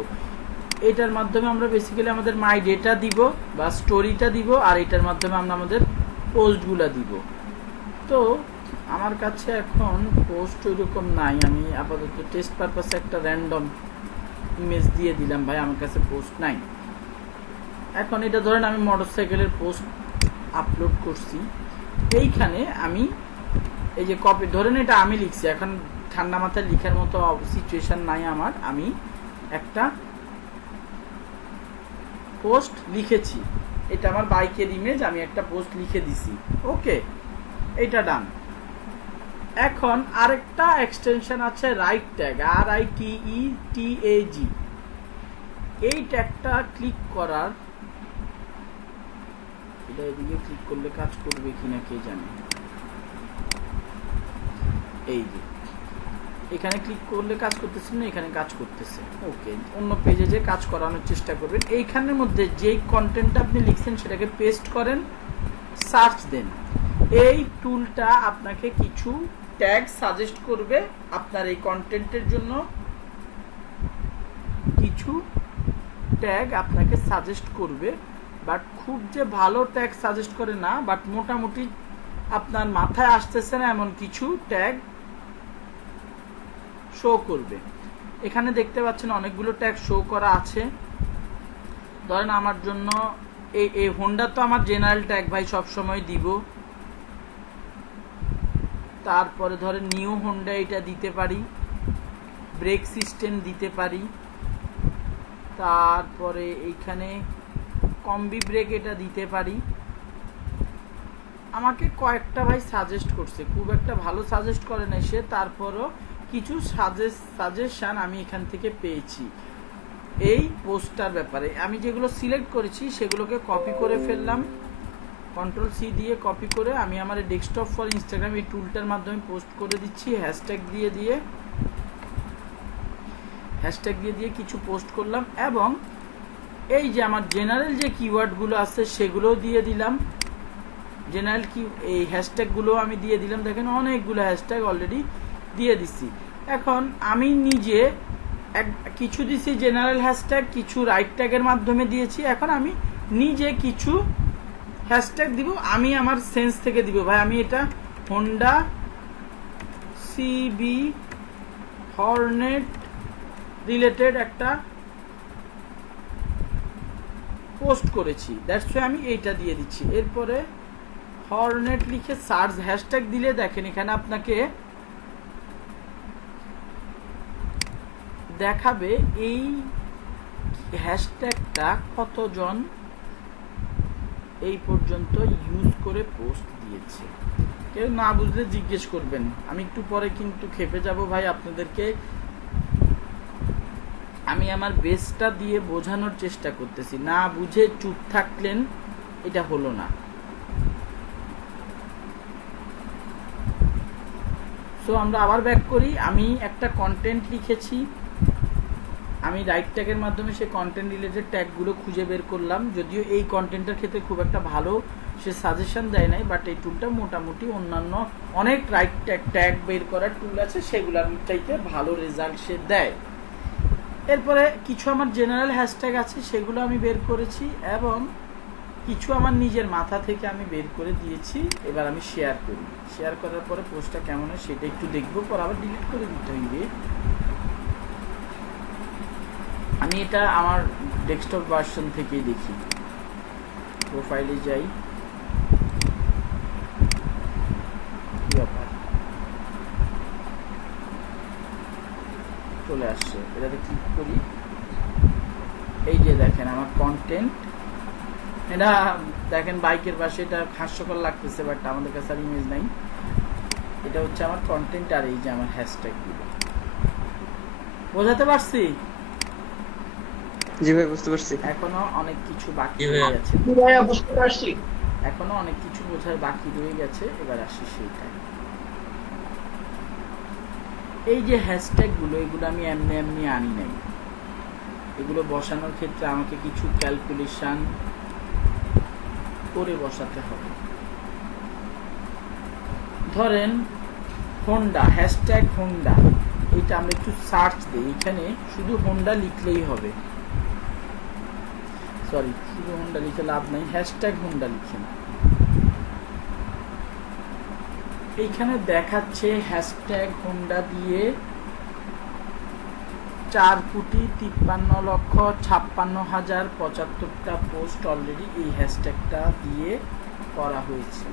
এটার মাধ্যমে আমরা বেসিক্যালি আমাদের মাই ডেটা দিব বা স্টোরিটা দিব, আর এটার মাধ্যমে আমরা আমাদের পোস্টগুলা দিব। তো আমার কাছে এখন পোস্ট ওইরকম নাই, আমি আপাতত টেস্ট পারপাসে একটা র্যান্ডম ইমেজ দিয়ে দিলাম ভাই, আমার কাছে পোস্ট নাই। এখন এটা ধরেন আমি মোটরসাইকেলের পোস্ট আপলোড করছি, এইখানে আমি এই যে কপি ধরেন এটা আমি লিখছি, এখন ঠান্ডা মাথায় লিখার মতো সিচুয়েশন নাই আমার, আমি একটা পোস্ট লিখেছি, এটা আমার বাইকের ইমেজ, আমি একটা পোস্ট লিখে দিছি, ওকে, এটা ডান। এখন আরেকটা এক্সটেনশন আছে রাইট ট্যাগ, RITETAG। এই ট্যাগটা ক্লিক করার, এটা এদিকে ক্লিক করলে কাজ করবে কিনা কে জানে। এই যে এখানে ক্লিক করলে কাজ করতেছে না, এখানে কাজ করতেছে, ওকে। অন্য পেজে যে কাজ করানোর চেষ্টা করবেন। এইখানের মধ্যে যেই কন্টেন্টটা আপনি লিখছেন সেটাকে পেস্ট করেন, সার্চ দেন। এই টুলটা আপনাকে কিছু ট্যাগ সাজেস্ট করবে আপনার এই কন্টেন্টের জন্য, কিছু ট্যাগ আপনাকে সাজেস্ট করবে, বাট খুব যে ভালো ট্যাগ সাজেস্ট করে না, বাট মোটামুটি আপনার মাথায় আসতেছে না এমন কিছু ট্যাগ শো করবে। এখানে দেখতে পাচ্ছেন অনেকগুলো ট্যাগ শো করা আছে। ধরেন আমার জন্য এই হোন্ডা তো আমার জেনারেল ট্যাগ ভাই সব সময় দিব। তারপরে ধরেন নিউ হোন্ডা এটা দিতে পারি, ব্রেক সিস্টেম দিতে পারি, তারপরে এইখানে কম্বি ব্রেক এটা দিতে পারি। আমাকে কয়েকটা ভাই সাজেস্ট করছে, খুব একটা ভালো সাজেস্ট করে নাই সে, তারপরও কিছু সাজেশন আমি এখান থেকে পেয়েছি এই পোস্টার ব্যাপারে। আমি যেগুলো সিলেক্ট করেছি সেগুলোকে কপি করে ফেললাম, Ctrl+C দিয়ে কপি করে আমি আমার ডেস্কটপ ফর ইনস্টাগ্রাম এই টুলটার মাধ্যমে পোস্ট করে দিচ্ছি। হ্যাশট্যাগ দিয়ে কিছু পোস্ট করলাম, এবং এই যে আমার জেনারেল যে কিওয়ার্ডগুলো আছে সেগুলোও দিয়ে দিলাম। জেনারেল এই হ্যাশট্যাগুলো আমি দিয়ে দিলাম। দেখেন অনেকগুলো হ্যাশট্যাগ অলরেডি দিয়ে দিছি। এখন আমি নিজে কিছু দিছি জেনারেল হ্যাশট্যাগ, কিছু রাইট ট্যাগের মাধ্যমে দিয়েছি। এখন আমি নিজে কিছু হ্যাশট্যাগ দিব, আমি আমার সেন্স থেকে দিব। ভাই আমি এটা হোন্ডা CB হর্নেট রিলেটেড একটা পোস্ট করেছি, দ্যাটস ওয়াই আমি এইটা দিয়ে দিচ্ছি। এরপরে হর্নেট লিখে সার্চ হ্যাশট্যাগ দিলে দেখেন এখানে আপনাকে দেখাবে এই হ্যাশট্যাগটা কতজন এই পর্যন্ত ইউজ করে পোস্ট দিয়েছে। কেউ না বুঝলে জিজ্ঞেস করবেন, আমি একটু পরে কিন্তু খেপে যাব ভাই আপনাদেরকে। আমি আমার বেস্টটা দিয়ে বোঝানোর চেষ্টা করতেছি, না বুঝে চুপ থাকলেন এটা হলো না। সো আমরা আবার ব্যাক করি। আমি একটা কন্টেন্ট লিখেছি, আমি রাইট ট্যাগের মাধ্যমে সেই কন্টেন্ট রিলেটেড ট্যাগগুলো খুঁজে বের করলাম। যদিও এই কন্টেন্টের ক্ষেত্রে খুব একটা ভালো সে সাজেশন দেয় নাই, বাট এই টুলটা মোটামুটি অন্যান্য অনেক রাইট ট্যাগ বের করার টুল আছে সেগুলোর চাইতে ভালো রেজাল্ট সে দেয়। এরপরে কিছু আমার জেনারেল হ্যাশট্যাগ আছে সেগুলো আমি বের করেছি, এবং কিছু আমার নিজের মাথা থেকে আমি বের করে দিয়েছি। এবার আমি শেয়ার করি, শেয়ার করার পরে পোস্টটা কেমন হয় সেটা একটু দেখবো, পর আবার ডিলিট করে দিতে হইবে। আমি এটা আমার ডেস্কটপ ভার্সন থেকেই দেখি। প্রোফাইলে যাই, ব্যাপার চলে আসছে, এটাতে ক্লিক করি। এই যে দেখেন আমার কন্টেন্ট, এটা দেখেন বাইকের পাশে, এটা হাস্যকর লাগতেছে বাট আমাদের কাছে আর ইমেজ নাই। এটা হচ্ছে আমার কন্টেন্ট, আর এই যে আমার হ্যাশট্যাগ গুলো। বোঝাতে পারছি? জি ভাই বুঝতে পারছি। এখনো অনেক কিছু বাকি জি ভাইয়া। রয়ে গেছে, ভাইয়া বুঝতে পারছি। এখনো অনেক কিছু বোঝার বাকি রয়ে গেছে। এবার আসি সেইটা। এই যে হ্যাশট্যাগ গুলো, এগুলো আমি এমনি আনি নাই। এগুলো বসানোর ক্ষেত্রে আমাকে কিছু ক্যালকুলেশন করে বসাতে হবে। ধরেন হোন্ডা, হ্যাশট্যাগ হোন্ডা, এটা আমরা একটু সার্চ দিই। এখানে শুধু হোন্ডা লিখলেই হবে, সরি শুধু হোন্ডা লিখে লাভ নাই, হ্যাশট্যাগ হোন্ডা লিখেন। এইখানে দেখাচ্ছে হ্যাশট্যাগ হোন্ডা দিয়ে 4,53,56,075টা পোস্ট অলরেডি এই হ্যাশট্যাগটা দিয়ে করা হয়েছে।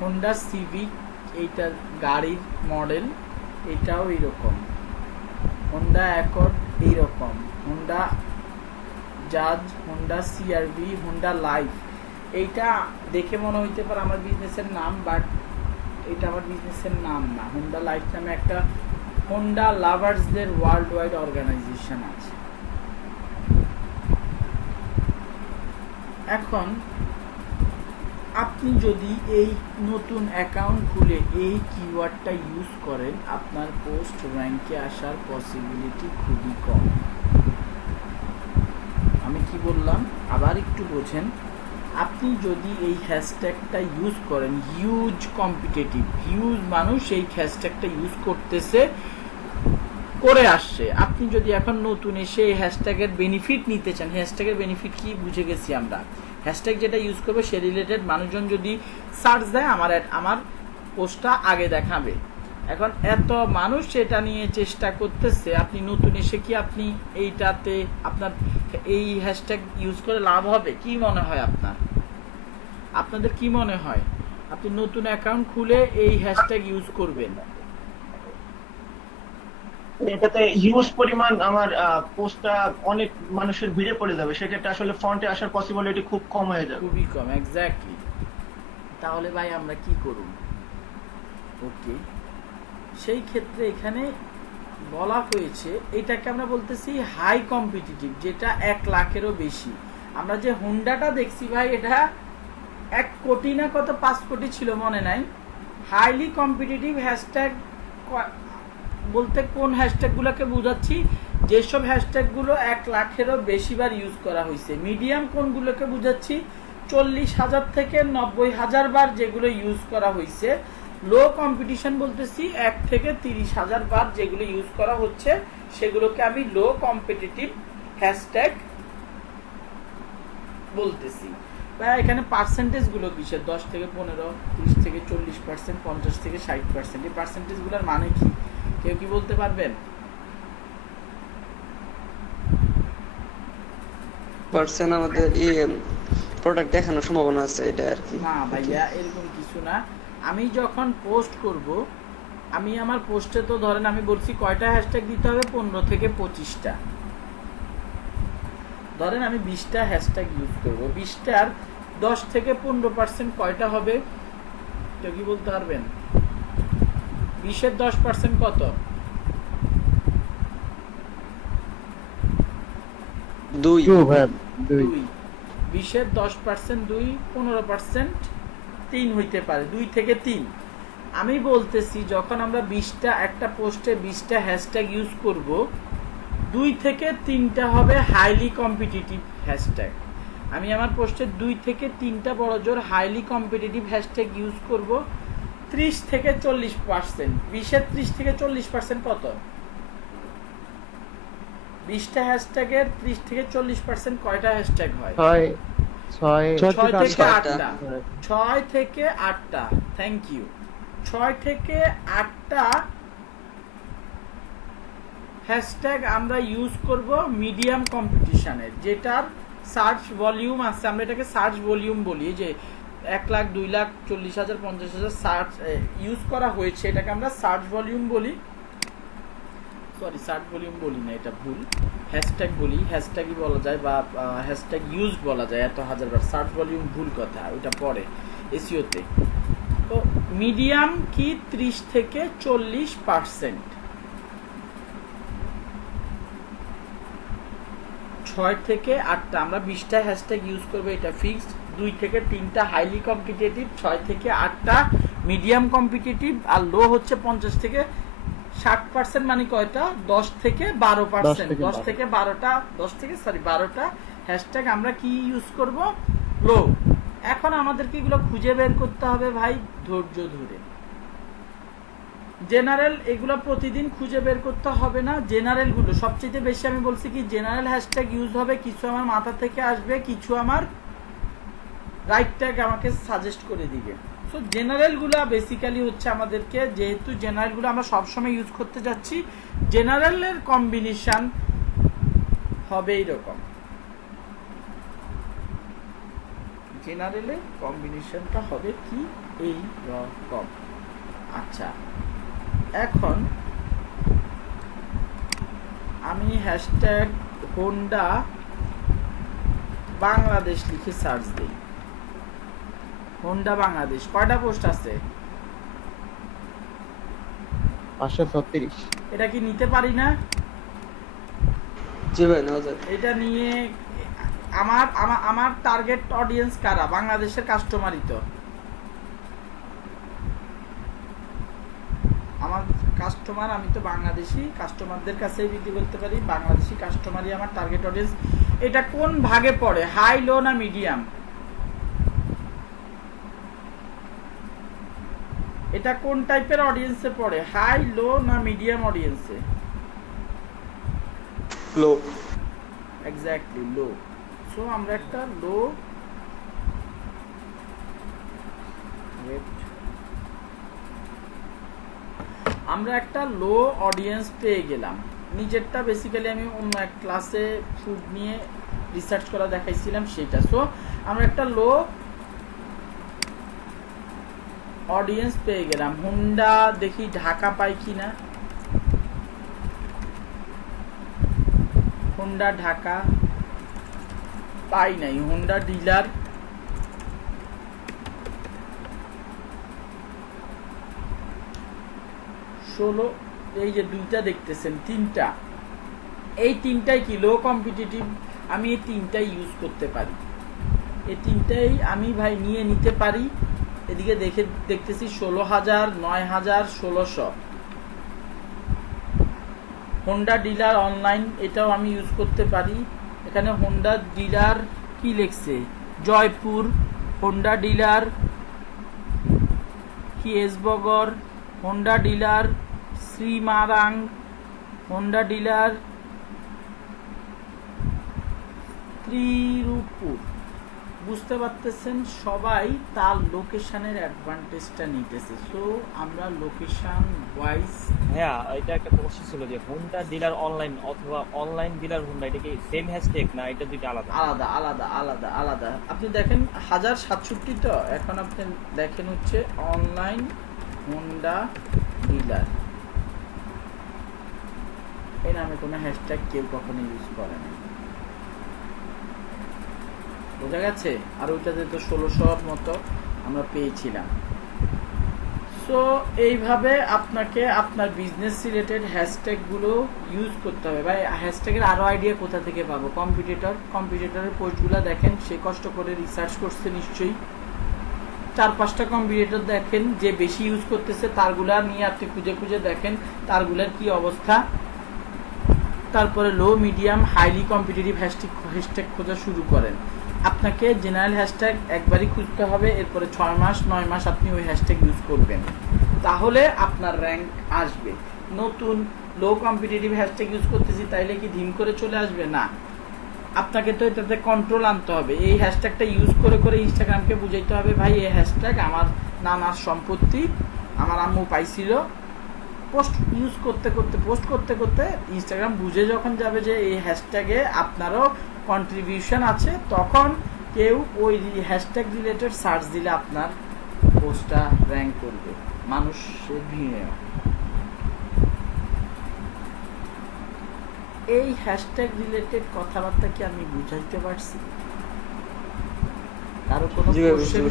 হোন্ডা সিভিক, এইটার গাড়ির মডেল, এটাও এইরকম। হোন্ডা অ্যাকর্ড এইরকম, হোন্ডা জাজ, হোন্ডা সিআরভি, হোন্ডা লাইফ। এইটা দেখে মনে হইতে পারে আমার বিজনেসের নাম, বাট এটা আমার বিজনেসের নাম না। হোন্ডা লাইফ নামে একটা হোন্ডা লাভার্সদের ওয়ার্ল্ড ওয়াইড অর্গানাইজেশন আছে। এখন আপনি যদি এই নতুন অ্যাকাউন্ট খুলে এই কিওয়ার্ডটা ইউজ করেন, আপনার পোস্ট র্যাঙ্কে আসার পসিবিলিটি খুবই কম। আমি কি বললাম আবার একটু বোঝেন। আপনি যদি এই হ্যাশট্যাগটা ইউজ করেন, হিউজ কম্পিটিটিভ, হিউজ মানুষ এই হ্যাশট্যাগটা ইউজ করতেছে, করে আসছে। আপনি যদি এখন নতুন এসে এই হ্যাশট্যাগের বেনিফিট নিতে চান, হ্যাশট্যাগের বেনিফিট কি বুঝে গেছি আমরা। হ্যাশট্যাগ যেটা ইউজ করবে সে রিলেটেড মানুষজন যদি সার্চ দেয়, আমার পোস্টটা আগে দেখাবে। এখন এত মানুষ এটা নিয়ে চেষ্টা করতেছে, আপনি নতুন এসে কি আপনি এইটাতে আপনার এই হ্যাশট্যাগ ইউজ করে লাভ হবে? কি মনে হয় আপনাদের কি মনে হয়? আপনি নতুন অ্যাকাউন্ট খুলে এই হ্যাশট্যাগ ইউজ করবেন, এটাতে হিউজ পরিমাণ আমার পোস্টটা অনেক মানুষের ভিড়ে পড়ে যাবে, সেক্ষেত্রে আসলে ফ্রন্টে আসার পসিবিলিটি খুব কম হয়ে যাবে। খুবই কম, এক্স্যাক্টলি। তাহলে ভাই আমরা কি করব? ওকে, সেই ক্ষেত্রে এখানে বলা হয়েছে এটাকে আমরা বলতেছি হাই কম্পিটিটিভ, যেটা 1 লাখেরও বেশি। আমরা যে হোন্ডাটা দেখছি ভাই, এটা 1 কোটি না কত 5 কোটি ছিল মনে নাই। হাইলি কম্পিটিটিভ হ্যাশট্যাগ বলতে কোন হ্যাশট্যাগুলোকে বোঝাচ্ছি? যেসব হ্যাশট্যাগুলো 1 লাখেরও বেশিবার ইউজ করা হয়েছে। মিডিয়াম কোনগুলোকে বোঝাচ্ছি? 40,000 থেকে 90,000 বার যেগুলো ইউজ করা হয়েছে। লো কম্পিটিশন বলতেছি 1 থেকে 30,000 বার যেগুলো ইউজ করা হচ্ছে, সেগুলোকে আমি লো কম্পিটিটিভ হ্যাশট্যাগ বলতেছি। ভাই এখানে পার্সেন্টেজ গুলো কিসের? 10 থেকে 15, 30 থেকে 40%, 50 থেকে 60%। এই পার্সেন্টেজ গুলোর মানে কি কেউ কি বলতে পারবেন? পার্সেন্ট আমাদের প্রোডাক্ট দেখানোর সম্ভাবনা আছে, এটা আর কি। না ভাইয়া এরকম কিছু না। আমি যখন পোস্ট করব, আমি আমার পোস্টে তো ধরেন আমি বলছি কয়টা হ্যাশট্যাগ দিতে হবে, 15 থেকে 25টা। ধরেন আমি 20টা হ্যাশট্যাগ ইউজ করব, 20টার 10 থেকে 15% কয়টা হবে কেউ কি বলতে পারবেন? 20-এর 10% কত? 2 ভাই 2 2। 20-এর 10% 2, 15% 3 হইতে পারে, 2 থেকে 3। আমি বলতেছি যখন আমরা 20টা একটা পোস্টে 20টা হ্যাশট্যাগ ইউজ করব, 2 থেকে 3টা হবে হাইলি কম্পিটিটিভ হ্যাশট্যাগ। আমি আমার পোস্টে 2 থেকে 3টা বড় জোর হাইলি কম্পিটিটিভ হ্যাশট্যাগ ইউজ করব। 30 থেকে 40%, 20-এর 30 থেকে 40% কত? 20টা হ্যাশট্যাগের 30 থেকে 40% কয়টা হ্যাশট্যাগ হয়? 6 6 থেকে থেকে 8টা। 6 থেকে 8টা, থ্যাংক ইউ। 6 থেকে 8টা হ্যাশট্যাগ আমরা ইউজ করব মিডিয়াম কম্পিটিশনের, যেটার সার্চ ভলিউম আছে। আমরা এটাকে সার্চ ভলিউম বলি, যে 1 লাখ, 2 লাখ, 40,000, 50,000 সার্চ ইউজ করা হয়েছে, এটাকে আমরা সার্চ ভলিউম বলি। সরি, সার্চ ভলিউম বলি না, এটা ভুল, হ্যাশট্যাগ বলি। হ্যাশট্যাগই বলা যায় বা হ্যাশট্যাগ ইউজ বলা যায় এত হাজারবার। সার্চ ভলিউম ভুল কথা, ওইটা পরে এসইওতে। তো মিডিয়াম কি 30 থেকে 40%। 6 থেকে 8টা আমরা 20টা হ্যাশট্যাগ ইউজ করবো, এটা ফিক্সড। 2 থেকে 3টা হাইলি কম্পিটিটিভ, 6 থেকে 8টা মিডিয়াম কম্পিটিটিভ, আর লো হচ্ছে 50 থেকে 60%। মানে কয়টা? 10 থেকে 12%। 10 থেকে 12টা হ্যাশট্যাগ আমরা কি ইউজ করব? লো। এখন আমাদেরকে এগুলো খুঁজে বের করতে হবে ভাই, ধৈর্য ধরে। জেনারেল এগুলো প্রতিদিন খুঁজে বের করতে হবে না। জেনারেল গুলো সবচেয়ে বেশি আমি বলছি কি জেনারেল হ্যাশট্যাগ ইউজ হবে, কিছু আমার মাথা থেকে আসবে, কিছু আমার রাইট ট্যাগ আমাকে সাজেস্ট করে দিবে। সো জেনারেল গুলা বেসিক্যালি হচ্ছে আমাদেরকে, যেহেতু জেনারেল গুলো আমরা সবসময় ইউজ করতে যাচ্ছি, জেনারেলের কম্বিনেশন হবে এইরকম। জেনারেলে কম্বিনেশনটা হবে কি এই রকম। আচ্ছা, এখন আমি হ্যাশট্যাগ হোন্ডা বাংলাদেশ লিখে সার্চ দিই। হোন্ডা বাংলাদেশ কয়টা পোস্ট আছে? 536। এটা কি নিতে পারি না? জি ভাই নেওয়া যায়। এটা নিয়ে আমার আমার আমার টার্গেট অডিয়েন্স কারা? বাংলাদেশের কাস্টমারই তো। আমার কাস্টমার, আমি তো বাংলাদেশি কাস্টমারদের কাছেই বিক্রি করতে পারি, বাংলাদেশি কাস্টমারই আমার টার্গেট অডিয়েন্স। এটা কোন ভাগে পড়ে, হাই, লো না মিডিয়াম? এটা কোন টাইপের অডিয়েন্সে পড়ে, হাই, লো না মিডিয়াম অডিয়েন্সে? লো। এক্স্যাক্টলি লো। সো আমরা একটা লো অডিয়েন্স পেয়ে গেলাম। নিজেরটা বেসিক্যালি আমি অন্য এক ক্লাসে ফুড নিয়ে রিসার্চ করা দেখাইছিলাম সেটা। সো আমরা একটা লো অডিয়েন্স পেয়ে গেলাম। হোন্ডা দেখি ঢাকা পাই কিনা। হোন্ডা ঢাকা পাই নাই। হোন্ডা ডিলার ষোলো, এই যে দুইটা দেখতেছেন, তিনটা, এই তিনটাই কি লো কম্পিটিটিভ? আমি এই তিনটাই ইউজ করতে পারি, এই তিনটাই আমি ভাই নিয়ে নিতে পারি। এদিকে দেখতেছি 16,000, 9,000, 1600। হোন্ডা ডিলার অনলাইন, এটাও আমি ইউজ করতে পারি। এখানে হোন্ডা ডিলার কি লিখছে, জয়পুর, হোন্ডা ডিলার কেশবগর, হোন্ডা ডিলার শ্রীমারাং, হোন্ডা ডিলার ত্রিরূপুর। বুঝতে পারতেছেন, সবাই তার লোকেশনের অ্যাডভান্টেজটা নিতেছে। সো আমরা লোকেশন ওয়াইজ। হ্যাঁ, এটা একটা প্রশ্ন ছিল যে হোন্ডা ডিলার অনলাইন অথবা অনলাইন ডিলার হোন্ডা, এটা কি সেম হ্যাশট্যাগ না এটা দুইটা আলাদা? আলাদা আলাদা আলাদা আলাদা। আপনি দেখেন 1067, তো এখন আপনি দেখেন হচ্ছে অনলাইন হোন্ডা ডিলার, এই নামে কোনো হ্যাশট্যাগ কেউ কখনো ইউজ করে না। বোঝা গেছে? আর ওইটাতে তো 1600 মতো আমরা পেয়েছিলাম। সো এইভাবে আপনাকে আপনার বিজনেস রিলেটেড হ্যাশট্যাগুলো ইউজ করতে হবে। ভাই হ্যাশট্যাগের আরও আইডিয়া কোথা থেকে পাবো? কম্পিটিটরের পোস্টগুলো দেখেন, সে কষ্ট করে রিসার্চ করছে নিশ্চয়ই। 4-5টা কম্পিটিটর দেখেন যে বেশি ইউজ করতেছে, তারগুলা নিয়ে আপনি খুঁজে খুঁজে দেখেন তারগুলার কি অবস্থা। তারপরে লো, মিডিয়াম, হাইলি কম্পিটিটিভ হ্যাশট্যাগ খোঁজা শুরু করেন। আপনাকে জেনারেল হ্যাশট্যাগ একবারই খুঁজতে হবে, এরপরে 6 মাস 9 মাস আপনি ওই হ্যাশট্যাগ ইউজ করবেন, তাহলে আপনার র্যাঙ্ক আসবে। নতুন লো কম্পিটিটিভ হ্যাশট্যাগ ইউজ করতেছি তাইলে কি ধিম করে চলে আসবে? না, আপনাকে তো এটাতে কন্ট্রোল আনতে হবে। এই হ্যাশট্যাগটা ইউজ করে করে ইনস্টাগ্রামকে বুঝাইতে হবে, ভাই এই হ্যাশট্যাগ আমার নানার সম্পত্তি, আমার আম্মু পাইছিল। পোস্ট করতে করতে ইনস্টাগ্রাম বুঝে যখন যাবে যে এই হ্যাশট্যাগে আপনারও কন্ট্রিবিউশন আছে, তখন কেউ ওই হ্যাশট্যাগ রিলেটেড সার্চ দিলে আপনার পোস্টটা র্যাঙ্ক করবে মানুষের ভিড়ে। এই হ্যাশট্যাগ রিলেটেড কথাবার্তা কি আমি বুঝাইতে পারছি? কারো কোনো কোশ্চেন?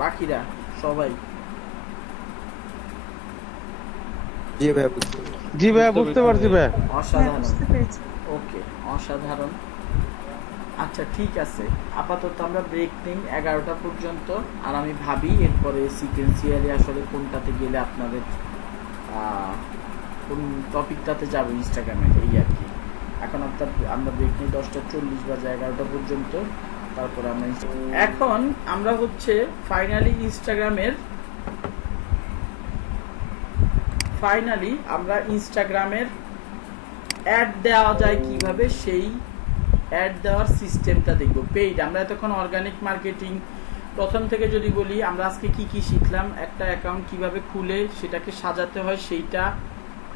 বাকিরা সবাই জি ভাই বুঝতে পারছি ভাই। অসাধারণ, ওকে, অসাধারণ। আচ্ছা ঠিক আছে, আপাতত আমরা ব্রেক নিই 11টা পর্যন্ত। আর আমি ভাবি এরপরে সিকোয়েন্সিয়ালি আসলে কোনটাতে গেলে আপনাদের কোন টপিকটাতে যাবো ইনস্টাগ্রামে, এই আর কি। এখন আমরা ব্রেক নিই 10:40 বাজে 11টা পর্যন্ত, তারপরে আমরা এখন আমরা হচ্ছে ফাইনালি ইনস্টাগ্রামের অ্যাড দেওয়া যায় কিভাবে, সেই অ্যাড দেওয়ার সিস্টেমটা দেখব। পেইড, আমরা এতক্ষণ অর্গানিক মার্কেটিং প্রথম থেকে যদি বলি, আমরা আজকে কি কি শিখলাম, একটা অ্যাকাউন্ট কিভাবে খুলে সেটাকে সাজাতে হয় সেইটা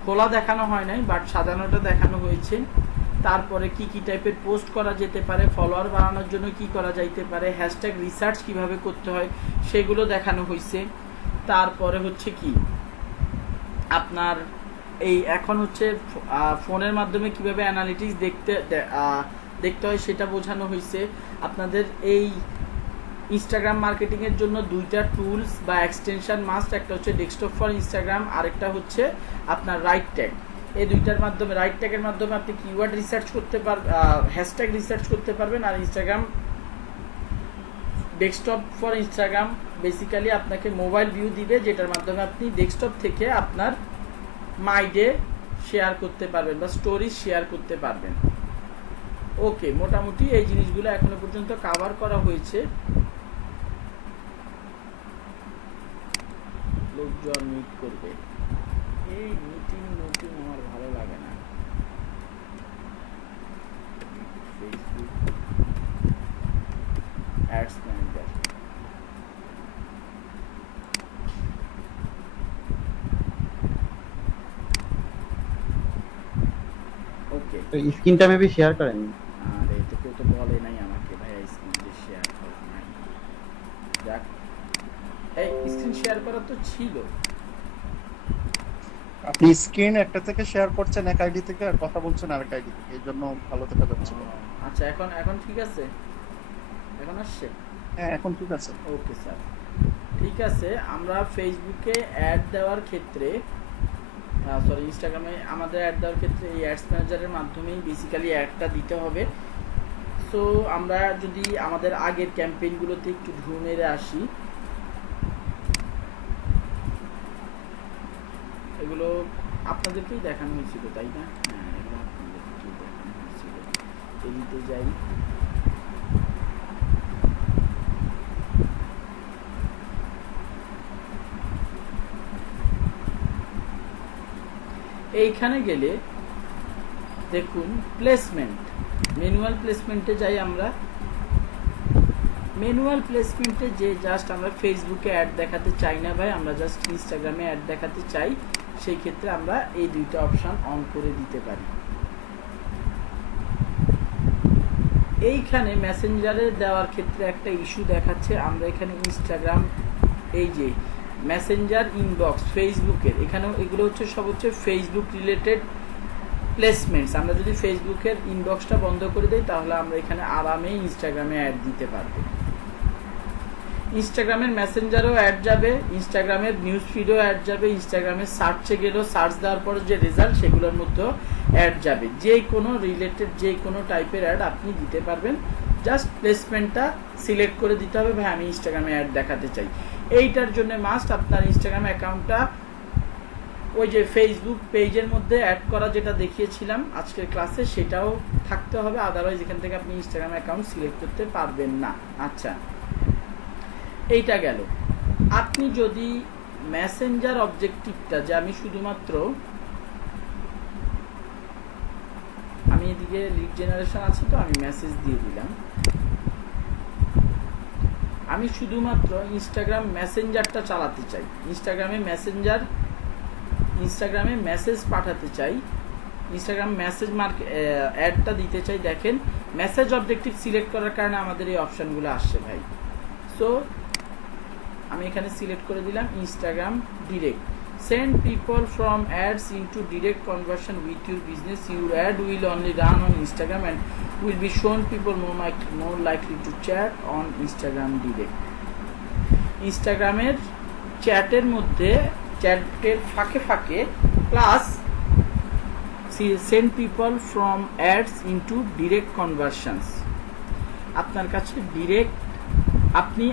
খোলা দেখানো হয় নাই, বাট সাজানোটা দেখানো হয়েছে। তারপরে কি কি টাইপের পোস্ট করা যেতে পারে, ফলোয়ার বাড়ানোর জন্য কি করা যাইতে পারে, হ্যাশট্যাগ রিসার্চ কিভাবে করতে হয় সেগুলো দেখানো হয়েছে। তারপরে হচ্ছে কি আপনার এই এখন হচ্ছে ফোনের মাধ্যমে কিভাবে অ্যানালিটিক্স দেখতে হয় সেটা বোঝানো হয়েছে। আপনাদের এই ইনস্টাগ্রাম মার্কেটিং এর জন্য দুইটা টুলস বা এক্সটেনশন মাস্ট, একটা হচ্ছে ডেস্কটপ ফর ইনস্টাগ্রাম, আরেকটা হচ্ছে আপনার রাইট ট্যাগ। এই দুইটার মাধ্যমে, রাইট ট্যাগের মাধ্যমে আপনি কিওয়ার্ড রিসার্চ করতে পারবেন, হ্যাশট্যাগ রিসার্চ করতে পারবেন। আর Instagram desktop for Instagram basically আপনাকে মোবাইল ভিউ দিবে, যেটার মাধ্যমে আপনি ডেস্কটপ থেকে আপনার মাইডে শেয়ার করতে পারবেন বা স্টোরি শেয়ার করতে পারবেন। ওকে, মোটামুটি এই জিনিসগুলো এখনো পর্যন্ত কভার করা হয়েছে। লোকজন মিট করবে, এই মিটিং আমার ভালো লাগে না। ফেসবুক অ্যাডস ম্যানেজার, ওকে। স্ক্রিনটা মেবি শেয়ার করেন। আরে এটা কেউ তো বলে নাই আমাকে ভাই স্ক্রিন শেয়ার করা নাই। যাক, এই স্ক্রিন শেয়ার করা তো ছিল। আপনি স্ক্রিন একটা থেকে শেয়ার করছেন এক আইডি থেকে, আর কথা বলছেন আরেক আইডি থেকে, এই জন্য ভালো দেখা যাচ্ছে। আচ্ছা, এখন ঠিক আছে, এখন আসছে? হ্যাঁ, এখন ঠিক আছে। ওকে স্যার, ঠিক আছে। আমরা ফেসবুকে অ্যাড দেওয়ার ক্ষেত্রে, সরি ইনস্টাগ্রামে আমাদের অ্যাড দেওয়ার ক্ষেত্রে এই অ্যাডস ম্যানেজারের মাধ্যমেই বেসিক্যালি অ্যাডটা দিতে হবে। সো আমরা যদি আমাদের আগের ক্যাম্পেইনগুলোতে একটু ঢু মেরে আসি, এগুলো আপনাদেরকেই দেখানো হয়েছিল তাই না? হ্যাঁ, এগুলো আপনাদেরকেই দেখানো হয়েছিল। এদিকে যাই, এইখানে গেলে দেখুন প্লেসমেন্ট, ম্যানুয়াল প্লেসমেন্টে যাই আমরা। ম্যানুয়াল প্লেসমেন্টে যে জাস্ট আমরা ফেসবুকে অ্যাড দেখাতে চাই না ভাই, আমরা জাস্ট ইনস্টাগ্রামে অ্যাড দেখাতে চাই, সেই ক্ষেত্রে আমরা এই দুইটা অপশন অন করে দিতে পারি। এইখানে মেসেঞ্জারে দেওয়ার ক্ষেত্রে একটা ইস্যু দেখাচ্ছে। আমরা এখানে ইনস্টাগ্রাম, এই যে মেসেঞ্জার ইনবক্স ফেসবুকের, এখানেও এগুলো হচ্ছে সব হচ্ছে ফেসবুক রিলেটেড প্লেসমেন্টস। আমরা যদি ফেসবুকের ইনবক্সটা বন্ধ করে দিই তাহলে আমরা এখানে আরামে ইনস্টাগ্রামে অ্যাড দিতে পারবো। ইনস্টাগ্রামের মেসেঞ্জারও অ্যাড যাবে, ইনস্টাগ্রামের নিউজ ফিডও অ্যাড যাবে, ইনস্টাগ্রামের সার্চে গেলেও সার্চ দেওয়ার পরে যে রেজাল্ট সেগুলোর মধ্যেও অ্যাড যাবে। যে কোনো রিলেটেড যে কোনো টাইপের অ্যাড আপনি দিতে পারবেন। জাস্ট প্লেসমেন্টটা সিলেক্ট করে দিতে হবে, ভাই আমি ইনস্টাগ্রামে অ্যাড দেখাতে চাই। এইটার জন্য মাস্ট আপনার ইনস্টাগ্রাম অ্যাকাউন্টটা ওই যে ফেসবুক পেজের মধ্যে অ্যাড করা যেটা দেখিয়েছিলাম আজকের ক্লাসে সেটাও থাকতে হবে, আদারওয়াইজ এখান থেকে আপনি ইনস্টাগ্রাম অ্যাকাউন্ট সিলেক্ট করতে পারবেন না। আচ্ছা, এইটা গেল। আপনি যদি মেসেঞ্জার অবজেক্টিভটা, যে আমি শুধুমাত্র, আমি এদিকে লিড জেনারেশন আছে তো আমি মেসেজ দিয়ে দিলাম, আমি শুধুমাত্র ইনস্টাগ্রাম মেসেঞ্জারটা চালাতে চাই, ইনস্টাগ্রামে মেসেজ পাঠাতে চাই, ইনস্টাগ্রাম মেসেজ অ্যাডটা দিতে চাই। দেখেন মেসেজ অবজেক্টিভ সিলেক্ট করার কারণে আমাদের এই অপশনগুলো আসছে ভাই। সো আমি এখানে সিলেক্ট করে দিলাম Instagram direct. Send people from ads into direct conversion with your business. Your ad will only run on Instagram and will be shown people more likely to chat on Instagram direct. ইনস্টাগ্রামের চ্যাটের মধ্যে, চ্যাটের ফাঁকে ফাঁকে plus send people from ads into direct conversions. আপনার কাছে direct, আপনি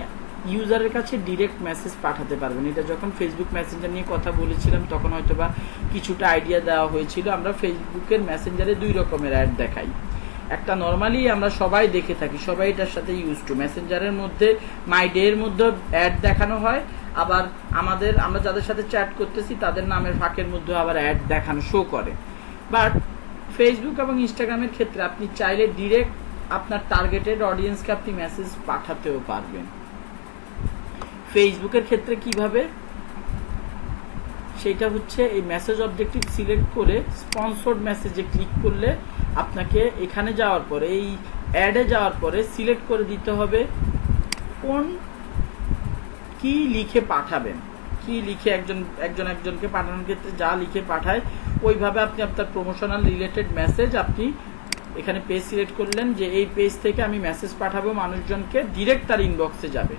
ইউজারের কাছে direct message পাঠাতে পারবেন। এটা যখন ফেসবুক মেসেঞ্জার নিয়ে কথা বলেছিলাম তখন হয়তো বা কিছুটা আইডিয়া দেওয়া হয়েছিল। আমরা ফেসবুকের মেসেঞ্জারে দুই রকমের অ্যাড দেখাই। একটা নর্মালি আমরা সবাই দেখে থাকি, সবাই এটার সাথে ইউজ টু। মেসেঞ্জারের মধ্যে মাই ডে এর মধ্যে অ্যাড দেখানো হয়, আবার আমরা যাদের সাথে চ্যাট করতেছি তাদের নামের ফাঁকের মধ্যে আবার অ্যাড দেখানো শো করে। বাট ফেসবুক এবং ইনস্টাগ্রামের ক্ষেত্রে আপনি চাইলে ডিরেক্ট আপনার টার্গেটেড অডিয়েন্সকে আপনি মেসেজ পাঠাতেও পারবেন। ফেসবুকের ক্ষেত্রে কিভাবে? সেটা হচ্ছে এই মেসেজ অবজেক্টিভ সিলেক্ট করে স্পন্সর্ড মেসেজে ক্লিক করলে আপনাকে এখানে যাওয়ার পরে এই অ্যাডে যাওয়ার পরে সিলেক্ট করে দিতে হবে কোন কি লিখে পাঠাবেন, কি লিখে একজনকে পাঠানোর ক্ষেত্রে যা লিখে পাঠায় ওইভাবে আপনি আপনার প্রমোশনাল রিলেটেড মেসেজ আপনি এখানে পেজ সিলেক্ট করলেন যে এই পেজ থেকে আমি মেসেজ পাঠাবো মানুষজনকে, ডিরেক্ট তার ইনবক্সে যাবে।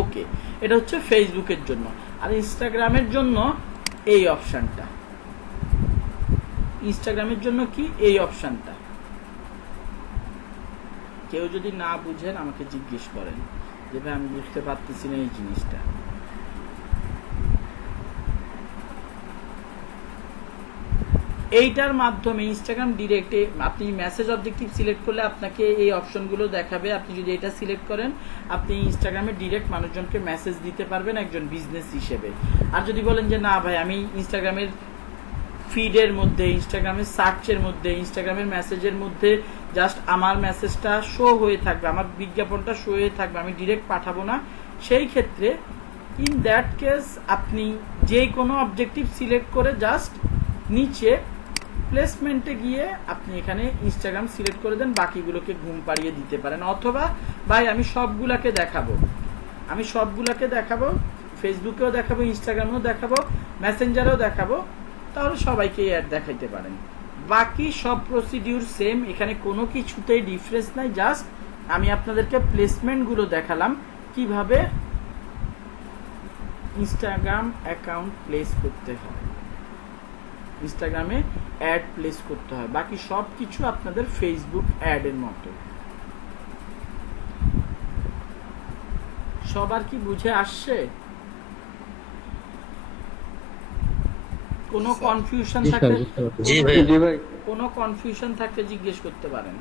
ওকে, এটা হচ্ছে ফেসবুকের জন্য। আর ইনস্টাগ্রামের জন্য এই অপশনটা, ইনস্টাগ্রামের জন্য কি এই অপশনটা, কেউ যদি না বুঝেন আমাকে জিজ্ঞেস করেন যে ভাই আমি বুঝতে পারতেছি না এই জিনিসটা। এইটার মাধ্যমে ইনস্টাগ্রাম ডিরেক্টে আপনি মেসেজ অবজেক্টিভ সিলেক্ট করলে আপনাকে এই অপশনগুলো দেখাবে। আপনি যদি এটা সিলেক্ট করেন আপনি ইনস্টাগ্রামে ডিরেক্ট মানুষজনকে মেসেজ দিতে পারবেন একজন বিজনেস হিসেবে। আর যদি বলেন যে না ভাই আমি ইনস্টাগ্রামের ফিডের মধ্যে, ইনস্টাগ্রামের সার্চের মধ্যে, ইনস্টাগ্রামের মেসেজের মধ্যে জাস্ট আমার মেসেজটা শো হয়ে থাকবে, আমার বিজ্ঞাপনটা শো হয়ে থাকবে, আমি ডিরেক্ট পাঠাবো না, সেই ক্ষেত্রে ইন দ্যাট কেস আপনি যে কোনো অবজেক্টিভ সিলেক্ট করে জাস্ট নিচে প্লেসমেন্টে গিয়ে আপনি এখানে ইনস্টাগ্রাম সিলেক্ট করে দেন, বাকিগুলোকে ঘুম পাড়িয়ে দিতে পারেন। অথবা ভাই আমি সবগুলাকে দেখাবো, ফেসবুকেও দেখাবো, ইনস্টাগ্রামেও দেখাবো, মেসেঞ্জারেও দেখাবো, তাহলে সবাইকে অ্যাড দেখাইতে পারেন। বাকি সব প্রসিডিউর সেম, এখানে কোনো কিছুতেই ডিফারেন্স নাই। জাস্ট আমি আপনাদেরকে প্লেসমেন্টগুলো দেখালাম কিভাবে ইনস্টাগ্রাম অ্যাকাউন্ট প্লেস করতে হয়, ইনস্টাগ্রামে অ্যাড প্লেস করতে হয়। বাকি সব কিছু আপনাদের ফেসবুক অ্যাডের মতো। সবার কি বুঝে আসছে? কোনো কনফিউশন থাকলে কোনো কনফিউশন থাকলে জিজ্ঞেস করতে পারেন।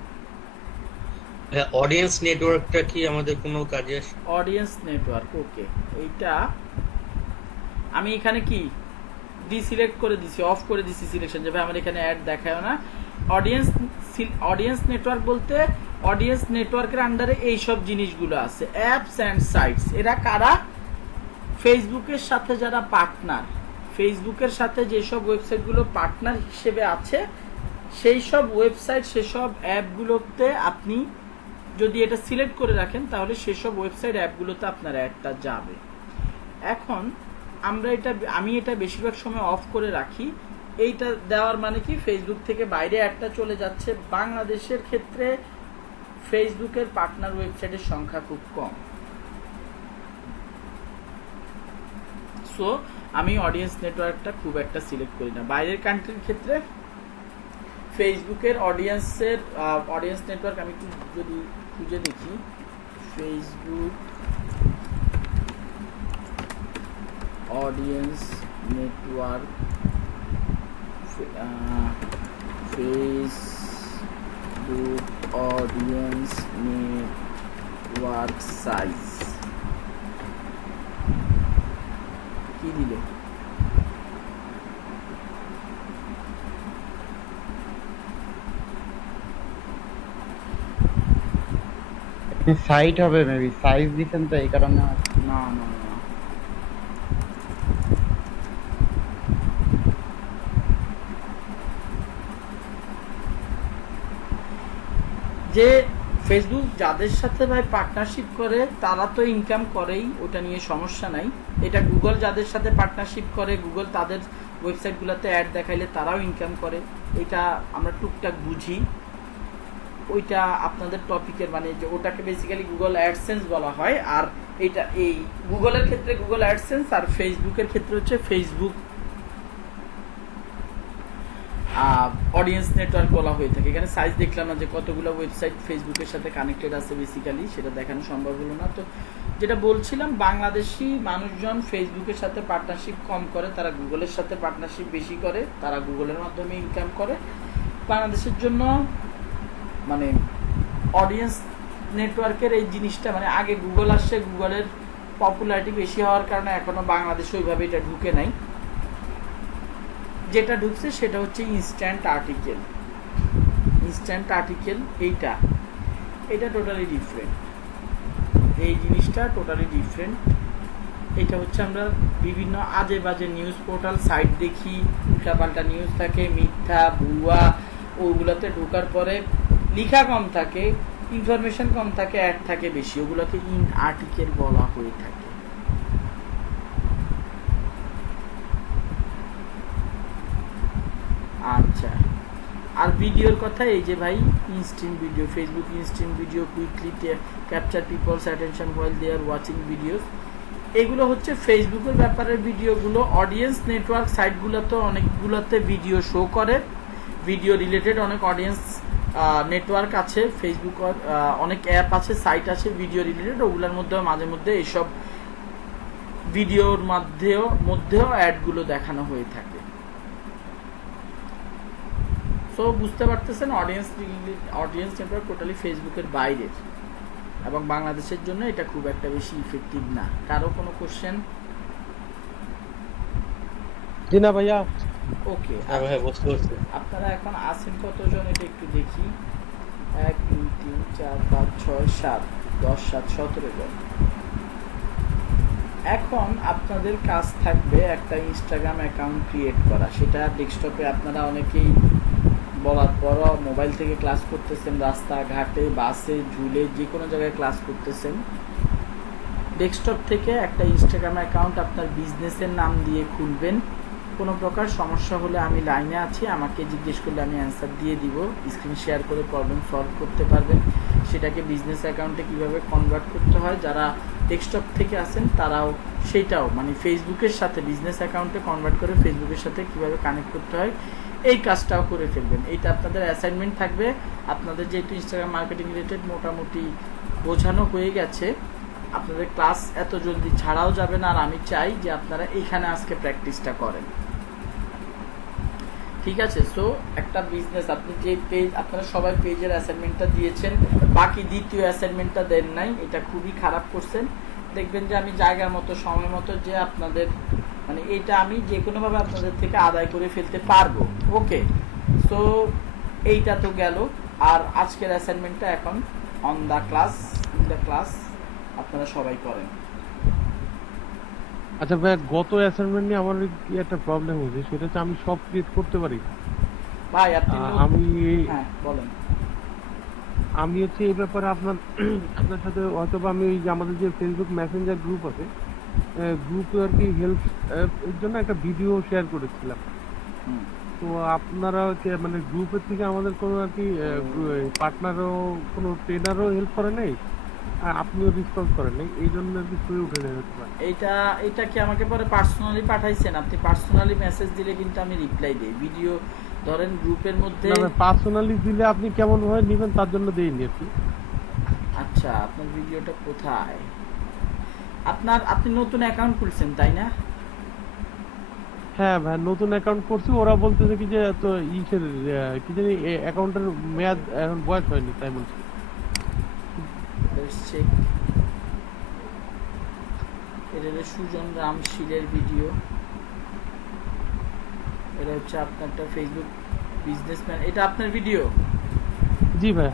অডিয়েন্স নেটওয়ার্কটা কি আমাদের কোনো কাজে আসে? অডিয়েন্স নেটওয়ার্ক, ওকে, এইটা আমি এখানে কি ডিসিলেক্ট করে দিছি, অফ করে দিছি সিলেকশন, যে ভাই আমার এখানে অ্যাড দেখায় না। অডিয়েন্স নেটওয়ার্ক বলতে অডিয়েন্স নেটওয়ার্কের আন্ডারে এই সব জিনিসগুলো আছে, অ্যাপস অ্যান্ড সাইটস। এরা কারা? ফেসবুকের সাথে যারা পার্টনার, ফেসবুকের সাথে যেসব ওয়েবসাইটগুলো পার্টনার হিসেবে আছে সেই সব ওয়েবসাইট, সেসব অ্যাপগুলোতে আপনি যদি এটা সিলেক্ট করে রাখেন তাহলে সেসব ওয়েবসাইট অ্যাপগুলোতে আপনার অ্যাডটা যাবে। এখন আমি এটা বেশিরভাগ সময় অফ করে রাখি। এইটা দেওয়ার মানে কি ফেসবুক থেকে বাইরে অ্যাডটা চলে যাচ্ছে। বাংলাদেশের ক্ষেত্রে ফেসবুকের পার্টনার ওয়েবসাইটের সংখ্যা খুব কম, সো আমি অডিয়েন্স নেটওয়ার্কটা খুব একটা সিলেক্ট করি না। বাইরের কান্ট্রির ক্ষেত্রে ফেসবুকের অডিয়েন্স নেটওয়ার্ক আমি একটু যদি খুঁজে দেখি, Facebook audience network, Facebook audience network size কি দিলে? সাইট হবে মেবি, সাইজ দিছেন তো এই কারণে। না যে ফেসবুক যাদের সাথে ভাই পার্টনারশিপ করে তারা তো ইনকাম করেই, ওটা নিয়ে সমস্যা নাই। এটা গুগল যাদের সাথে পার্টনারশিপ করে, গুগল তাদের ওয়েবসাইটগুলোতে অ্যাড দেখাইলে তারাও ইনকাম করে, এটা আমরা টুকটাক বুঝি। ওইটা আপনাদের টপিকের মানে যে ওটাকে বেসিক্যালি গুগল অ্যাডসেন্স বলা হয়। আর এটা এই গুগলের ক্ষেত্রে গুগল অ্যাডসেন্স, আর ফেসবুকের ক্ষেত্রে হচ্ছে ফেসবুক অডিয়েন্স নেটওয়ার্ক বলা হয়ে থাকে। এখানে সাইজ দেখলাম না যে কতগুলো ওয়েবসাইট ফেসবুকের সাথে কানেক্টেড আছে, বেসিক্যালি সেটা দেখানো সম্ভব হলো না। তো যেটা বলছিলাম, বাংলাদেশি মানুষজন ফেসবুকের সাথে পার্টনারশিপ কম করে, তারা গুগলের সাথে পার্টনারশিপ বেশি করে, তারা গুগলের মাধ্যমে ইনকাম করে। বাংলাদেশের জন্য মানে অডিয়েন্স নেটওয়ার্কের এই জিনিসটা মানে আগে গুগল আসছে, গুগলের পপুলারিটি বেশি হওয়ার কারণে এখনো বাংলাদেশে ওইভাবে এটা ঢুকে নাই। যেটা ঢুকছে সেটা হচ্ছে ইনস্ট্যান্ট আর্টিকেল। এটা টোটালি ডিফারেন্ট, এই জিনিসটা টোটালি ডিফারেন্ট। এটা হচ্ছে আমরা বিভিন্ন আজে বাজে নিউজ পোর্টাল সাইট দেখি, উল্টাপাল্টা নিউজ থাকে, মিথ্যা ভুয়া, ওগুলোতে ঢোকার পরে লেখা কম থাকে, ইনফরমেশন কম থাকে, অ্যাড থাকে বেশি, ওগুলোকে ইন আর্টিকেল বলা হয়ে থাকে। আচ্ছা, আর ভিডিওর কথা এই যে ভাই instant video, Facebook instant video, quickly capture people's attention while they are watching videos, এগুলো হচ্ছে ফেসবুকের ব্যাপারের ভিডিওগুলো। অডিয়েন্স নেটওয়ার্ক সাইটগুলোতে অনেকগুলোতে ভিডিও শো করে, ভিডিও রিলেটেড অনেক অডিয়েন্স নেটওয়ার্ক আছে, ফেসবুক অনেক অ্যাপ আছে, সাইট আছে ভিডিও রিলেটেড, ওগুলোর মধ্যেও মাঝে মধ্যে এইসব ভিডিওর মধ্যেও অ্যাডগুলো দেখানো হয়ে থাকে। সো বুঝতে পারতেছেন অডিয়েন্স নেটওয়ার্ক টোটালি ফেসবুকের বাইরের, এবং বাংলাদেশের জন্য এটা খুব একটা বেশি ইফেক্টিভ না। কারো কোনো কোশ্চেন? জি না ভাইয়া। ওকে, বুঝতে পারছি। আপনারা এখন আছেন কতজন এটা একটু দেখি। 1 2 3 4 5 6 7 10 7 17 জন। এখন আপনাদের কাজ থাকবে একটা ইনস্টাগ্রাম অ্যাকাউন্ট ক্রিয়েট করা। সেটা ডেস্কটপে আপনারা অনেকেই বলার পরও মোবাইল থেকে ক্লাস করতেছেন, রাস্তাঘাটে বাসে ঝুলে যে কোনো জায়গায় ক্লাস করতেছেন, ডেস্কটপ থেকে একটা ইনস্টাগ্রাম অ্যাকাউন্ট আপনার বিজনেসের নাম দিয়ে খুলবেন। কোনো প্রকার সমস্যা হলে আমি লাইনে আছি, আমাকে জিজ্ঞেস করলে আমি অ্যান্সার দিয়ে দিব, স্ক্রিন শেয়ার করে প্রবলেম সলভ করতে পারবেন। সেটাকে বিজনেস অ্যাকাউন্টে কিভাবে কনভার্ট করতে হয়, যারা ডেস্কটপ থেকে আসেন তারাও সেটাও মানে ফেসবুকের সাথে বিজনেস অ্যাকাউন্টে কনভার্ট করে ফেসবুকের সাথে কিভাবে কানেক্ট করতে হয় এই কাজটাও করে ফেলবেন। এইটা আপনাদের অ্যাসাইনমেন্ট থাকবে। আপনাদের যেহেতু ইনস্টাগ্রাম মার্কেটিং রিলেটেড মোটামুটি বোঝানো হয়ে গেছে, আপনাদের ক্লাস এত জলদি ছাড়াও যাবে না, আর আমি চাই যে আপনারা এইখানে আজকে প্র্যাকটিসটা করেন। ঠিক আছে? সো একটা বিজনেস আপনি যে পেজ, আপনারা সবাই পেজের অ্যাসাইনমেন্টটা দিয়েছেন, বাকি দ্বিতীয় অ্যাসাইনমেন্টটা দেন নাই, এটা খুবই খারাপ করছেন। দেখবেন যে আমি জায়গার মতো সময় মতো যে আপনাদের মানে এটা আমি যে কোনোভাবে আপনাদের থেকে আদায় করে ফেলতে পারবো। ওকে, সো এইটা তো গেল। আর আজকের অ্যাসাইনমেন্টটা এখন on the class, in the class আপনারা সবাই করেন। আচ্ছা ভাই, গত অ্যাসাইনমেন্ট নিয়ে আমার কি একটা প্রবলেম হয়েছে, সেটা হচ্ছে আমি সব ক্রিয়েট করতে পারি। ভাই আপনি আমি হ্যাঁ বলেন। আমি হচ্ছে এই ব্যাপারে আপনার সাথে হয়তো আমি ওই যে আমাদের যে ফেসবুক মেসেঞ্জার গ্রুপ আছে, গ্রুপে আর কি হেল্প এর জন্য একটা ভিডিও শেয়ার করেছিলাম। তো আপনারা মানে গ্রুপের থেকে আমাদের কোনো আর কি পার্টনারও কোনো ট্রেনারও হেল্প করে নাই, আর আপনিও রেসপন্স করেন নাই, এই জন্য আর কি শুয়ে উঠে নেই হতে পারে। এইটা কি আমাকে পরে পার্সোনালি পাঠাইছেন? আপনি পার্সোনালি মেসেজ দিলে কিন্তু আমি রিপ্লাই দেই। ভিডিও ধরেন গ্রুপের মধ্যে পার্সোনালি দিলে আপনি কেমন হয় নেবেন তার জন্য দেইনি আপনি। আচ্ছা, আপনার ভিডিওটা কোথায়? আপনি নতুন অ্যাকাউন্ট খুলছেন তাই না? হ্যাঁ ভাই, নতুন অ্যাকাউন্ট করছি। ওরা বলতেছে কি যে তো ইসের কি জানি অ্যাকাউন্টের মেয়াদ এখন বয়স হয়নি, তাই বলছে। এটা সুজন রামশীলের ভিডিও। এটা হচ্ছে আপনারটা ফেসবুক বিজনেসম্যান, এটা আপনার ভিডিও? জি ভাই।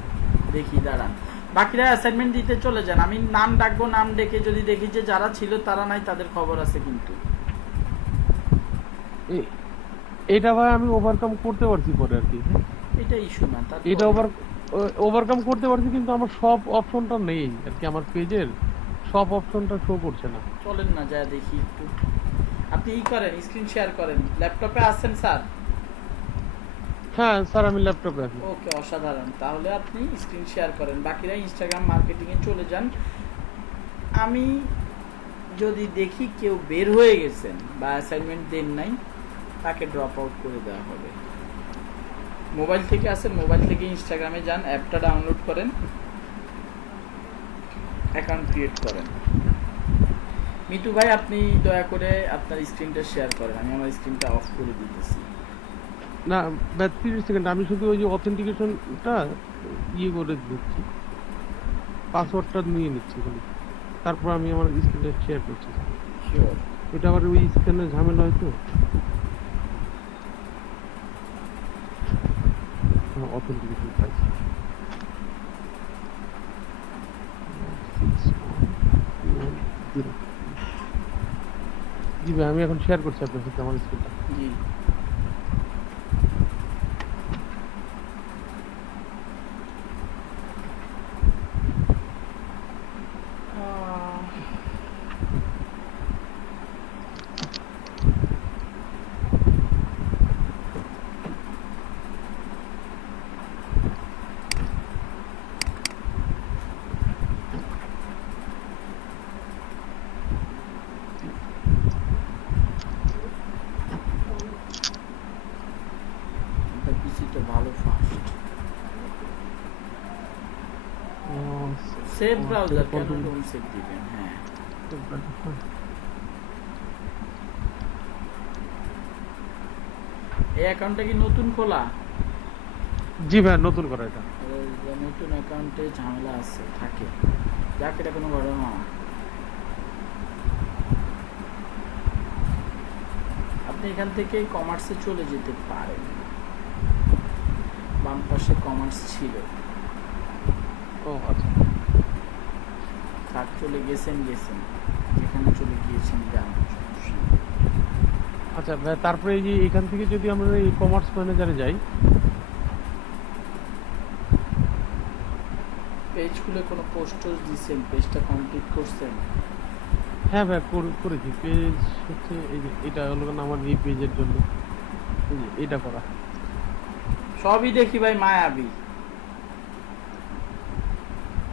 দেখি দাঁড়ান, বাকিরা অ্যাসাইনমেন্ট দিতে চলে যান, আমি নাম ডাকবো, নাম ডেকে যদি দেখি যে যারা ছিল তারা নাই, তাদের খবর আছে। কিন্তু এটা ভাই আমি ওভারকাম করতে পারছি পরে আর কি। এটা ইস্যু না, এটা ওভারকাম করতে পারছি, কিন্তু আমার সব অপশনটা নেই আর কি, আমার পেজের সব অপশনটা শো করছে না। চলেন না যা দেখি একটু। আপনি করেন, স্ক্রিন শেয়ার করেন। ল্যাপটপে আছেন স্যার? হ্যাঁ স্যার, আমি ল্যাপটপে আছি। ওকে, অসাধারণ। তাহলে আপনি স্ক্রিন শেয়ার করেন, বাকিরা ইনস্টাগ্রাম মার্কেটিং এ চলে যান। আমি যদি দেখি কেউ বের হয়ে গেছেন বা অ্যাসাইনমেন্ট দেন নাই, তাকে ড্রপ আউট করে দেওয়া হবে। মোবাইল থেকে আসেন, মোবাইল থেকে ইনস্টাগ্রামে যান, অ্যাপটা ডাউনলোড করেন, অ্যাকাউন্ট ক্রিয়েট করেন। মিতু ভাই আপনি দয়া করে আপনার স্ক্রিনটা শেয়ার করেন, আমি আমার স্ক্রিনটা অফ করে দিতেছি। না 30 সেকেন্ড, আমি শুধু ওই যে অথেন্টিকেশনটা করে দিচ্ছি, পাসওয়ার্ডটা নিয়ে নিচ্ছি, তারপর আমি আমার স্ক্রিনটা শেয়ার করছি। শিওর, এটা আবার ওই স্ক্যানের ঝামেলা হয়তো। অথেন্টিকেশন পাইছি। জি ভাই আমি এখন শেয়ার করছি আপনার সাথে আমার স্ক্রিনটা। জি পিসিটা ভালো ফাস্ট। সেভ ব্রাউজার কেন ডোন্ট সেভ দিবেন? হ্যাঁ এই অ্যাকাউন্টটা কি নতুন খোলা? জি ভাই নতুন করা এটা। নতুন অ্যাকাউন্টে ঝামেলা আছে থাকে, যাক এটা কোনো ঘটনা না। আপনি এখান থেকে কমার্সে চলে যেতে পারেন, বাম পাশে কমার্স ছিল। ও আচ্ছা থাক চলে গেছেন যেখানে চলে গিয়েছেন যান, সমস্যা নেই। আচ্ছা ভাই তারপরে এই যে এখান থেকে যদি আমরা এই কমার্স ম্যানেজারে যাই, পেজ খুলে কোনো পোস্ট দিয়েছেন, পেজটা কমপ্লিট করছেন? হ্যাঁ ভাই করেছি। পেজ হচ্ছে এই যে এটা হলো আমার এই পেজের জন্য এই যে এটা করা। সবই দেখি ভাই মায়াবী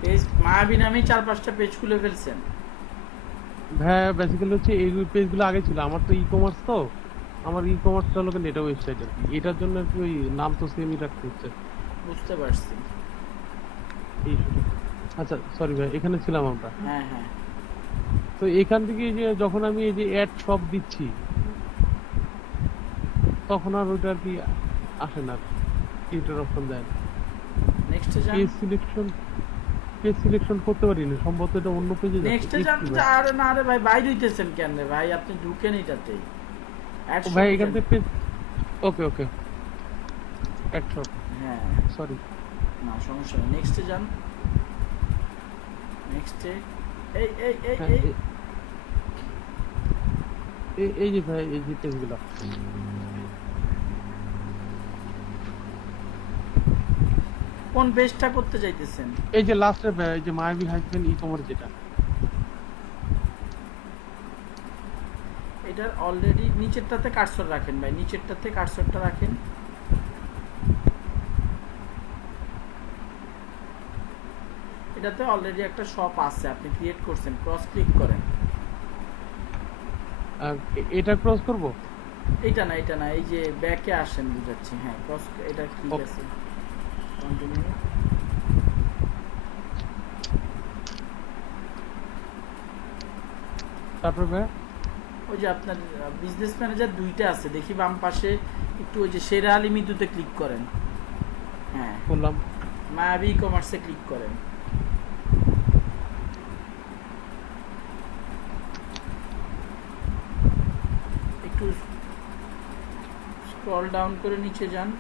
পেজ, মায়াবী নামেই 4-5টা পেজ খুলে ফেলছেন। হ্যাঁ বেসিক্যালি হচ্ছে এই পেজগুলো আগে ছিল আমার তো ই কমার্স, তো আমার ই কমার্সটা হলো এটা ওয়েবসাইট আর কি, এটার জন্য আর কি ওই নাম তো সেমই রাখতে হচ্ছে। বুঝতে পারছি। এই আচ্ছা সরি ভাই এখানে ছিলাম আমরা। হ্যাঁ হ্যাঁ তো এখান থেকে যে যখন আমি এই যে অ্যাড শপ দিচ্ছি তখন আর ওইটা আর কি আসে না, টিউটর অপশন দেয় না। নেক্সটে যান। পেজ সিলেকশন করতে পারি না, সম্ভবত এটা অন্য পেজে যাচ্ছে। নেক্সটে যান। আরে না রে ভাই, বাইরে হইতেছেন কেন রে ভাই? আপনি ঢুকেন এটাতে অ্যাড ভাই এখান থেকে পেজ ওকে অ্যাড শপ। হ্যাঁ সরি না সমস্যা নেই, নেক্সটে যান। নেক্সটে এই এই যে ভাই এই যে পেজগুলো কোন পেজটা করতে চাইতেছেন? এই যে লাস্টে এই যে মায়াবী হাইফেন ই কমার্স যেটা, এটার অলরেডি নিচেরটাতে কার্সর রাখেন ভাই, নিচেরটাতে কার্সরটা রাখেন। এটাতে অলরেডি একটা শপ আছে, আপনি ক্রিয়েট করছেন, ক্রস ক্লিক করেন। এটা ক্রস করব? এটা না এই যে ব্যাকে আসেন, বুঝাচ্ছি। হ্যাঁ ক্রস, এটা ঠিক আছে, কন্টিনিউ। তারপর ভাই ওই যে আপনার বিজনেস ম্যানেজার 2টা আছে দেখি বাম পাশে, একটু ওই যে সেরা আলী মৃদুতে ক্লিক করেন। হ্যাঁ করলাম। মায়াবী কমার্সে ক্লিক করেন। একটু স্ক্রল ডাউন করে নিচে যান।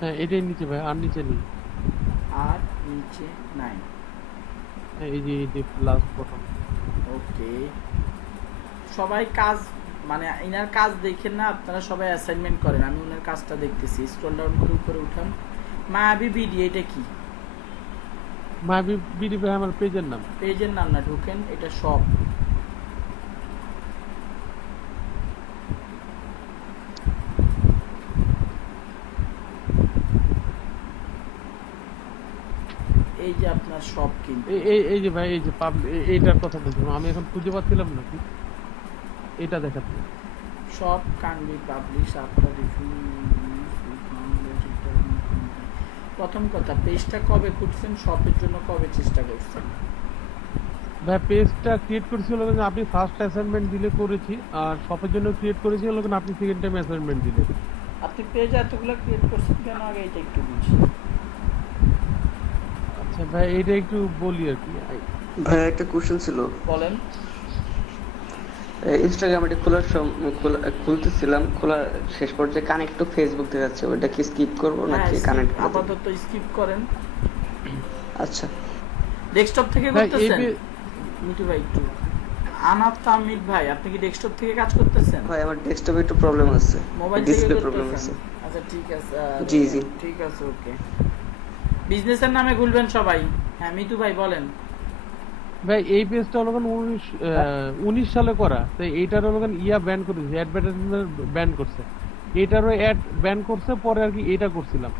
হ্যাঁ এটাই নিচে ভাই, আর নিচে নেই। আর নিচে নাই। এই যে লাস্ট বটন। ওকে সবাই কাজ মানে ইনার কাজ দেখেন না, আপনারা সবাই অ্যাসাইনমেন্ট করেন, আমি ওনার কাজটা দেখতেছি। স্ক্রল ডাউন করে উপরে উঠান। মায়াবী বিডি, এটা কি? মায়াবী বিডি ভাই আমার পেজের নাম। পেজের নাম না, ঢুকেন, এটা সব। এই যে আপনার সব, কিন্তু এই যে ভাই এই যে এইটার কথা বলছিলাম, আমি এখন খুঁজে পাচ্ছিলাম না কি এটা দেখাচ্ছি। সব can be publish after review. প্রথম কথা, পেজটা কবে খুঁজছেন? শপের জন্য কবে চেষ্টা করছেন? ভাই পেজটা ক্রিয়েট করেছিল আপনি ফার্স্ট অ্যাসাইনমেন্ট দিলে করেছি, আর শপের জন্য ক্রিয়েট করেছি হলো আপনি সেকেন্ড টাইম অ্যাসাইনমেন্ট দিলে। আপনি পেজ এতগুলো ক্রিয়েট করছেন কেন আগে, এটা একটু বুঝি। আচ্ছা ভাই এটা একটু বলি আর কি। ভাই একটা কোশ্চেন ছিল। বলেন। ইনস্টাগ্রাম এটা খুলতেছিলাম, খোলা শেষ পর্যায়ে কানেক্ট টু ফেসবুক দেখাচ্ছে, ওটা কি স্কিপ করব নাকি কানেক্ট করব? আপাতত স্কিপ করেন। আচ্ছা ডেস্কটপ থেকে করতেছেন? মিঠু ভাই একটু আনাত তামিল ভাই, আপনি কি ডেস্কটপ থেকে কাজ করতেছেন? ভাই আমার ডেস্কটপে একটু প্রবলেম আছে, মোবাইল থেকে ডিসপ্লে প্রবলেম করতেছেন? আছে। আচ্ছা ঠিক আছে, জি জি ঠিক আছে, ওকে। বিজনেসের নামে খুলবেন সবাই। হ্যাঁ মিতু ভাই বলেন। ভাই এই পেজটা হলো 19 সালে করা, তাই এইটার হলো ইয়া ব্যান করেছে, অ্যাডভার্টাইজমেন্ট ব্যান করছে, এটারও অ্যাড ব্যান করছে, পরে আর কি এটা করছিলাম,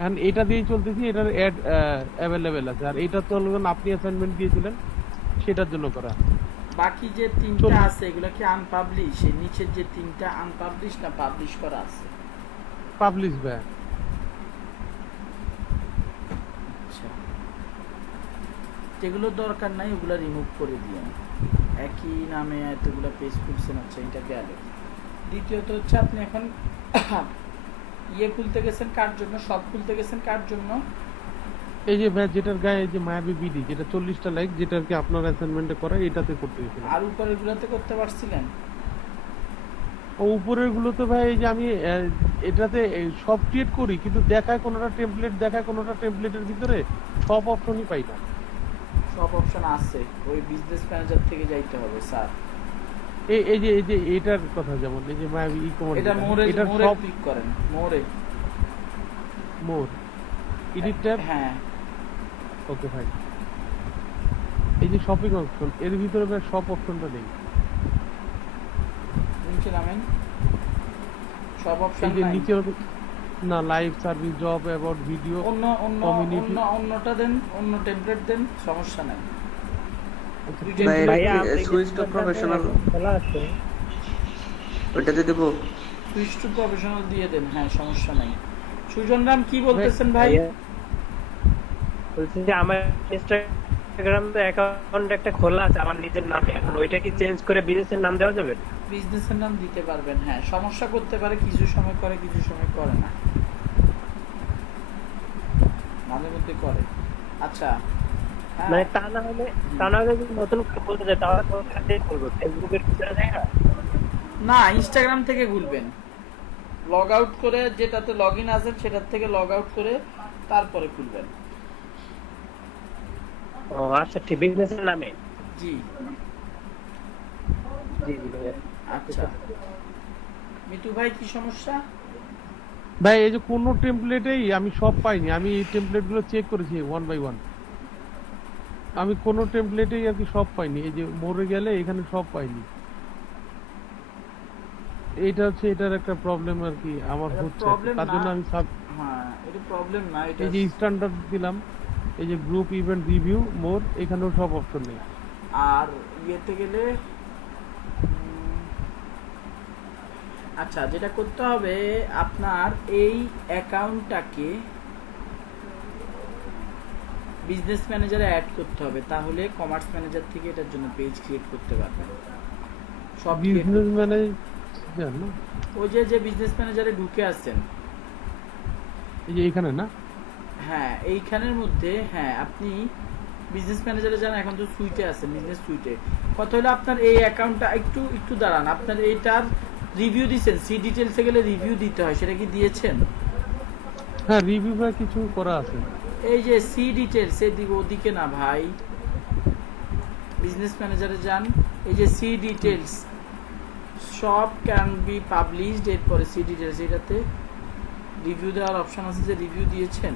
এখন এটা দিয়েই চলতেছি, এটার অ্যাড অ্যাভেলেবেল আছে। আর এটা তো হলো আপনি অ্যাসাইনমেন্ট দিয়েছিলেন সেটার জন্য করা। বাকি যে তিনটা আছে এগুলো কি আনপাবলিশ? এই নিচের যে তিনটা আনপাবলিশ না পাবলিশ করা আছে? পাবলিশ ভাই। আচ্ছা, যেগুলো দরকার নাই ওগুলো রিমুভ করে দিয়েন। একই নামে এতগুলো পেজ খুলছেন, আচ্ছা এটা গেল। দ্বিতীয়ত হচ্ছে আপনি এখন ইয়ে খুলতে গেছেন কার জন্য, সব খুলতে গেছেন কার জন্য? এই যে ভাই যেটার গায়ে যে মায়াবী বিডি, যেটা 40টা লাইক, যেটা আর কি আপনার অ্যাসাইনমেন্টে করা, এটাতে করতে গেছিলাম। আর উপরের গুলোতে করতে পারছিলেন? ও উপরের গুলো তো ভাই এই যে আমি এটাতে সব ক্রিয়েট করি, কিন্তু দেখায় কোনোটা টেমপ্লেট, দেখায় কোনোটা টেমপ্লেটের ভিতরে সব অপশনই পাই না। সব অপশন আছে, ওই বিজনেস ম্যানেজার থেকে যাইতে হবে স্যার। এই যে এটার কথা, যেমন এই যে মায়াবী ই-কমার্স, এটা মোরে এটা মোরে সব ক্লিক করেন, মোরে মোর এডিট ট্যাব। হ্যাঁ ওকে ভাই, এই যে শপিং অপশন, এর ভিতরে ভাই সব অপশনটা নেই। নিচে নামেন, সব অপশন এই যে নাই। নিচে না, live service, job, about, video, অন্য অন্য কমিউনিটি। অন্যটা দেন, অন্য টেমপ্লেট দেন, সমস্যা নাই। ভাই ভাইয়া সুইচ টু প্রফেশনাল খোলা আছে, ওটাতে দেবো। সুইচ টু প্রফেশনাল দিয়ে দেন, হ্যাঁ সমস্যা নাই। সুজন রাম কি বলতেছেন ভাই? বলছি যে আমার ইনস্টাগ্রাম অ্যাকাউন্ট একটা খোলা আছে আমার নিজের নামে, এখন ওইটা কি চেঞ্জ করে বিজনেসের নাম দেওয়া যাবে? বিজনেসের নাম দিতে পারবেন, হ্যাঁ। সমস্যা করতে পারে, কিছু সময় করে কিছু সময় করে না, মাঝে মধ্যে করে। আচ্ছা হ্যাঁ। মানে তা না হলে যদি নতুন করে বলতে চাই তাহলে কোথায় করবো? ফেসবুকের ভিতরে যায় না? না, ইনস্টাগ্রাম থেকে খুলবেন, লগ আউট করে, যেটাতে লগ ইন আছে সেটার থেকে লগ আউট করে তারপরে খুলবেন। ও আচ্ছা, ঠিক, বিজনেসের নামে। জি জি জি ভাইয়া। আচ্ছা মিতু ভাই কি সমস্যা? ভাই এই যে কোনো টেমপ্লেটেই আমি সব পাইনি, আমি এই টেমপ্লেট গুলো চেক করেছি 1 বাই 1, আমি কোনো টেমপ্লেটেই আর কি সব পাইনি। এই যে মোড়ে গেলে এখানে সব পাইনি, এইটা হচ্ছে এটার একটা প্রবলেম আর কি আমার হচ্ছে, তার জন্য আমি হ্যাঁ এটা প্রবলেম না, এটা এই যে স্ট্যান্ডার্ড দিলাম, এই যে গ্রুপ ইভেন্ট রিভিউ মোর, এখানেও সব অপশন নেই। আর ইয়েতে গেলে আচ্ছা যেটা করতে হবে আপনার এই অ্যাকাউন্টটাকে বিজনেস ম্যানেজারে অ্যাড করতে হবে, তাহলে কমার্স ম্যানেজার থেকে এটার জন্য পেজ ক্রিয়েট করতে পারবেন। সব বিজনেস ম্যানেজার না, ওই যে বিজনেস ম্যানেজারে ঢুকে আছেন, এই যে এখানে না, হ্যাঁ এইখানের মধ্যে, হ্যাঁ আপনি বিজনেস ম্যানেজারে যান, এখন তো সুইটে আছেন, বিজনেস সুইটে। কথা হলো আপনার এই অ্যাকাউন্টটা একটু দাঁড়ান, আপনার এইটার রিভিউ দিয়েছেন, সি ডিটেলসে গেলে রিভিউ দিতে হয়, সেটা কি দিয়েছেন? হ্যাঁ রিভিউ বা কিছু করা আছে। এই যে সি ডিটেলস এদিকে, ওদিকে না ভাই, বিজনেস ম্যানেজারে যান, এই যে সি ডিটেলস, সব ক্যান বি পাবলিশড, এরপরে সি ডিটেলস, এটাতে রিভিউ দেওয়ার অপশন আছে, যে রিভিউ দিয়েছেন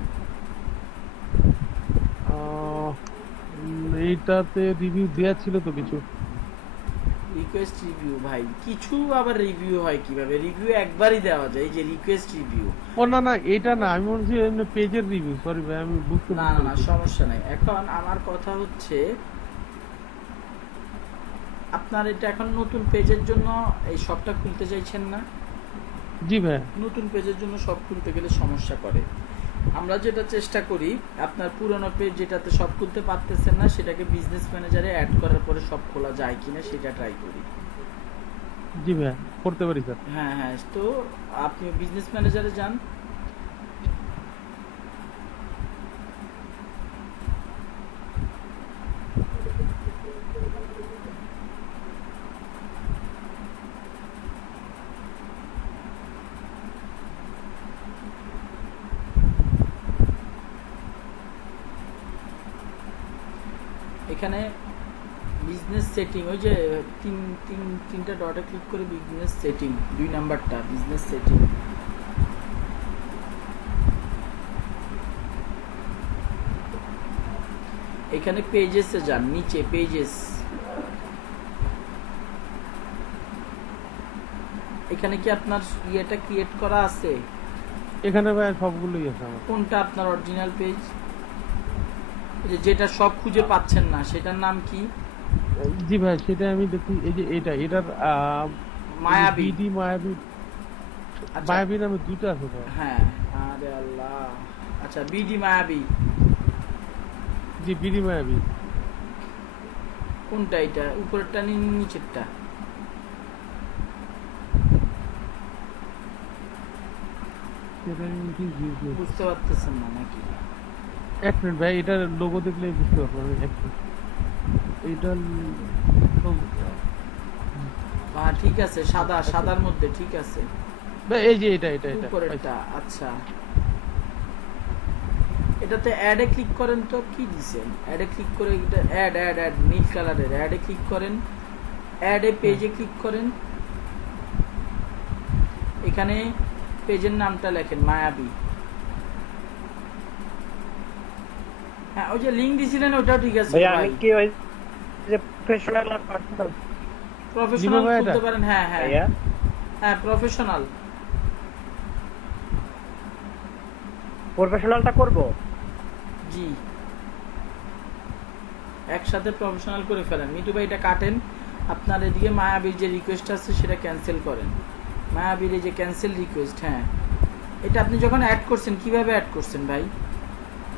এইটাতে রিভিউ দেয়া ছিল তো কিছু, রিকোয়েস্ট রিভিউ। ভাই কিছু আবার রিভিউ হয় কিভাবে? রিভিউ একবারই দেওয়া যায়, এই যে রিকোয়েস্ট রিভিউ। ও না না এটা না, আমি বলছি পেজের রিভিউ, সরি ভাই আমি বুঝতে না না সমস্যা নাই। এখন আমার কথা হচ্ছে আপনার এটা এখন নতুন পেজের জন্য এই সবটা খুলতে চাইছেন না? জি ভাই। নতুন পেজের জন্য সব খুলতে গেলে সমস্যা করে। আমরা যেটা চেষ্টা করি, আপনার পুরনো পেজ যেটাতে সব খুলতে পারতেছেন না সেটাকে বিজনেস ম্যানেজারে অ্যাড করার পরে সব খোলা যায় কিনা সেটা ট্রাই করি। জি ভাই করতে পারি স্যার। হ্যাঁ হ্যাঁ, তো আপনি বিজনেস ম্যানেজারে যান, এখানে বিজনেস সেটিং, ওই যে তিনটা ডটে ক্লিক করে বিজনেস সেটিং, 2 নাম্বারটা বিজনেস সেটিং। এখানে পেজেসে যান, নিচে পেজেস, এখানে কি আপনার ইয়েটা ক্রিয়েট করা আছে? এখানে ভাই সবগুলোই আছে আমার। কোনটা আপনার অরিজিনাল পেজ? যেটা সব খুঁজে পাচ্ছেন না সেটার নাম কি? জি ভাই, সেটা আমি দেখি। এই যে এটার মায়াবী। বিডি মায়াবী, আচ্ছা, মায়াবী নামে দুটো আছে ভাই। হ্যাঁ, আরে আল্লাহ, আচ্ছা বিডি মায়াবী, জি বিডি মায়াবী। কোনটা এটা, উপরেরটা নিচেরটা? সেটা আমি কি বুঝতে পারতেছেন না নাকি? এক মিনিট ভাই, এটার লোগো দেখলে বুঝতে পারবো আমি। এক মিনিট, এইটার ঠিক আছে, সাদার মধ্যে, ঠিক আছে ভাই। এই যে এটা উপরেরটা। আচ্ছা, এটাতে অ্যাডে ক্লিক করেন তো, কি দিছেন? অ্যাডে ক্লিক করে এটা অ্যাড নীল কালারের অ্যাডে ক্লিক করেন, অ্যাডে পেজে ক্লিক করেন, এখানে পেজের নামটা লেখেন মায়াবী। হ্যাঁ, ওই যে লিংক দিছিলেন ওটাও ঠিক আছে ভাই। ভাই, আমি কি ওই যে প্রফেশনাল আর পার্সোনাল প্রফেশনাল ভাই করতে এটা? পারেন। হ্যাঁ হ্যাঁ ভাইয়া হ্যাঁ, প্রফেশনালটা করব। জি, একসাথে প্রফেশনাল করে ফেলেন। মিটু ভাই এটা কাটেন, আপনার এদিকে মায়াবীর যে রিকোয়েস্ট আছে সেটা ক্যান্সেল করেন। মায়াবীর এই যে ক্যান্সেল রিকোয়েস্ট, হ্যাঁ, এটা আপনি যখন অ্যাড করছেন কিভাবে অ্যাড করছেন ভাই?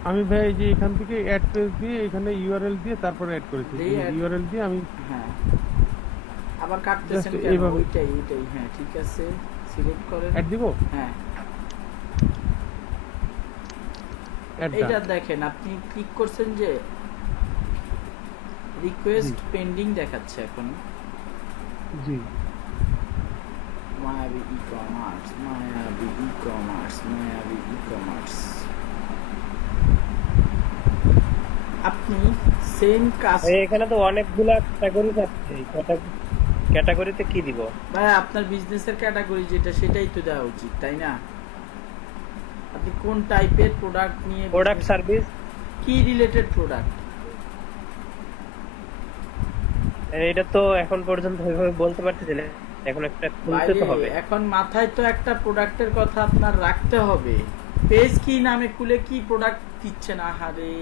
আমি ভাই এই যে এখান থেকে অ্যাড পেজ দিয়ে এখানে ইউআরএল দিয়ে তারপরে অ্যাড করেছি। ইউআরএল দিয়ে আমি, হ্যাঁ, আবার কাটতেছেন Just কেন? এইভাবে। ওইটাই, হ্যাঁ ঠিক আছে, সিলেক্ট করেন, অ্যাড দিব। হ্যাঁ। অ্যাড এইটা দেখেন, আপনি ক্লিক করছেন যে রিকোয়েস্ট পেন্ডিং দেখাচ্ছে এখন। জি, মায়াবী ই-কমার্স, মায়াবী ই-কমার্স, মায়াবী ই-কমার্স। আপনি সেম কাজ, এখানে তো অনেকগুলা ক্যাটাগরি আছে, ক্যাটাগরিতে কি দিব ভাই? আপনার বিজনেসের ক্যাটাগরি যেটা সেটাই তো দেওয়া উচিত, তাই না? আপনি কোন টাইপের প্রোডাক্ট নিয়ে, প্রোডাক্ট সার্ভিস, কি রিলেটেড প্রোডাক্ট? এটা তো এখন পর্যন্ত ওইভাবে বলতে পারতেছি না, এখন একটা খুলতে তো হবে। এখন মাথায় তো একটা প্রোডাক্টের কথা আপনার রাখতে হবে। পেজ কি নামে খুলে কি প্রোডাক্ট দিচ্ছেন? আহারে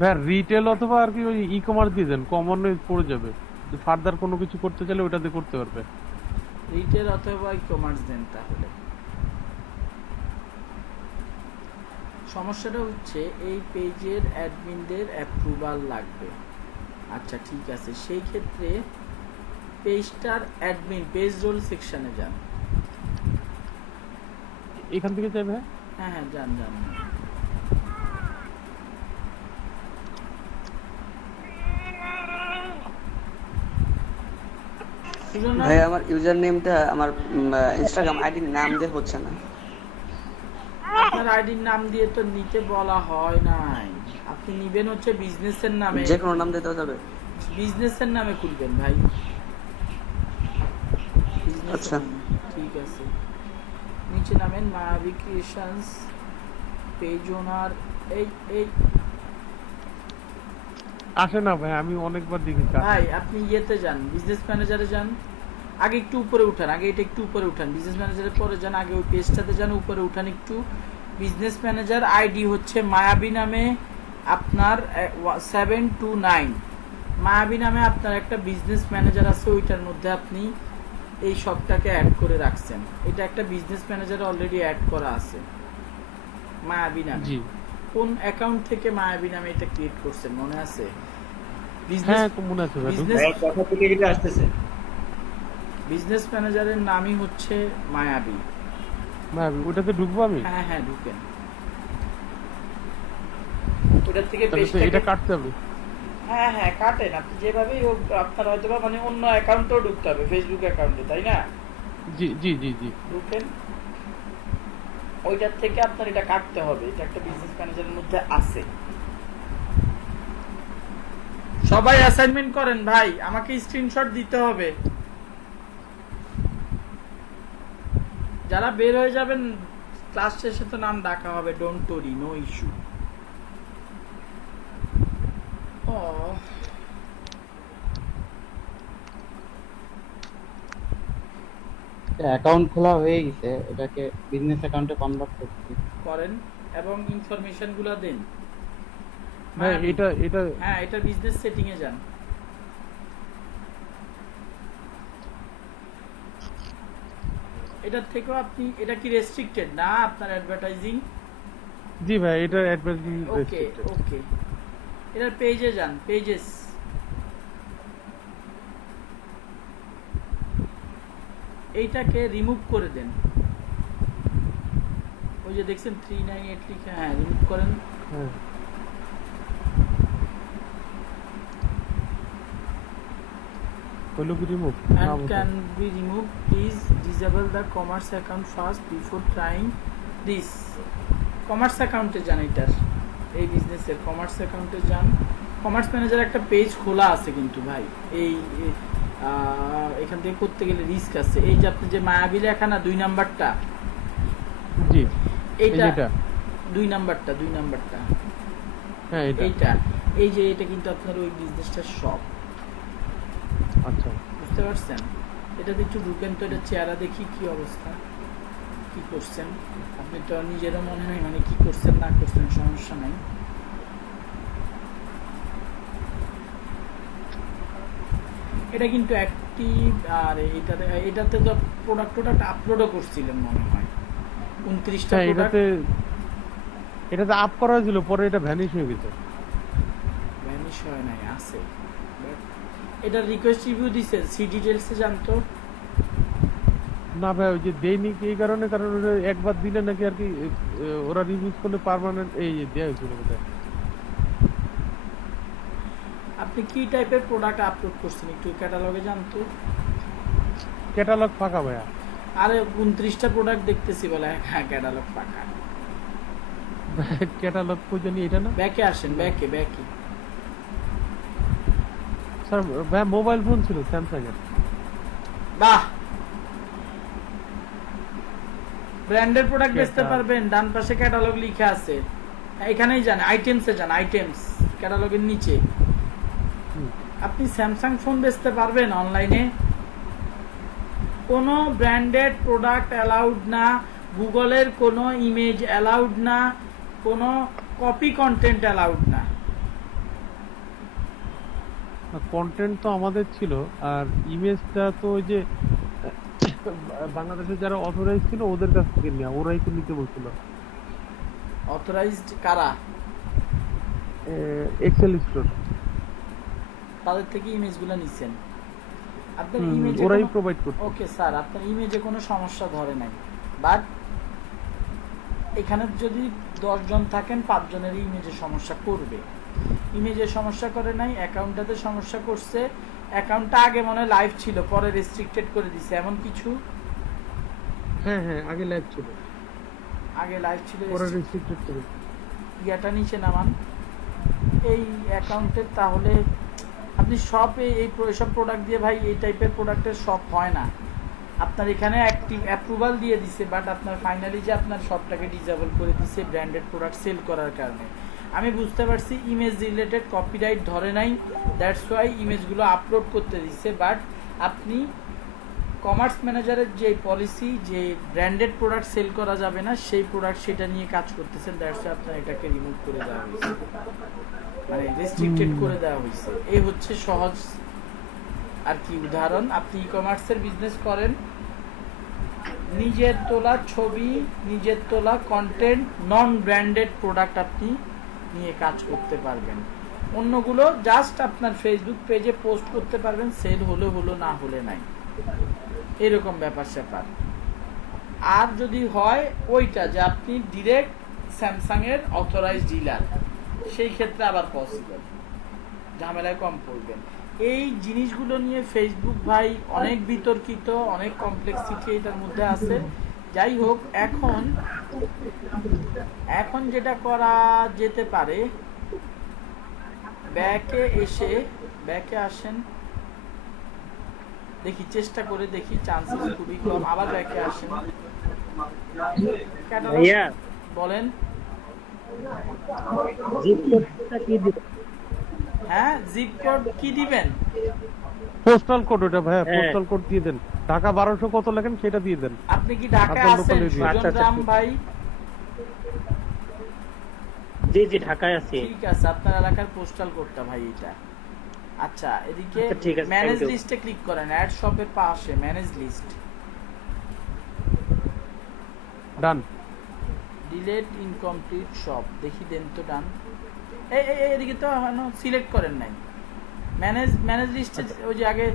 ভাই, রিটেল অথবা আর কি ওই ই কমার্স দিয়ে দেন, কমন পড়ে যাবে। ফার্দার কোনো কিছু করতে চাইলে ওটাতে করতে পারবে। রিটেল অথবা ই-কমার্স দেন তাহলে। সমস্যাটা হচ্ছে এই পেজের অ্যাডমিনদের অ্যাপ্রুভাল লাগবে। আচ্ছা ঠিক আছে, সেই ক্ষেত্রে পেজটার অ্যাডমিন পেজ রোল সেকশনে যান। এখান থেকে চাইবে। হ্যাঁ হ্যাঁ, যান। ভাই আমার ইউজার নেমটা আমার ইনস্টাগ্রাম আইডির নাম দিয়ে হচ্ছে না। আপনার আইডির নাম দিয়ে তো নিতে বলা হয় নাই, আপনি নিবেন হচ্ছে বিজনেসের নামে। যে কোনো নাম দিতে যাবে? বিজনেসের নামে খুলবেন ভাই। আচ্ছা ঠিক আছে, নিচে নামেন, মায়াবী ক্রিয়েশনস, পেজ ওনার। এই আসে না ভাই, আমি অনেকবার দেখেছি। ভাই আপনি ইয়েতে যান, বিজনেস ম্যানেজারে যান, আগে একটু উপরে উঠান, আগে এটা একটু উপরে উঠান, বিজনেস ম্যানেজারের পরে যান, আগে ওই পেজটাতে যান, উপরে উঠান একটু। বিজনেস ম্যানেজার আইডি হচ্ছে মায়াবী নামে আপনার 729, মায়াবী নামে আপনার একটা বিজনেস ম্যানেজার আছে, ওইটার মধ্যে আপনি এই সবটাকে অ্যাড করে রাখছেন। এটা একটা বিজনেস ম্যানেজার অলরেডি অ্যাড করা আছে মায়াবী নামে। কোন অ্যাকাউন্ট থেকে মায়াবী নামে এটা ক্রিয়েট করছেন মনে আছে? বিজনেস ম্যানেজারের নামই হচ্ছে মায়াবী। ওটাতে ঢুকবো আমি? হ্যাঁ হ্যাঁ, ঢুকেন। ওটা থেকে এটা কাটতে হবে? হ্যাঁ হ্যাঁ, কাটেন আপনি যেভাবেই হোক। আপনার হয়তো মানে অন্য অ্যাকাউন্টেও ঢুকতে হবে, ফেসবুক অ্যাকাউন্টে, তাই না? জি জি জি জি, ঢুকেন। ওইটার থেকে আপনার এটা কাটতে হবে, এটা একটা বিজনেস ম্যানেজারের মধ্যে আছে। সবাই অ্যাসাইনমেন্ট করেন ভাই, আমাকে স্ক্রিনশট দিতে হবে। যারা বের হয়ে যাবেন ক্লাস শেষে তো নাম ডাকা হবে, don't worry, no issue. Account খোলা হয়ে গেছে, এটাকে বিজনেস অ্যাকাউন্টে কনভার্ট করছি। করেন এবং ইনফরমেশন গুলো দেন। ভাই এটা হ্যাঁ, এটা বিজনেস সেটিং এ যান। এটার থেকেও আপনি, এটা কি রেস্ট্রিক্টেড না আপনার অ্যাডভার্টাইজিং? জি ভাই, এটা অ্যাডভার্টাইজিং ওকে রেস্ট্রিক্টেড। ওকে, এটার পেজে যান, পেজেস। এইটাকে রিমুভ করে দেন। ওই যে দেখছেন 398 লিখে, হ্যাঁ রিমুভ করেন। হ্যাঁ, হলো কি remove? And can be removed. Please disable the commerce account first before trying this. Commerce অ্যাকাউন্টে যান, এটার এই বিজনেসের কমার্স অ্যাকাউন্টে যান। কমার্স ম্যানেজার একটা পেজ খোলা আছে কিন্তু ভাই, এই এখান থেকে করতে গেলে রিস্ক আছে। এই যে আপনি যে মায়াবী লেখা না 2 নাম্বারটা, জি এইটা এটা 2 নাম্বারটা, হ্যাঁ এইটা, এই যে এটা কিন্তু আপনার ওই বিজনেসটার শপ। আচ্ছা, বুঝতে পারছেন? এটাতে একটু ঢুকেন তো, এটা চেহারা দেখি কি অবস্থা, কি করছেন আপনি। তো নিজেরও মনে হয় মানে কি করছেন না করছেন সমস্যা নাই। এটা কিন্তু অ্যাক্টিভ। আর এটাতে তো প্রোডাক্ট আপলোডও করছিলেন মনে হয় 29টা হ্যাঁ, প্রোডাক্ট। এটাতে আপ করা হয়েছিল, পরে এটা ভ্যানিশ হয়ে গেছে। ভ্যানিশ হয় নাই, আছে। এটা রিকোয়েস্ট রিভিউ দিছেন, সি ডিটেইলসে জানতো না ভাই, ওই যে দেয়নি এই কারণে, কারণ ওটা একবার দিলে নাকি আর কি ওরা রিভিউজ করলে পার্মানেন্ট এই দেয়া হয়েছিল বোধহয়। আপনি কি টাইপের প্রোডাক্ট আপলোড করছেন একটু ক্যাটালগে জানতো। ক্যাটালগ ফাঁকা ভাইয়া। আরে 29টা প্রোডাক্ট দেখতেছি বলে, হ্যাঁ ক্যাটালগ ফাঁকা। ক্যাটালগ কই জানি, এটা না? ব্যাকে আসেন, ব্যাকে। স্যার ভাই মোবাইল ফোন ছিল স্যামসাং এর। বাহ, ব্র্যান্ডের প্রোডাক্ট বেচতে পারবেন। ডান পাশে ক্যাটালগ লেখা আছে, এখানেই যান, আইটেমসে যান, আইটেমস ক্যাটালগের নিচে। আপনি স্যামসাং ফোন বেচতে পারবেন অনলাইনে। কোনো ব্র্যান্ডেড প্রোডাক্ট অ্যালাউড না, গুগলের কোনো ইমেজ অ্যালাউড না, কোনো কপি কন্টেন্ট অ্যালাউড না। কন্টেন্ট তো আমাদের ছিল, আর ইমেজটা তো ওই যে বাংলাদেশে যারা অথরাইজ ছিল ওদের কাছ থেকে নেওয়া, ওরাই তো নিতে বলছিল। অথরাইজড কারা? এক্সেল স্টোর, তাদের থেকে ইমেজগুলো নিছেন। আপনার ইমেজে ওরাই প্রোভাইড করছে। ওকে স্যার, আপনার ইমেজে কোনো সমস্যা ধরে নাই, বাট এখানে যদি 10 জন থাকেন 5 জনের ইমেজে সমস্যা করবে। ইমেজে সমস্যা করে নাই, অ্যাকাউন্টটাতে সমস্যা করছে। অ্যাকাউন্টটা আগে মনে হয় লাইভ ছিল, পরে রেস্ট্রিক্টেড করে দিছে এমন কিছু। হ্যাঁ আগে লাইভ ছিল, আগে লাইভ ছিল, পরে রেস্ট্রিক্টেড করে ইয়াটা নিচে নামান এই অ্যাকাউন্টের। তাহলে আপনি সব এইসব প্রোডাক্ট দিয়ে ভাই, এই টাইপের প্রোডাক্টের সব হয় না। আপনার এখানে অ্যাক্টিভ অ্যাপ্রুভাল দিয়ে দিছে, বাট আপনার ফাইনালি যে আপনার সবটাকে ডিসেবল করে দিছে ব্র্যান্ডেড প্রোডাক্ট সেল করার কারণে। আমি বুঝতে পারছি ইমেজ রিলেটেড কপিরাইট ধরে নাই, দ্যাটস ওয়াই ইমেজগুলো আপলোড করতে দিচ্ছে। বাট আপনি কমার্স ম্যানেজারের যে পলিসি, যে ব্র্যান্ডেড প্রোডাক্ট সেল করা যাবে না সেই প্রোডাক্ট, সেটা নিয়ে কাজ করতেছেন, দ্যাটস ওয়াই আপনার এটাকে রিমুভ করে দেওয়া হয়েছে, মানে রেস্ট্রিক্টেড করে দেওয়া হয়েছে। এই হচ্ছে সহজ আর কি উদাহরণ। আপনি ই কমার্সের বিজনেস করেন, নিজের তোলা ছবি, নিজের তোলা কন্টেন্ট, নন ব্র্যান্ডেড প্রোডাক্ট আপনি নিয়ে কাজ করতে পারবেন। অন্যগুলো জাস্ট আপনার ফেসবুক পেজে পোস্ট করতে পারবেন, সেল হলে হলো, না হলে নাই, এরকম ব্যাপার স্যাপার। আর যদি হয় ওইটা যে আপনি ডিরেক্ট স্যামসাং এর অথরাইজড ডিলার, সেই ক্ষেত্রে আবার পসিবল, ঝামেলায় কম পড়বেন। এই জিনিসগুলো নিয়ে ফেসবুক ভাই অনেক বিতর্কিত, অনেক কমপ্লেক্সিটি এটার মধ্যে আছে। যাই হোক, এখন যেটা করা যেতে পারে, ব্যাকে এসে ব্যাকে আসেন, দেখি চেষ্টা করে দেখি, চান্সেস খুবই কম। আবার ব্যাকে আসেন, Catalog ভাইয়া বলেন। জিপ কোডটা কি দিব? হ্যাঁ, জিপ কোড কি দিবেন? পোস্টাল কোড ওটা ভাইয়া, হ্যাঁ। পোস্টাল কোড দিয়ে দেন। ঢাকা 1200 কত লেখেন সেটা দিয়ে দেন। আপনি কি ঢাকায় আপনার আছেন লোকাল এরিয়া। আচ্ছা, সুজন রাম ঠিক। ভাই? জি জি ঢাকায় আছি। ঠিক আছে, আপনার এলাকার পোস্টাল কোডটা ভাই এটা। আচ্ছা, এদিকে আচ্ছা, ঠিক আছে, ম্যানেজ thank you. লিস্টে ক্লিক করেন, অ্যাড শপের পাশে ম্যানেজ লিস্ট, ডান। ডিলেট ইনকমপ্লিট শপ, দেখি দেন তো ডান। এই এই এই, এদিকে তো এখনো সিলেক্ট করেন নাই। ম্যানেজ লিস্টে ওই যে আগে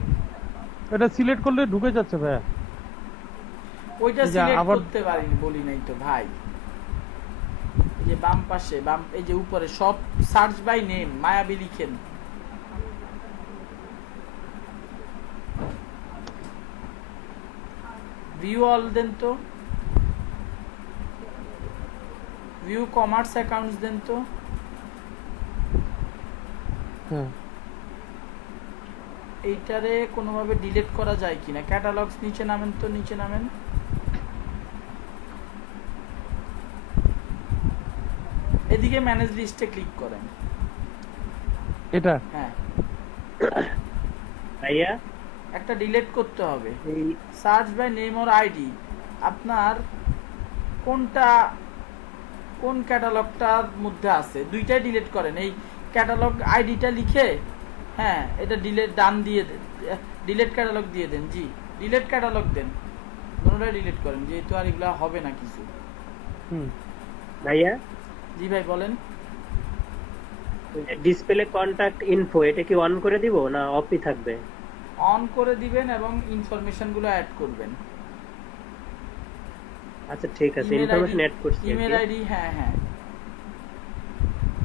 এটা সিলেক্ট করলে ঢুকে যাচ্ছে ভাইয়া। ওইটা এই যে সিলেক্ট আবার- করতে পারিনি, বলি নাই তো ভাই। এই যে বাম পাশে, এই যে উপরে সব সার্চ বাই নেম মায়াবী লিখেন। ভিউ অল দেন তো, ভিউ কমার্স অ্যাকাউন্টস দেন তো। হ্যাঁ, এইটারে কোনোভাবে ডিলিট করা যায় কিনা। ক্যাটালগস নিচে নামেন তো, নিচে নামেন। এদিকে ম্যানেজ লিস্টে ক্লিক করেন। এটা হ্যাঁ, ভাইয়া একটা ডিলিট করতে হবে। এই search by name or ID, আপনার কোনটা কোন ক্যাটালগটার মধ্যে আছে দুইটাই ডিলিট করেন। এই ক্যাটালগ আইডিটা লিখে, হ্যাঁ এটা ডিলিট ডান দিয়ে দেন, ডিলিট ক্যাটালগ দিয়ে দেন। জি, ডিলিট ক্যাটালগ দেন, কোনোটাই ডিলিট করেন, যেহেতু আর এগুলা হবে না কিছু। হুম, ভাইয়া জি ভাই বলেন। ডিসপ্লে কন্টাক্ট ইনফো এটা কি অন করে দিব না অফই থাকবে? অন করে দিবেন এবং ইনফরমেশন গুলো অ্যাড করবেন। আচ্ছা ঠিক আছে, ইমেল ইনফরমেশন আইডি, অ্যাড করছি আর ইমেল কি। আইডি, হ্যাঁ হ্যাঁ।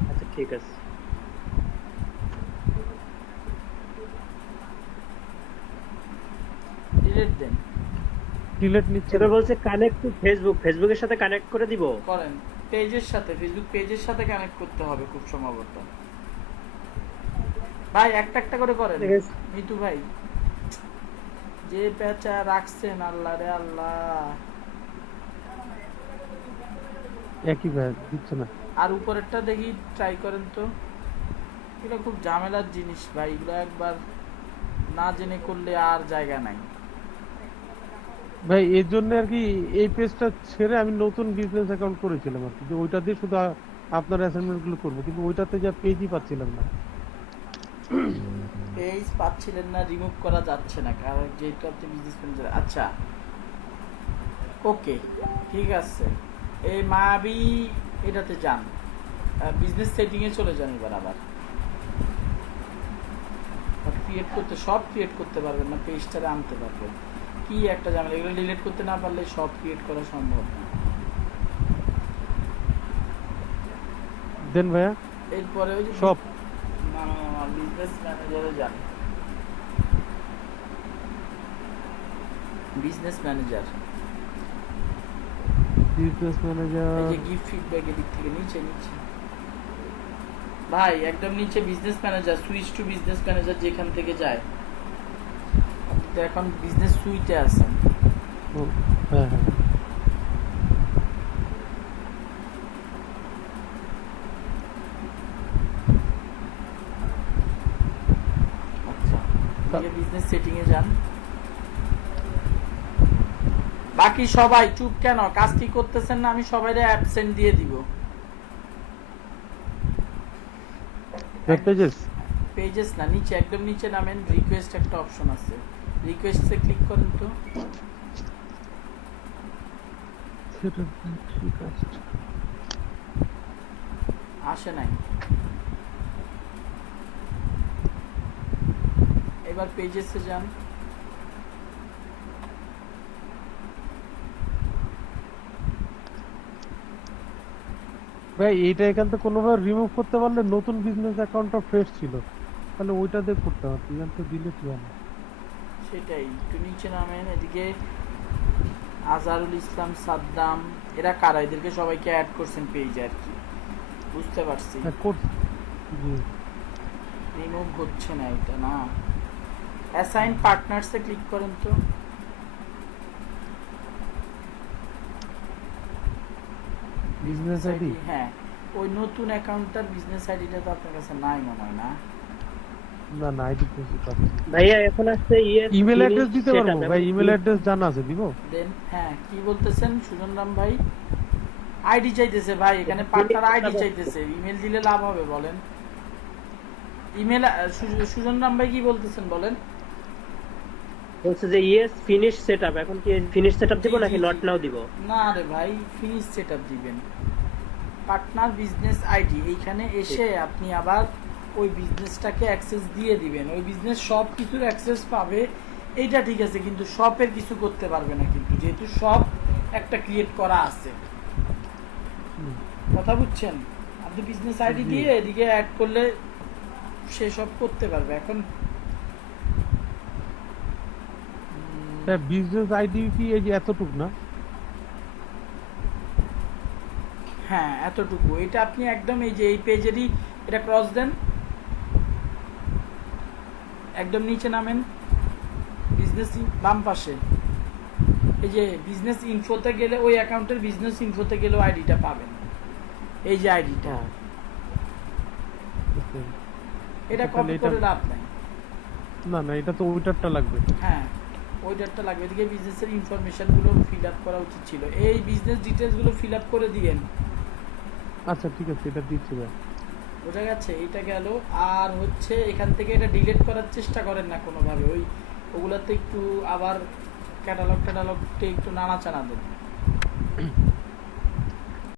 আচ্ছা ঠিক আছে। ডিলিট দেন, ডিলিট নিচ্ছে। এবার বলছে কানেক্ট টু ফেসবুক, ফেসবুকের সাথে কানেক্ট করে দিব। করেন পেজের সাথে, ফেসবুক পেজের সাথে কানেক্ট করতে হবে খুব সম্ভবত। ভাই একটা একটা করে করেন ঠিক আছে। মিতু ভাই। যে পেঁচা রাখছেন, আল্লাহ রে আল্লাহ। একই ভাইয়া দিচ্ছে না। আর উপরেরটা দেখি ট্রাই করেন তো। এটা খুব ঝামেলার জিনিস ভাই, এগুলো একবার না জেনে করলে আর জায়গা নাই। ভাই এর জন্য আর কি এই পেজটা ছেড়ে আমি নতুন বিজনেস অ্যাকাউন্ট করেছিলাম আর কি, যে ওইটা দিয়ে শুধু আপনার অ্যাসাইনমেন্ট গুলো করবো, কিন্তু ওইটাতে যা পেজই পাচ্ছিলাম না। পেজ পাচ্ছিলেন না, রিমুভ করা যাচ্ছে না কারণ যেহেতু আপনি বিজনেস ম্যানেজার। আচ্ছা ওকে, ঠিক আছে। এই মায়াবী এটাতে যান, বিজনেস সেটিং এ চলে যান। এবার আবার ক্রিয়েট করতে, সব ক্রিয়েট করতে পারবেন না, পেজটারে আনতে পারবেন। কি একটা ঝামেলা, এগুলো ডিলিট করতে না পারলে সব ক্রিয়েট করা সম্ভব না। দেন ভাইয়া এরপরে ওই যে সব বিজনেস ম্যানেজারে যান, বিজনেস ম্যানেজার, বিজনেস ম্যানেজার। এই যে গিফট ফিডব্যাক এর দিক থেকে নিচে নিচে ভাই, একদম নিচে business manager, switch to business manager যেখান থেকে যায়। আপনি তো এখন বিজনেস সুইটে আছেন। হ্যাঁ হ্যাঁ, আচ্ছা, বিজনেস সেটিং এ যান। বাকি সবাই চুপ কেন? কাজ কি করতেছেন না? আমি সবাইরে অ্যাবসেন্ট দিয়ে দিব। পেজেস পেজেস না, নিচে একদম নিচে নামেন, রিকোয়েস্ট একটা অপশন আছে, রিকোয়েস্টে ক্লিক করেন তো। আসে নাই। এবার পেজেসে যান। ভাই এইটা এখান থেকে কোনোভাবে রিমুভ করতে পারলে নতুন বিজনেস অ্যাকাউন্টটা ফ্রেশ ছিল, তাহলে ওইটা দিয়ে করতে হবে, এখান থেকে ডিলিট হয় না। সেটাই, একটু নিচে নামেন। এদিকে আজহারুল ইসলাম, সাদ্দাম, এরা কারা? এদেরকে সবাইকে অ্যাড করছেন পেজে আর কি, বুঝতে পারছি। হ্যাঁ, জি। রিমুভ হচ্ছে না এটা, না অ্যাসাইন পার্টনারসে ক্লিক করেন তো। Business ID? হ্যাঁ, ওই নতুন অ্যাকাউন্টটার বিজনেস আইডিটা তো আপনার কাছে নাই মনে হয় না? না না, আইডি তো ভাইয়া এখন আসছে ইমেল অ্যাড্রেস দিতে পারবো ভাই? ইমেল অ্যাড্রেস জানা আছে, দিব? দেন হ্যাঁ, কি বলতেছেন সুজন রাম ভাই? আইডি চাইতেছে ভাই, এখানে পার্টনার আইডি চাইতেছে, ইমেল দিলে লাভ হবে বলেন? ইমেল সুজন রাম ভাই কি বলতেছেন বলেন? বলছে যে ইয়েস ফিনিশ সেটআপ। এখন কি ফিনিশ সেটআপ দিব নাকি নট নাও দিব? না রে ভাই, ফিনিশ সেটআপ দিবেন। পার্টনার বিজনেস আইডি, এইখানে এসে আপনি আবার ওই বিজনেসটাকে অ্যাক্সেস দিয়ে দিবেন। ওই বিজনেস সব কিছুর অ্যাক্সেস পাবে, এইটা ঠিক আছে, কিন্তু শপের কিছু করতে পারবে না, কিন্তু যেহেতু শপ একটা ক্রিয়েট করা আছে। কথা বুঝছেন? আপনি বিজনেস আইডি দিয়ে এদিকে অ্যাড করলে সে সব করতে পারবে। এখন বিজনেস আইডি কি এই যে এতটুক না? হ্যাঁ এতটুকু। এটা আপনি একদম এই যে এই পেজেরই এটা ক্রস দেন, একদম নিচে নামেন, বিজনেস বাম পাশে এই যে বিজনেস ইনফোতে গেলে ওই অ্যাকাউন্টের বিজনেস ইনফোতে গেলেও আইডিটা পাবেন, এই যে আইডিটা। এটা কপি করে লাভ নাই। না না, এটা তো ওইটারটা লাগবে। হ্যাঁ ওইটারটা লাগবে। এদিকে বিজনেসের ইনফরমেশনগুলো ফিল আপ করা উচিত ছিল, এই বিজনেস ডিটেলসগুলো ফিল আপ করে দিয়েন। আচ্ছা ঠিক আছে, এটা দিচ্ছি ভাই। বোঝা গেছে? এটা গেল। আর হচ্ছে এখান থেকে এটা ডিলিট করার চেষ্টা করেন না কোনোভাবে, ওই ওগুলাতে একটু আবার ক্যাটালগটা একটু নাড়াচাড়া দেন।